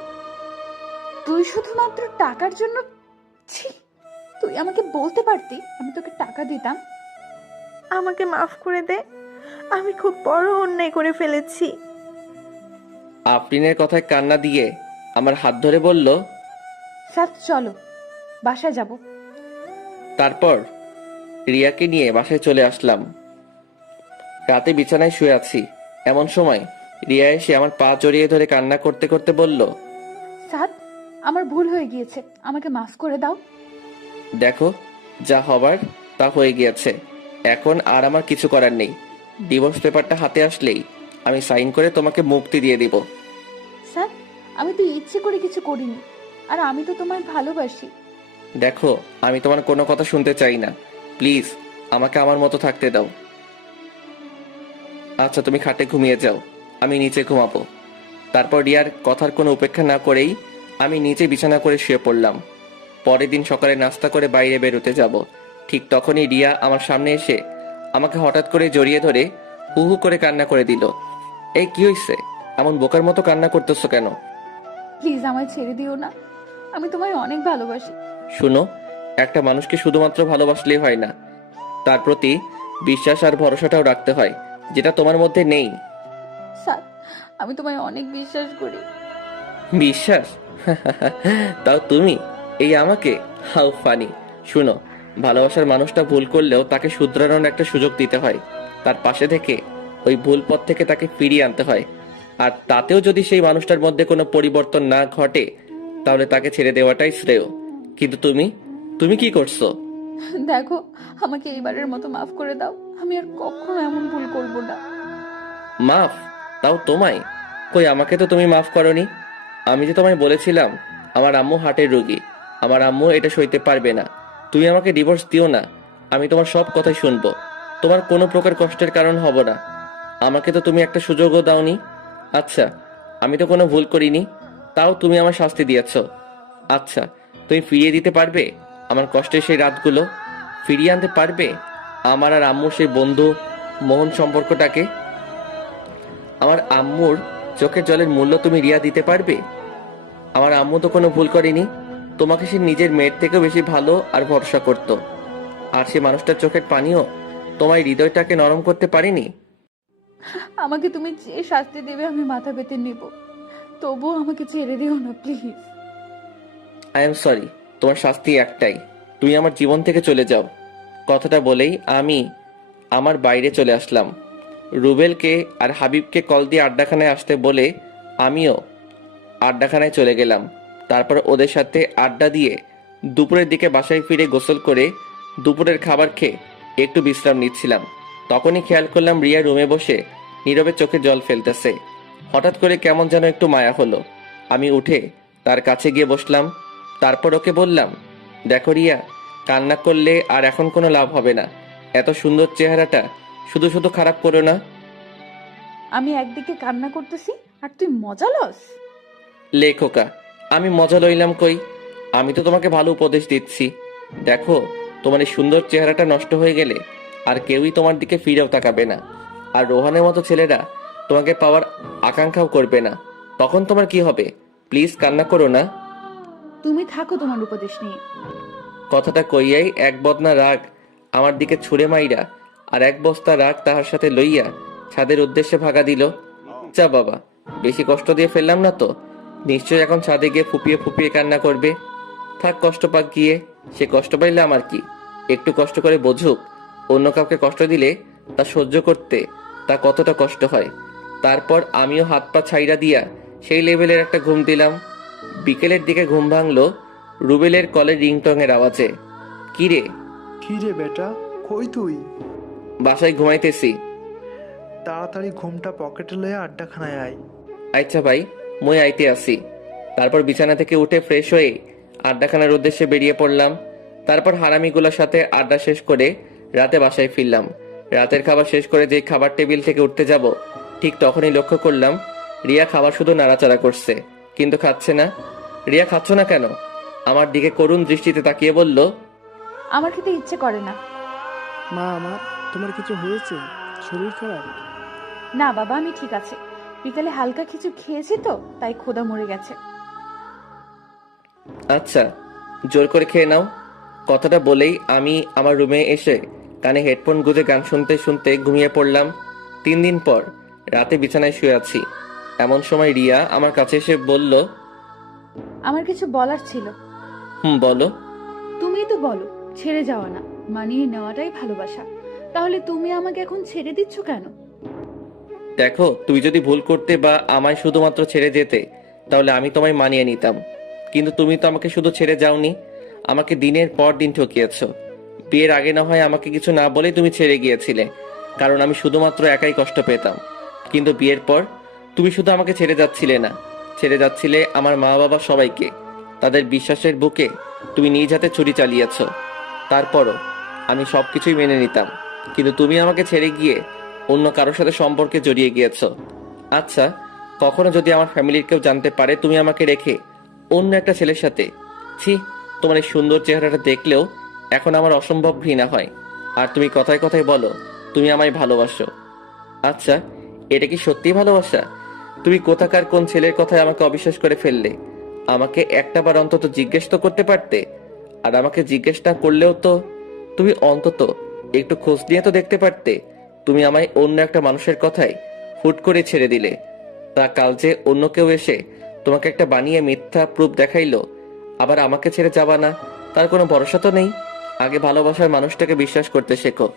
তুই শুধুমাত্র টাকার জন্য? ছি, তুই আমাকে বলতে পারতি, আমি তোকে টাকা দিতাম। আমাকে মাফ করে দে, আমি খুব বড় অন্যায় করে ফেলেছি। আফরিনের কথায় কান্না দিয়ে আমার হাত ধরে বলল, সাথ চলো, বাসায় যাব। তারপর রিয়াকে নিয়ে বাসায় চলে আসলাম। রাতে বিছানায় শুয়ে আছি, এমন সময় রিয়া এসে আমার পা জড়িয়ে ধরে কান্না করতে করতে বলল, সাদ, আমার ভুল হয়ে গিয়েছে, আমাকে মাফ করে দাও। দেখো, যা হবার তা হয়ে গিয়েছে, এখন আর আমার কিছু করার নেই। ডিভোর্স পেপারটা হাতে আসলেই আমি সাইন করে তোমাকে মুক্তি দিয়ে দিব। স্যার, আমি তো ইচ্ছে করে কিছু করিনি, আর আমি তো তোমায় ভালোবাসি। দেখো, আমি তোমার কোনো কথা শুনতে চাই না, প্লিজ আমাকে আমার মতো থাকতে দাও। আচ্ছা, তুমি খাটে ঘুমিয়ে যাও, আমি নিচে ঘুমাবো। তারপর রিয়ার কথার কোনো উপেক্ষা না করেই আমি নিচে বিছানা করে শুয়ে পড়লাম। পরের দিন সকালে নাস্তা করে বাইরে বেরোতে যাব, ঠিক তখনই রিয়া আমার সামনে এসে আমাকে হঠাৎ করে জড়িয়ে ধরে হু হু করে কান্না করে দিল। এই কি হয়েছে? এমন বোকার মতো কান্না করতেছো কেন? প্লিজ আমায় ছেড়ে দিও না, আমি তোমায় অনেক ভালোবাসি। শুনো, একটা মানুষকে শুধুমাত্র ভালোবাসলেই হয় না, তার প্রতি বিশ্বাস আর ভরসাটাও রাখতে হয়, যেটা তোমার মধ্যে নেই। স্যার, আমি তোমায় অনেক বিশ্বাস করি। বিশ্বাস? তাও তুমি, এই আমাকে? How funny. শুনো, ভালোবাসার মানুষটা ভুল করলেও তাকে শুধরানোর একটা সুযোগ দিতে হয়, তার পাশে থেকে ওই ভুল পথ থেকে তাকে ফিরিয়ে আনতে হয়। আর তাতেও যদি সেই মানুষটার মধ্যে কোনো পরিবর্তন না ঘটে তাহলে তাকে ছেড়ে দেওয়াটাই শ্রেয়। কিন্তু তুমি তুমি কি করছো? দেখো, আমাকে এইবারের মতো মাফ করে দাও। আমি আর কখনো এমন ভুল করব না। মাফ? তাও তোমায়? কই, আমাকে তো তুমি মাফ করনি। আমি যে তোমায় বলেছিলাম আমার আম্মু হার্টের রোগী, আমার আম্মু এটা সইতে পারবে না। তুমি আমাকে ডিভোর্স দিও না, আমি তোমার সব কথাই শুনবো, তোমার কোনো প্রকার কষ্টের কারণ হব না। আমাকে তো তুমি একটা সুযোগও দাওনি। আচ্ছা, আমি তো কোনো ভুল করিনি, তাও তুমি আমার শাস্তি দিয়েছ। আচ্ছা, তুমি ফিরিয়ে দিতে পারবে আমার কষ্টের সেই রাতগুলো? ফিরিয়ে আনতে পারবে আমার আর আম্মুর সেই বন্ধু মোহন সম্পর্কটাকে? আমার আম্মুর চোখের জলের মূল্য তুমি রিয়া দিতে পারবে? আমার আম্মু তো কোনো ভুল করেনি, তোমাকে সে নিজের মেয়ের থেকেও বেশি ভালো আর ভরসা করত। আর সে মানুষটার চোখের পানিও তোমার হৃদয়টাকে নরম করতে পারেনি। আমাকে তুমি যে শাস্তি দেবে আমি মাথা পেতে নিব, তবুও আমাকে ছেড়ে দিও না প্লিজ। আই এম সরি, তোমার শাস্তি একটাই, তুমি আমার জীবন থেকে চলে যাও। কথাটা বলেই আমি আমার বাইরে চলে আসলাম। রুবেলকে আর হাবিবকে কল দিয়ে আড্ডাখানায় আসতে বলে আমিও আড্ডাখানায় চলে গেলাম। তারপর ওদের সাথে আড্ডা দিয়ে দুপুরের দিকে বাসায় ফিরে গোসল করে দুপুরের খাবার খেয়ে একটু বিশ্রাম নিচ্ছিলাম। তখনই খেয়াল করলাম রিয়া রুমে বসে নীরবে চোখে জল ফেলতেছে। হঠাৎ করে কেমন যেন একটু মায়া হলো। আমি উঠে তার কাছে গিয়ে বসলাম। তারপর ওকে বললাম, দেখো রিয়া, কান্না করলে আর এখন কোনো লাভ হবে না। এত সুন্দর চেহারাটা শুধু শুধু খারাপ করো না। আমি একদিকে কান্না করতেছি আর তুই মজা লস? লেখোকা, আমি মজা লইলাম কই? আমি তো তোমাকে ভালো উপদেশ দিচ্ছি। দেখো, তোমার এই সুন্দর চেহারাটা নষ্ট হয়ে গেলে আর কেউই তোমার দিকে ফিরেও তাকাবে না। আর রোহানের মতো ছেলেরা তোমাকে পাওয়ার আকাঙ্ক্ষাও করবে না। তখন তোমার কি হবে? প্লিজ কান্না করো না। তুমি থাকো তোমার উপদেশ নিয়ে। কথাটা কইয়াই এক বদনা রাগ আমার দিকে ছুঁড়ে মাইরা আর এক বস্তা রাগ তাহার সাথে লইয়া ছাদের উদ্দেশ্যে ভাগা দিল। যা বাবা, বেশি কষ্ট দিয়ে ফেললাম না তো? নিশ্চয়ই এখন ছাদে গিয়ে ফুপিয়ে ফুপিয়ে কান্না করবে। থাক, কষ্ট পাক গিয়ে। সে কষ্ট পাইলে আমার কি? একটু কষ্ট করে বোঝুক। অন্য কাউকে কষ্ট দিলে তা সহ্য করতে তা কতটা কষ্ট হয়। তারপর আমিও হাত পা ছাইরা দিয়া সেই লেভেলের একটা ঘুম দিলাম। বিকেলের দিকে ঘুম ভাঙলো রুবেলের কলের রিংটং এর আওয়াজে। কিরে? কি রে বেটা, কই তুই? বাসায় ঘুমাইতেছি। তাড়াতাড়ি ঘুমটা পকেটে লয়ে আড্ডাখানায় আয়। আচ্ছা ভাই, মই আইতে আসি। তারপর বিছানা থেকে উঠে ফ্রেশ হয়ে আড্ডাখানার উদ্দেশ্যে বেরিয়ে পড়লাম। তারপর হারামিগুলোর সাথে আড্ডা শেষ করে রাতে বাসায় ফিরলাম। রাতের খাবার শেষ করে যেই খাবার টেবিল থেকে উঠতে যাব, ঠিক তখনই লক্ষ্য করলাম রিয়া খাবার শুধু নাড়াচাড়া করছে, কিন্তু খাচ্ছে না। রিয়া, খাচ্ছ না কেন? আমার দিকে করুণ দৃষ্টিতে তাকিয়ে বলল, আমার খেতে ইচ্ছে করে না। মা, আমার তোমার কিছু হয়েছে? শরীর খারাপ? না বাবা, আমি ঠিক আছে। বিকালে হালকা কিছু খেয়েছি তো, তাই ক্ষুধা মরে গেছে। আচ্ছা, জোর করে খেয়ে নাও। কথাটা বলেই আমি আমার রুমে এসে কানে হেডফোন গুঁজে গান শুনতে শুনতে ঘুমিয়ে পড়লাম। 3 দিন পর রাতে বিছানায় শুয়ে আছি। এমন সময় রিয়া আমার কাছে এসে বলল, আমার কিছু বলার ছিল। বলো। তুমিই তো বলো ছেড়ে যাওয়া না, মানিয়ে নেওয়াটাই ভালোবাসা। তাহলে তুমি আমাকে এখন ছেড়ে দিচ্ছ কেন? দেখো, তুমি যদি ভুল করতে বা আমায় শুধুমাত্র ছেড়ে যেতে, তাহলে আমি তোমায় মানিয়ে নিতাম। কিন্তু তুমি তো আমাকে শুধু ছেড়ে যাওনি, আমাকে দিনের পর দিন ঠকিয়েছ। বিয়ের আগে না হয় আমাকে কিছু না বলেই তুমি ছেড়ে গিয়েছিলে, কারণ আমি শুধুমাত্র একাই কষ্ট পেতাম। কিন্তু বিয়ের পর তুমি শুধু আমাকে ছেড়ে যাচ্ছিলে না, ছেড়ে যাচ্ছিলে আমার মা বাবা সবাইকে। তাদের বিশ্বাসের বুকে তুমি নিজ হাতে ছুরি চালিয়েছ। তারপরও আমি সবকিছুই মেনে নিতাম, কিন্তু তুমি আমাকে ছেড়ে গিয়ে অন্য কারোর সাথে সম্পর্কে জড়িয়ে গিয়েছ। আচ্ছা, কখনো যদি আমার ফ্যামিলির কেউ জানতে পারে তুমি আমাকে রেখে অন্য একটা ছেলের সাথে, ছি, তোমার এই সুন্দর চেহারাটা দেখলেও এখন আমার অসম্ভব ঘৃণা হয়। আর তুমি কথায় কথায় বলো তুমি আমায় ভালোবাসো। আচ্ছা, এটা কি সত্যি ভালোবাসা? তুমি কোথাকার কোন ছেলের কথায় আমাকে অবিশ্বাস করে ফেললে? আমাকে একটা বার অন্তত জিজ্ঞেস তো করতে পারতে। আর আমাকে জিজ্ঞেস না করলেও তো তুমি অন্তত একটু খোঁজ নিয়ে তো দেখতে পারতে। তুমি আমায় অন্য একটা মানুষের কথায় হুট করে ছেড়ে দিলে। তা কাল যে অন্য কেউ এসে তোমাকে একটা বানিয়ে মিথ্যা প্রুফ দেখাইলো, আবার আমাকে ছেড়ে যাবা না, তার কোনো ভরসা তো নেই। আগে ভালোবাসার মানুষটাকে বিশ্বাস করতে শেখো,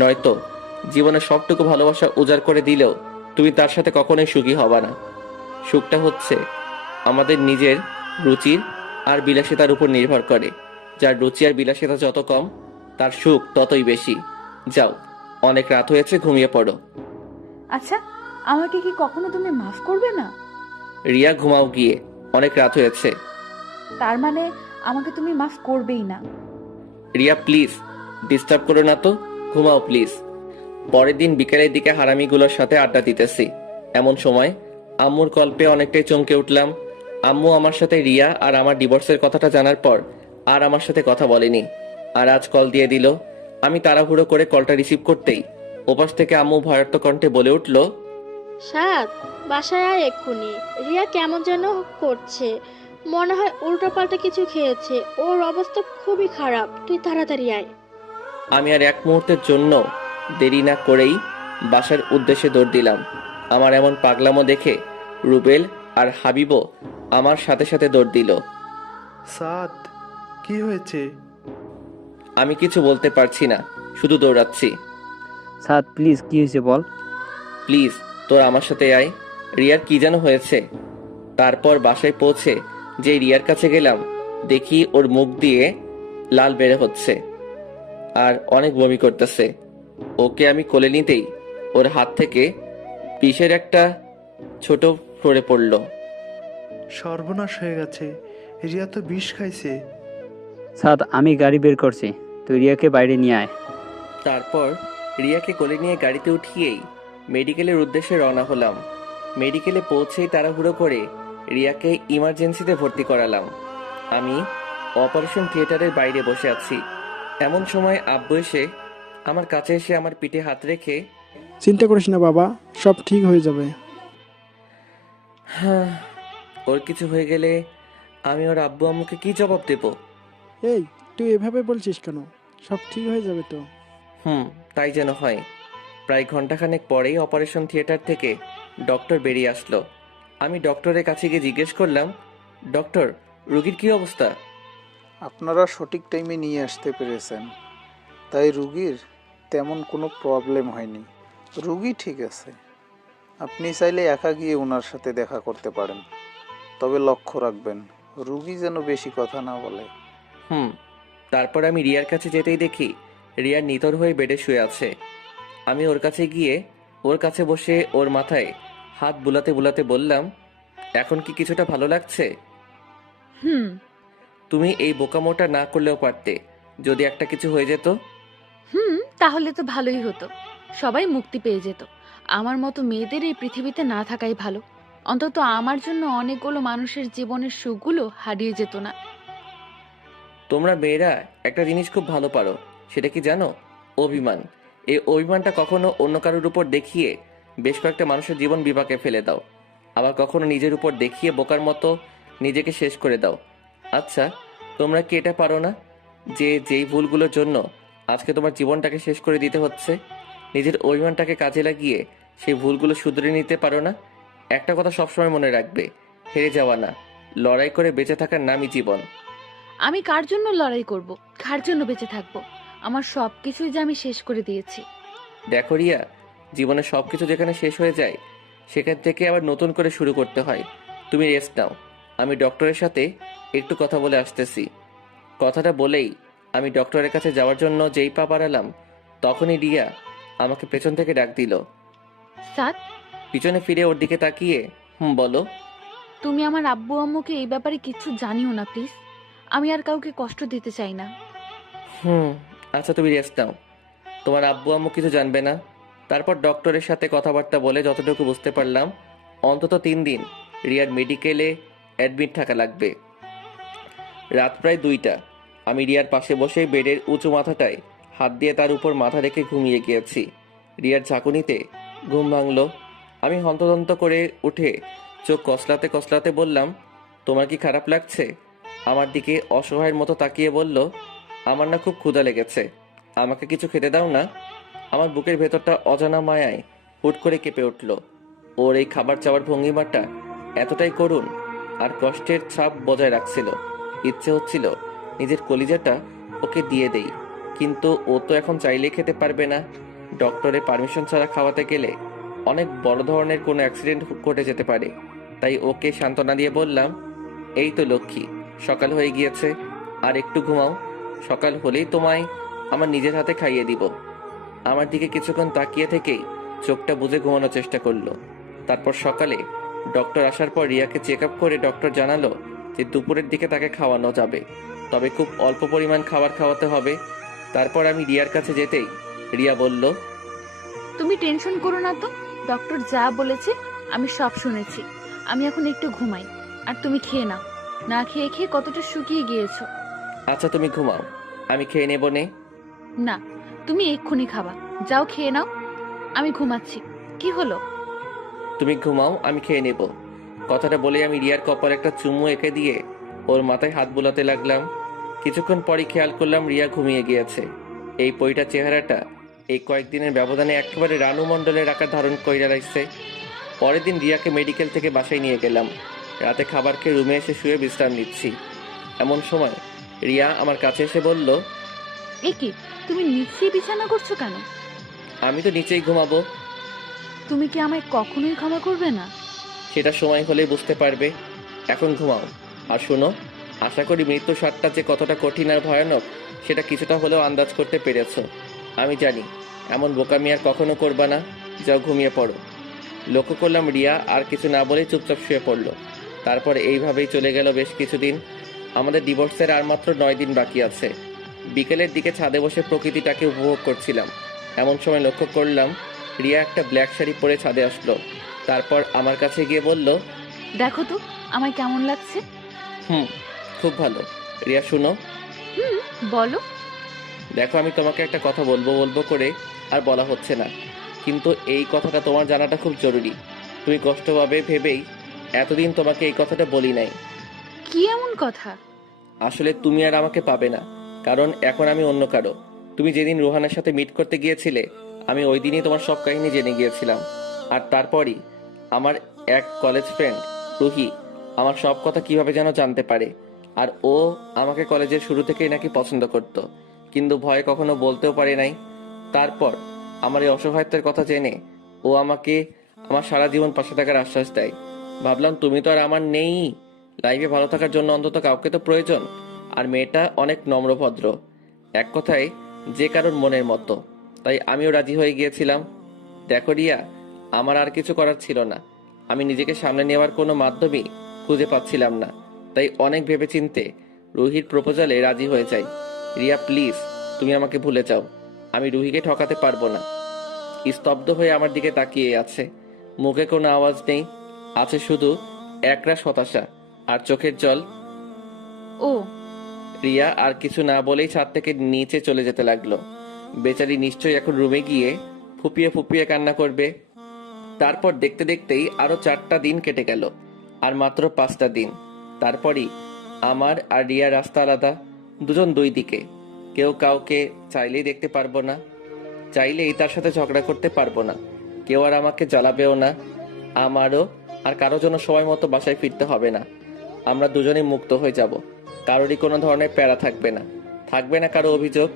নয়তো জীবনে সবটুকু ভালোবাসা উজাড় করে দিলেও তুমি তার সাথে কখনোই সুখী হবা না। সুখটা হচ্ছে আমাদের নিজের রুচির আর বিলাসিতার উপর নির্ভর করে। যার রুচি আর বিলাসিতা যত কম, তার সুখ ততই বেশি। যাও, অনেক রাত হয়েছে, ঘুমিয়ে পড়ো। আচ্ছা, আমাকে কি কখনো তুমি মাফ করবে না? রিয়া, ঘুমাও গিয়ে, অনেক রাত হয়েছে। তার মানে আমাকে তুমি মাফ করবেই না? রিয়া প্লিজ, ডিস্টার্ব করো না তো, ঘুমাও প্লিজ। পরের দিন বিকেলের দিকে হারামিগুলোর সাথে আড্ডা দিতেছি, এমন সময় আম্মুর কল পেয়ে অনেকটাই চমকে উঠলাম। আম্মু আমার সাথে রিয়া আর আমার ডিভোর্সের কথাটা জানার পর আর আমার সাথে কথা বলেনি, আর আজ কল দিয়ে দিল। আমি তাড়াহুড়ো করে কলটা রিসিভ করতেই ওপাশ থেকে আম্মু ভয়ার্থ কণ্ঠে বলে উঠল, সাত, বাসায় আয় এক্ষুনি। রিয়া কেমন যেন করছে, মনে হয় উল্টোপাল্টা কিছু খেয়েছে, ওর অবস্থা খুবই খারাপ, তুই তাড়াতাড়ি আয়। আমি আর এক মুহূর্তের জন্য দেরি না করেই বাসার উদ্দেশ্যে দৌড় দিলাম। আমার এমন পাগলামো দেখে রুবেল আর হাবিবও আমার সাথে সাথে দৌড় দিল। সাদ, কি হয়েছে? আমি কিছু বলতে পারছি না, শুধু দৌড়াচ্ছি। সাদ প্লিজ, কি হয়েছে বল। প্লিজ, তোর আমার সাথে আয়। রিয়ার কি যেন হয়েছে। তারপর বাসায় পৌঁছে যে রিয়ার কাছে গেলাম, দেখি ওর মুখ দিয়ে লাল বের হচ্ছে আর অনেক বমি করতেছে। ওকে আমি কোলে নিতেই ওর হাত থেকে বিষের একটা ছোট সরে পড়ল। সর্বনাশ হয়ে গেছে, রিয়া তো বিষ খাইছে। সাদ, আমি গাড়ি বের করছি, তুই রিয়াকে বাইরে নিয়ে আয়। তারপর রিয়াকে কোলে নিয়ে গাড়িতে উঠিয়েই মেডিকেলের উদ্দেশ্যে রওনা হলাম। মেডিকেলে পৌঁছেই তাড়াহুড়ো করে রিয়াকে ইমার্জেন্সিতে ভর্তি করালাম। আমি অপারেশন থিয়েটারের বাইরে বসে আছি, এমন সময় আব্বু এসে আমার কাছে এসে আমার পিঠে হাত রেখে, চিন্তা করিস না বাবা, সব ঠিক হয়ে যাবে। হ্যাঁ, ওর কিছু হয়ে গেলে আমি ওর আব্বু আম্মুকে কি জবাব দেব? এই, তুই এভাবে বলছিস কেন? সব ঠিক হয়ে যাবে তো। তাই যেন হয়। প্রায় ঘন্টাখানেক পরেই অপারেশন থিয়েটার থেকে ডক্টর বেরিয়ে আসলো। আমি ডক্টরের কাছে গিয়ে জিজ্ঞেস করলাম, ডক্টর, রোগীর কি অবস্থা? আপনারা সঠিক টাইমে নিয়ে আসতে পেরেছেন, তাই রুগীর তেমন কোনো প্রবলেম হয়নি। রুগী ঠিক আছে, আপনি চাইলে একা গিয়ে ওনার সাথে দেখা করতে পারেন, তবে লক্ষ্য রাখবেন রুগী যেন বেশি কথা না বলে। তারপর আমি রিয়ার কাছে যেতেই দেখি রিয়া নিথর হয়ে বেডে শুয়ে আছে। আমি ওর কাছে গিয়ে ওর কাছে বসে ওর মাথায় হাত বুলাতে বুলাতে বললাম, এখন কি কিছুটা ভালো লাগছে? তুমি এই বোকামোটা না করলেও পারতে, যদি একটা কিছু হয়ে যেত। তাহলে তো ভালোই হতো, সবাই মুক্তি পেয়ে যেত। আমার মতো মেয়েদের এই পৃথিবীতে না থাকাই ভালো। অন্তত আমার জন্য অনেকগুলো মানুষের জীবনের সুখগুলো হারিয়ে যেত না। তোমরা মেয়েরা একটা জিনিস খুব ভালো পারো, সেটা কি জানো? অভিমান। এই অভিমানটা কখনো অন্য কারোর উপর দেখিয়ে বেশ কয়েকটা মানুষের জীবন বিপাকে ফেলে দাও, আবার কখনো নিজের উপর দেখিয়ে বোকার মতো নিজেকে শেষ করে দাও। আচ্ছা, তোমরা কি এটা পারো না যে যেই ভুলগুলোর জন্য আজকে তোমার জীবনটাকে শেষ করে দিতে হচ্ছে, নিজের অভিমানটাকে কাজে লাগিয়ে সেই ভুলগুলো শুধরে নিতে পারো না? একটা কথা সবসময় মনে রাখবে, হেরে যাওয়া না, লড়াই করে বেঁচে থাকার নামই জীবন। আমি কার জন্য লড়াই করব, কার জন্য বেঁচে থাকবো? আমার সবকিছুই যে আমি শেষ করে দিয়েছি। দেখো রিয়া, জীবনে সবকিছু যেখানে শেষ হয়ে যায় সেখান থেকে আবার নতুন করে শুরু করতে হয়। তুমি রেস্ট নাও, আমি ডক্টরের সাথে একটু কথা বলে আসতেছি। কথাটা বলেই আমি ডক্টরের কাছে যাওয়ার জন্য যেই পা বাড়ালাম, তখনই রিয়া আমাকে পেছন থেকে ডাক দিল। সাদ, পিছনে ফিরে ওর দিকে তাকিয়ে, বলো। তুমি আমার আব্বু আম্মুকে এই ব্যাপারে কিছু জানিও না প্লিজ, আমি আর কাউকে কষ্ট দিতে চাই না। আচ্ছা, তুমি রেস্ট নাও, তোমার আব্বু আম্মু কিছু জানবে না। তারপর ডক্টরের সাথে কথাবার্তা বলে যতটুকু বুঝতে পারলাম, অন্তত 3 দিন রিয়ার মেডিকেলে অ্যাডমিট থাকা লাগবে। রাত প্রায় 2টা। আমি রিয়ার পাশে বসে বেডের উঁচু মাথাটায় হাত দিয়ে তার উপর মাথা রেখে ঘুমিয়ে গিয়েছি। রিয়ার ঝাঁকুনিতে ঘুম ভাঙলো। আমি হন্তদন্ত করে উঠে চোখ কসলাতে কসলাতে বললাম, তোমার কি খারাপ লাগছে? আমার দিকে অসহায়ের মতো তাকিয়ে বলল, আমার না খুব ক্ষুধা লেগেছে, আমাকে কিছু খেতে দাও না। আমার বুকের ভেতরটা অজানা মায়ায় হুট করে কেঁপে উঠল। ওর এই খাবার চাওয়ার ভঙ্গিমাটা এতটাই করুণ আর কষ্টের ছাপ বজায় রাখছিল। ইচ্ছে হচ্ছিল নিজের কলিজাটা ওকে দিয়ে দেই, কিন্তু ও তো এখন চাইলেই খেতে পারবে না। ডক্টরের পারমিশন ছাড়া খাওয়াতে গেলে অনেক বড় ধরনের কোনো অ্যাক্সিডেন্ট ঘটে যেতে পারে। তাই ওকে সান্ত্বনা দিয়ে বললাম, এই তো লক্ষ্মী, সকাল হয়ে গিয়েছে, আর একটু ঘুমাও, সকাল হলেই তোমায় আমার নিজের হাতে খাইয়ে দিব। আমার দিকে কিছুক্ষণ তাকিয়ে থেকেই চোখটা বুজে ঘুমানোর চেষ্টা করলো। তারপর সকালে ডক্টর আসার পর রিয়াকে চেক আপ করে ডক্টর জানালো যে দুপুরের দিকে তাকে খাওয়ানো যাবে, তবে খুব অল্প পরিমাণ খাবার খাওয়াতে হবে। তারপর আমি রিয়ার কাছে যেতেই রিয়া বলল, তুমি টেনশন করো না তো, ডক্টর যা বলেছে আমি সব শুনেছি। আমি এখন একটু ঘুমাই, আর তুমি খেয়ে নাও। না খেয়ে খেয়ে কতটা শুকিয়ে গিয়েছো। আচ্ছা তুমি ঘুমাও, আমি খেয়ে নেব নে। না, তুমি এক্ষুনি খাবা, যাও খেয়ে নাও। আমি ঘুমাচ্ছি। কি হলো? তুমি ঘুমাও, আমি খেয়ে নেব। কথাটা বলে আমি রিয়ার কপালে একটা চুমু এঁকে দিয়ে ওর মাথায় হাত বুলাতে লাগলাম। কিছুক্ষণ পরই খেয়াল করলাম রিয়া ঘুমিয়ে গিয়েছে। এই পইটা চেহারাটা এই কয়েকদিনের ব্যবধানে একেবারে রানু মণ্ডলের আকার ধারণ কইরা লাগছে। পরের দিন রিয়াকে মেডিকেল থেকে বাসায় নিয়ে গেলাম। রাতে খাবার খেয়ে রুমে এসে শুয়ে বিশ্রাম নিচ্ছি। এমন সময় রিয়া আমার কাছে এসে বলল, এ কি, তুমি নিচেই বিছানা করছো কেন? আমি তো নিচেই ঘুমাবো। তুমি কি আমায় কখনোই ক্ষমা করবে না? সেটা সময় হলেই বুঝতে পারবে। এখন ঘুমাও। আর শোনো, আশা করি মৃত্যুর স্বাদটা যে কতটা কঠিন আর ভয়ানক সেটা কিছুটা হলেও আন্দাজ করতে পেরেছ। আমি জানি এমন বোকামি আর কখনো করবা না। যাও ঘুমিয়ে পড়ো। লক্ষ্য করলাম রিয়া আর কিছু না বলেই চুপচাপ শুয়ে পড়ল। তারপর এইভাবেই চলে গেল বেশ কিছুদিন। আমাদের ডিভোর্সের আর মাত্র 9 দিন বাকি আছে। বিকেলের দিকে ছাদে বসে প্রকৃতিটাকে উপভোগ করছিলাম। এমন সময় লক্ষ্য করলাম রিয়া একটা ব্ল্যাক শাড়ি পরে ছাদে আসলো। তারপর আমার কাছে গিয়ে বলল, দেখো তো আমায় কেমন লাগছে। খুব ভালো। রিয়া শুনো। বলো। দেখো, আমি তোমাকে একটা কথা বলবো করে আর বলা হচ্ছে না, কিন্তু এই কথাটা তোমার জানাটা খুব জরুরি। তুমি কষ্ট পাবে ভেবেই এতদিন তোমাকে এই কথাটা বলি নাই। কি এমন কথা? আসলে তুমি আর আমাকে পাবে না, কারণ এখন আমি অন্য কারো। তুমি যেদিন রোহানের সাথে মিট করতে গিয়েছিলে, আমি ওই দিনই তোমার সব কাহিনী জেনে গিয়েছিলাম। আর তারপরই আমার এক কলেজ ফ্রেন্ড রুহি আমার সব কথা কিভাবে যেন জানতে পারে। আর ও আমাকে কলেজের শুরু থেকেই নাকি পছন্দ করত, কিন্তু ভয়ে কখনো বলতেও পারে নাই। তারপর আমার এই অসহায়ত্বের কথা জেনে ও আমাকে আমার সারা জীবন পাশে থাকার আশ্বাস দেয়। ভাবলাম তুমি তো আর আমার নেই, লাইফে ভালো থাকার জন্য অন্তত কাউকে তো প্রয়োজন। আর মেয়েটা অনেক নম্রভদ্র, এক কথায় যে কারোর মনের মতো। তাই আমিও রাজি হয়ে গিয়েছিলাম। দেখো রিয়া, আমার আর কিছু করার ছিল না। আমি নিজেকে সামনে নেওয়ার কোনো মাধ্যমই খুঁজে পাচ্ছিলাম না। তাই অনেক ভেবেচিন্তে রুহির প্রপোজালে রাজি হয়ে যাই। রিয়া প্লিজ, তুমি আমাকে ভুলে যাও। আমি রুহিকে ঠকাতে পারবো না। স্তব্ধ হয়ে আমার দিকে তাকিয়ে আছে। মুখে কোনো আওয়াজ নেই, আছে শুধু একরাশ হতাশা আর চোখের জল। ও রিয়া আর কিছু না বলেই ছাদ থেকে নিচে চলে যেতে লাগলো। বেচারি নিশ্চয়ই এখন রুমে গিয়ে ফুপিয়ে ফুপিয়ে কান্না করবে। তারপর দেখতে দেখতেই আরো 4টা দিন কেটে গেল, আর মাত্র 5টা দিন। তারপরই আমার আর রিয়ার রাস্তা আলাদা, দুজন দুই দিকে। কেউ কাউকে চাইলেই দেখতে পারবো না, চাইলেই তার সাথে ঝগড়া করতে পারবো না। কেউ আর আমাকে জ্বালাবেও না। আমারও আর কারো জন্য সময় মতো বাসায় ফিরতে হবে না। আমরা দুজনেই মুক্ত হয়ে যাব। কারোরই কোনো ধরনের প্যারা থাকবে না, থাকবে না কারো অভিযোগ।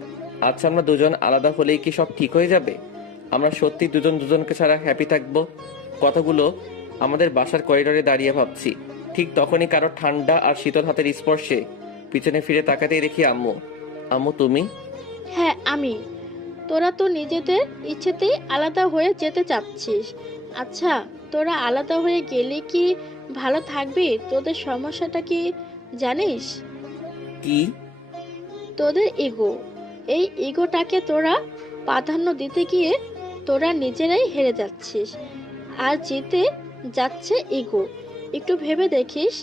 আচ্ছা, আমরা দুজন আলাদা হলেই কি সব ঠিক হয়ে যাবে? আমরা সত্যি দুজন দুজনকে ছাড়া হ্যাপি থাকবো? কথাগুলো আমাদের বাসার করিডোরে দাঁড়িয়ে ভাবছি। ঠিক তখনই কারো ঠান্ডা আর শীতল হাতের স্পর্শে পিছনে ফিরে তাকাতেই দেখি আম্মু। আম্মু তুমি? হ্যাঁ আমি। তোরা তো নিজেদের ইচ্ছেতেই আলাদা হয়ে যেতে চাচ্ছিস। আচ্ছা, তোরা আলাদা হয়ে গেলে কি ভালো থাকবি? তোদের সমস্যাটা কি জানিস? কি? তোদের ইগো। এই ইগোটাকে তোরা প্রাধান্য দিতে গিয়ে তোরা নিজেরাই হেরে যাচ্ছিস, আর জিতে যাচ্ছে ইগো। একটু ভেবে দেখিস,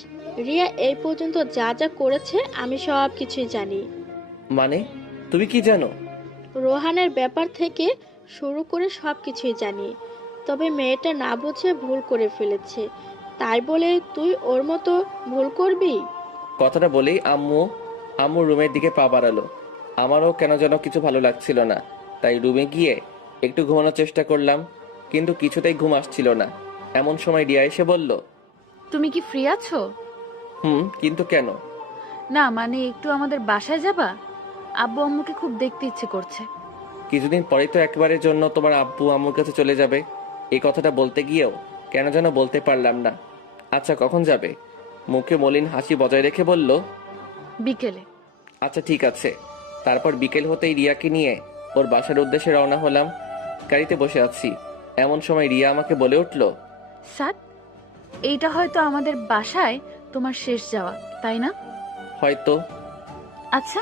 রিয়া এই পর্যন্ত যা যা করেছে আমি সব কিছুই জানি। মানে তুমি কি জানো? রোহানের ব্যাপার থেকে শুরু করে সব কিছুই জানি। তবে মেয়েটা না বুঝে ভুল করে ফেলেছে, তাই বলে তুই ওর মতো ভুল করবি? কথাটা বলেই আম্মু রুমের দিকে পা বাড়ালো। আমারও কেন যেন কিছু ভালো লাগছিল না, তাই রুমে গিয়ে একটু ঘুমানোর চেষ্টা করলাম, কিন্তু কিছুতেই ঘুম আসছিল না। এমন সময় রিয়া এসে বলল, তুমি কি ফ্রি আছো? কিন্তু কেন? না মানে একটু আমাদের বাসায় যাবা? আব্বু আম্মুকে খুব দেখতে ইচ্ছে করছে। কিছুদিন পরেই তো একবারের জন্য তোমার আব্বু আম্মুর কাছে চলে যাবে। এই কথাটা বলতে গিয়েও কেন যেন বলতে পারলাম না। আচ্ছা কখন যাবে? মুখে মলিন হাসি বজায় রেখে বলল, বিকেলে। আচ্ছা ঠিক আছে। তারপর বিকেল হতেই রিয়াকে নিয়ে ওর বাসার উদ্দেশ্যে রওনা হলাম। গাড়িতে বসে আছি, এমন সময় রিয়া আমাকে বলে উঠল, সাদ, এইটা হয়তো আমাদের বাসায় তোমার শেষ যাওয়া, তাই না? হয়তো। আচ্ছা,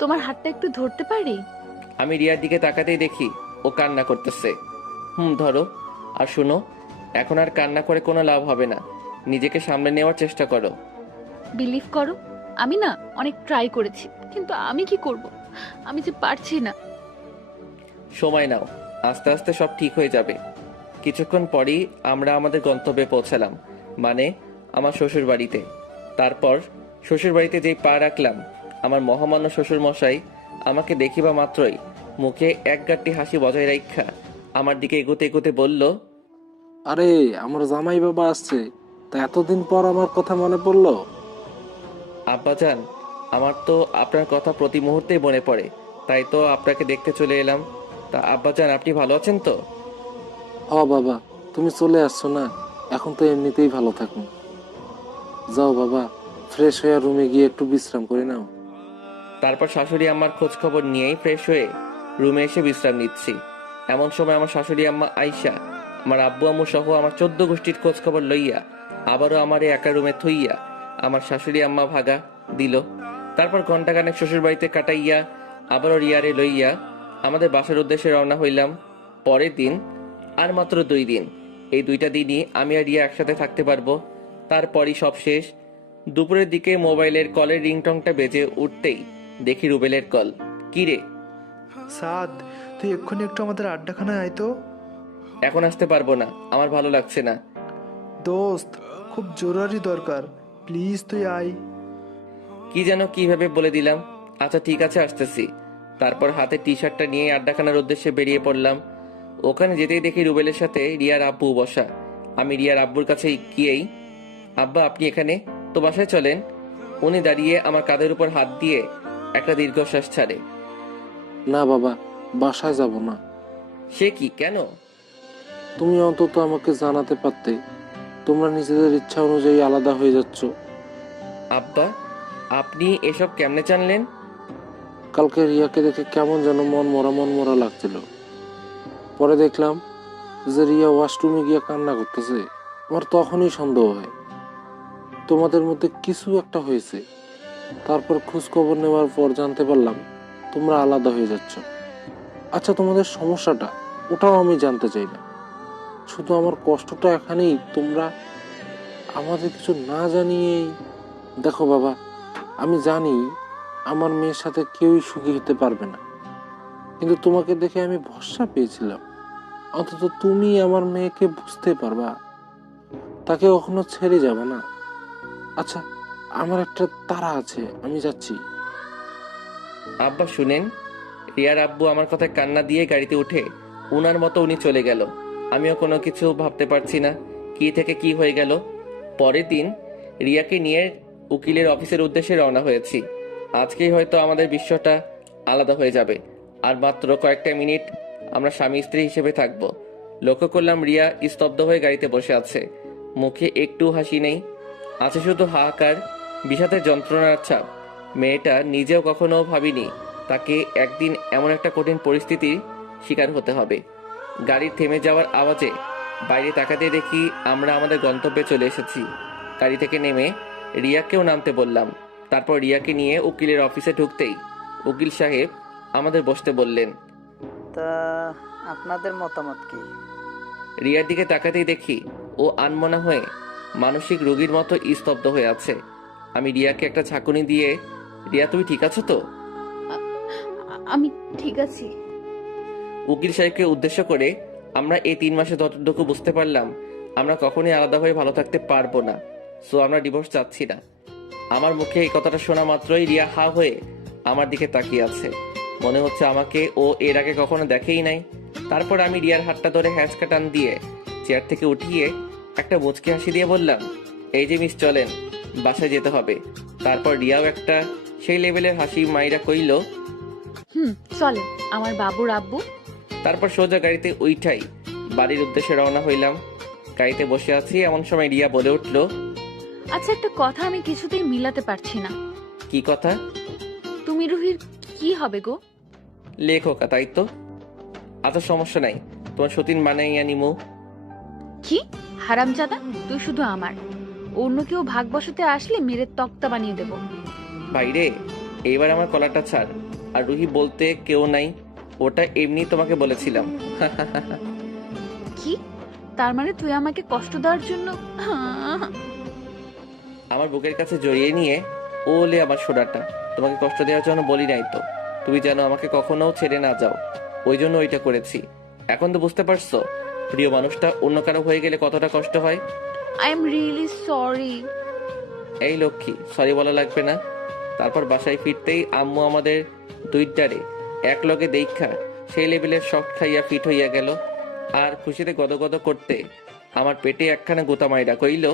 তোমার হাতটা একটু ধরতে পারি? আমি রিয়ার দিকে তাকাতেই দেখি ও কান্না করতেছে। ধরো। আর শুনো, এখন আর কান্না করে কোনো লাভ হবে না, নিজেকে সামলে নেওয়ার চেষ্টা করো। বিলিভ করো, আমি না অনেক ট্রাই করেছি, কিন্তু আমি কি করব, আমি যে পারছি না। সময় নাও, আস্তে আস্তে সব ঠিক হয়ে যাবে। কিছুক্ষণ পরই আমরা আমাদের গন্তব্যে পৌঁছালাম, মানে আমার শ্বশুর বাড়িতে। তারপর শ্বশুর বাড়িতে যেই পা রাখলাম, আমার মহামান্য শ্বশুর মশাই আমাকে দেখিবা মাত্রই মুখে এক গাঁটটি হাসি বজায় রাখা আমার দিকে এগোতে এগোতে বলল, আরে আমার জামাই বাবা আসছে, তা এতদিন পর আমার কথা মনে পড়লো? আব্বাজান, আমার তো আপনার কথা প্রতি মুহূর্তেই মনে পড়ে, তাই তো আপনাকে দেখতে চলে এলাম। তা আব্বাজান, আপনি ভালো আছেন তো? বাবা, তুমি চলে আসছো না, এখন তো এমনিতেই ভালো থাকুন। যাও বাবা, ফ্রেশ হয়ে রুমে গিয়ে একটু বিশ্রাম করে নাও। তারপর শাশুড়ি আম্মার খোঁজ খবর নিয়েই ফ্রেশ হয়ে রুমে এসে বিশ্রাম নিচ্ছি। এমন সময় আমার শাশুড়ি আম্মা আয়শা আমার আব্বু আম্মু সহ আমার 14 গোষ্ঠীর খোঁজ খবর লইয়া আবারও আমার একা রুমে থইয়া আমার শাশুড়ি আম্মা ভাগা দিল। তারপর ঘন্টাখানেক শ্বশুর বাড়িতে কাটাইয়া আবারও রিয়ারে লইয়া আমাদের বাসার উদ্দেশ্যে রওনা হইলাম। পরের দিন আর মাত্র 2 দিন, এই 2টা দিনই আমি আর রিয়া একসাথে থাকতে পারবো। তারপরই সব শেষ। দুপুরের দিকে মোবাইলের কলের রিংটংটা বেজে উঠতেই দেখি রুবেলের কল। কি রে? সাদ, তুই এক্ষুনি একটু আমাদের আড্ডাখানায় আয় তো। এখন আসতে পারবো না, আমার ভালো লাগছে না। দোস্ত, খুব জরুরি দরকার, প্লিজ তুই আয়। কি যেন কিভাবে বলে দিলাম। আচ্ছা ঠিক আছে, আসতেছি। তারপর হাতে টি শার্টটা নিয়ে আড্ডাখানার উদ্দেশ্যে বেরিয়ে পড়লাম। ওখানে যেতেই দেখি রুবেলের সাথে রিয়ার আব্বু বসা। আমি রিয়ার আব্বুর কাছে গিয়েই, আব্বা আপনি এখানে, তো বাসায় চলেন। উনি দাঁড়িয়ে আমার কাঁধের উপর হাত দিয়ে একটা দীর্ঘশ্বাস ছাড়ে। না বাবা, বাসায় যাব না। সে কি, কেন? তুমি অন্তত আমাকে জানাতে পারতে, তোমরা নিজেদের ইচ্ছা অনুযায়ী আলাদা হয়ে যাচ্ছ। আব্বা, আপনি এসব কেমনে জানলেন? কালকে রিয়াকে দেখে কেমন যেন মন মরা লাগছিল। পরে দেখলাম যে রিয়া ওয়াশরুমে গিয়ে কান্না করতেছে। আমার তখনই সন্দেহ হয় তোমাদের মধ্যে কিছু একটা হয়েছে। তারপর খোঁজ খবর নেওয়ার পর জানতে পারলাম তোমরা আলাদা হয়ে যাচ্ছ। আচ্ছা, তোমাদের সমস্যাটা ওটাও আমি জানতে চাই না, শুধু আমার কষ্টটা এখানেই তোমরা আমাদের কিছু না জানিয়েই। দেখো বাবা, আমি জানি আমার মেয়ের সাথে কেউই সুখী হতে পারবে না, কিন্তু তোমাকে দেখে আমি ভরসা পেয়েছিলাম অন্তত তুমি আমার মেয়েকে বুঝতে পারবা, তাকে কখনো ছেড়ে যাবে না। আচ্ছা, আমার একটা তাড়া আছে, আমি যাচ্ছি। আব্বা শুনেন, রিয়ার আব্বু আমার কথায় কান্না দিয়ে গাড়িতে উঠে উনার মতো উনি চলে গেল। আমিও কোনো কিছু ভাবতে পারছি না কি থেকে কি হয়ে গেল। পরের দিন রিয়াকে নিয়ে উকিলের অফিসের উদ্দেশ্যে রওনা হয়েছি। আজকেই হয়তো আমাদের বিশ্বটা আলাদা হয়ে যাবে। আর মাত্র কয়েকটা মিনিট আমরা স্বামী স্ত্রী হিসেবে থাকবো। লক্ষ্য করলাম রিয়া স্তব্ধ হয়ে গাড়িতে বসে আছে, মুখে একটু হাসি নেই, আছে শুধু হাহাকার, বিষাদের যন্ত্রণার ছাপ। মেয়েটা নিজেও কখনো ভাবিনি তাকে একদিন এমন একটা কঠিন পরিস্থিতির শিকার হতে হবে। গাড়ির থেমে যাওয়ার আওয়াজে বাইরে তাকাতে দেখি আমরা আমাদের গন্তব্যে চলে এসেছি। গাড়ি থেকে নেমে রিয়াকেও নামতে বললাম। তারপর রিয়াকে নিয়ে উকিলের অফিসে ঢুকতেই উকিল সাহেব আমাদের বসতে বললেন। তা আপনাদের মতামত কি? রিয়ার দিকে তাকাতেই দেখি ও আনমনা হয়ে মানসিক রোগীর মতো স্তব্ধ হয়ে আছে। আমি রিয়াকে একটা ঝাঁকুনি দিয়ে, রিয়া তুমি ঠিক আছো তো? আমি ঠিক আছি। উকিল সাহেবকে উদ্দেশ্য করে, আমরা এই 3 মাসে যতটুকু বুঝতে পারলাম আমরা কখনোই আলাদা হয়ে ভালো থাকতে পারবো না, সো আমরা ডিভোর্স চাচ্ছি না। আমার মুখে এই কথাটা শোনা মাত্রই রিয়া হা হয়ে আমার দিকে তাকিয়ে আছে, মনে হচ্ছে আমাকে ও এর আগে কখনো দেখেই নাই। তারপর আমি রিয়ার হাতটা ধরে হ্যাঁচকা টান দিয়ে চেয়ার থেকে উঠিয়ে একটা মুচকি হাসি দিয়ে বললাম, এই যে মিস চলেন, বাসায় যেতে হবে। তারপর রিয়াও একটা সেই লেভেলের হাসি মাইরা কইল, চলেন আমার বাবুর আব্বু। তারপর সোজা গাড়িতে উইঠাই বাড়ির উদ্দেশ্যে রওনা হইলাম। গাড়িতে বসে আছি এমন সময় রিয়া বলে উঠল, আচ্ছা একটা কথা আমি কিছুতেই মিলাতে পারছি না। কি কথা? তুমি রুহির কি হবে গো? লেখকা, তাই তো। আচ্ছা সমস্যা নাই, তোমার সতীন বানাইয়া নিমু। কি হারামজাদা, তুই শুধু আমার, অন্য কেউ ভাগ বসাতে আসলে মেরে তক্তা বানিয়ে দেব। ভাইরে, এইবার আমার কলারটা ছাড়। আর রুহি বলতে কেউ নাই, ওটা এমনি তোমাকে বলেছিলাম। কি তার মানে তুই আমাকে কষ্ট দেওয়ার জন্য? আমার বুকের কাছে জড়িয়ে নিয়ে ওলে আমার সোনাটা, তোমাকে কষ্ট দেওয়ার জন্য বলি নাই তো। তুমি যেন আমাকে কখনো ছেড়ে না যাও, ওই জন্য ওইটা করেছি। এখন তো বুঝতে পারছো প্রিয় মানুষটা অন্য কারো হয়ে গেলে কতটা কষ্ট হয়। I am really sorry. এই লক্ষ্মী, সরি বলা লাগবে না। তারপর বাসায় ফিরতেই আম্মু আমাদের দুইটারে এক লগে দেখা সেই লেভেলের শখ খাইয়া ফিট হইয়া গেল। আর খুশিতে গদগদ করতে আমার পেটে একখানা গোতা মাইরা কইল,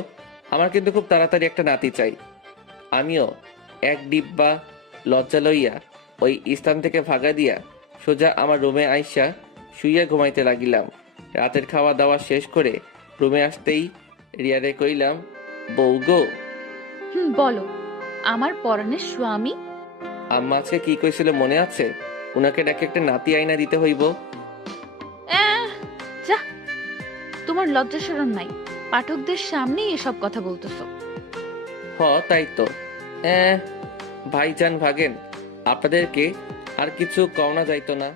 আমার কিন্তু খুব তাড়াতাড়ি একটা নাতি চাই। আমিও এক ডিব্বা লজ্জা লইয়া ওই স্থান থেকে ভাগা দিয়া সোজা আমার রুমে আইসা শুইয়া ঘুমাইতে লাগিলাম। রাতের খাওয়া দাওয়া শেষ করে রুমে আসতেই রিয়ারে কইলাম, বউ গো। বলো আমার পরাণের স্বামী। আম্মা আজকে কি কইছিল মনে আছে? উনাকে ডাকে একটা নাতি আয়না দিতে হইব। যা, তোমার লজ্জা শরম নাই? পাঠকদের সামনেই এসব কথা বলতেছো। তাই তো। ভাইজান ভাগেন, আপনাদেরকে আর কিছু কওনা যাইতো না।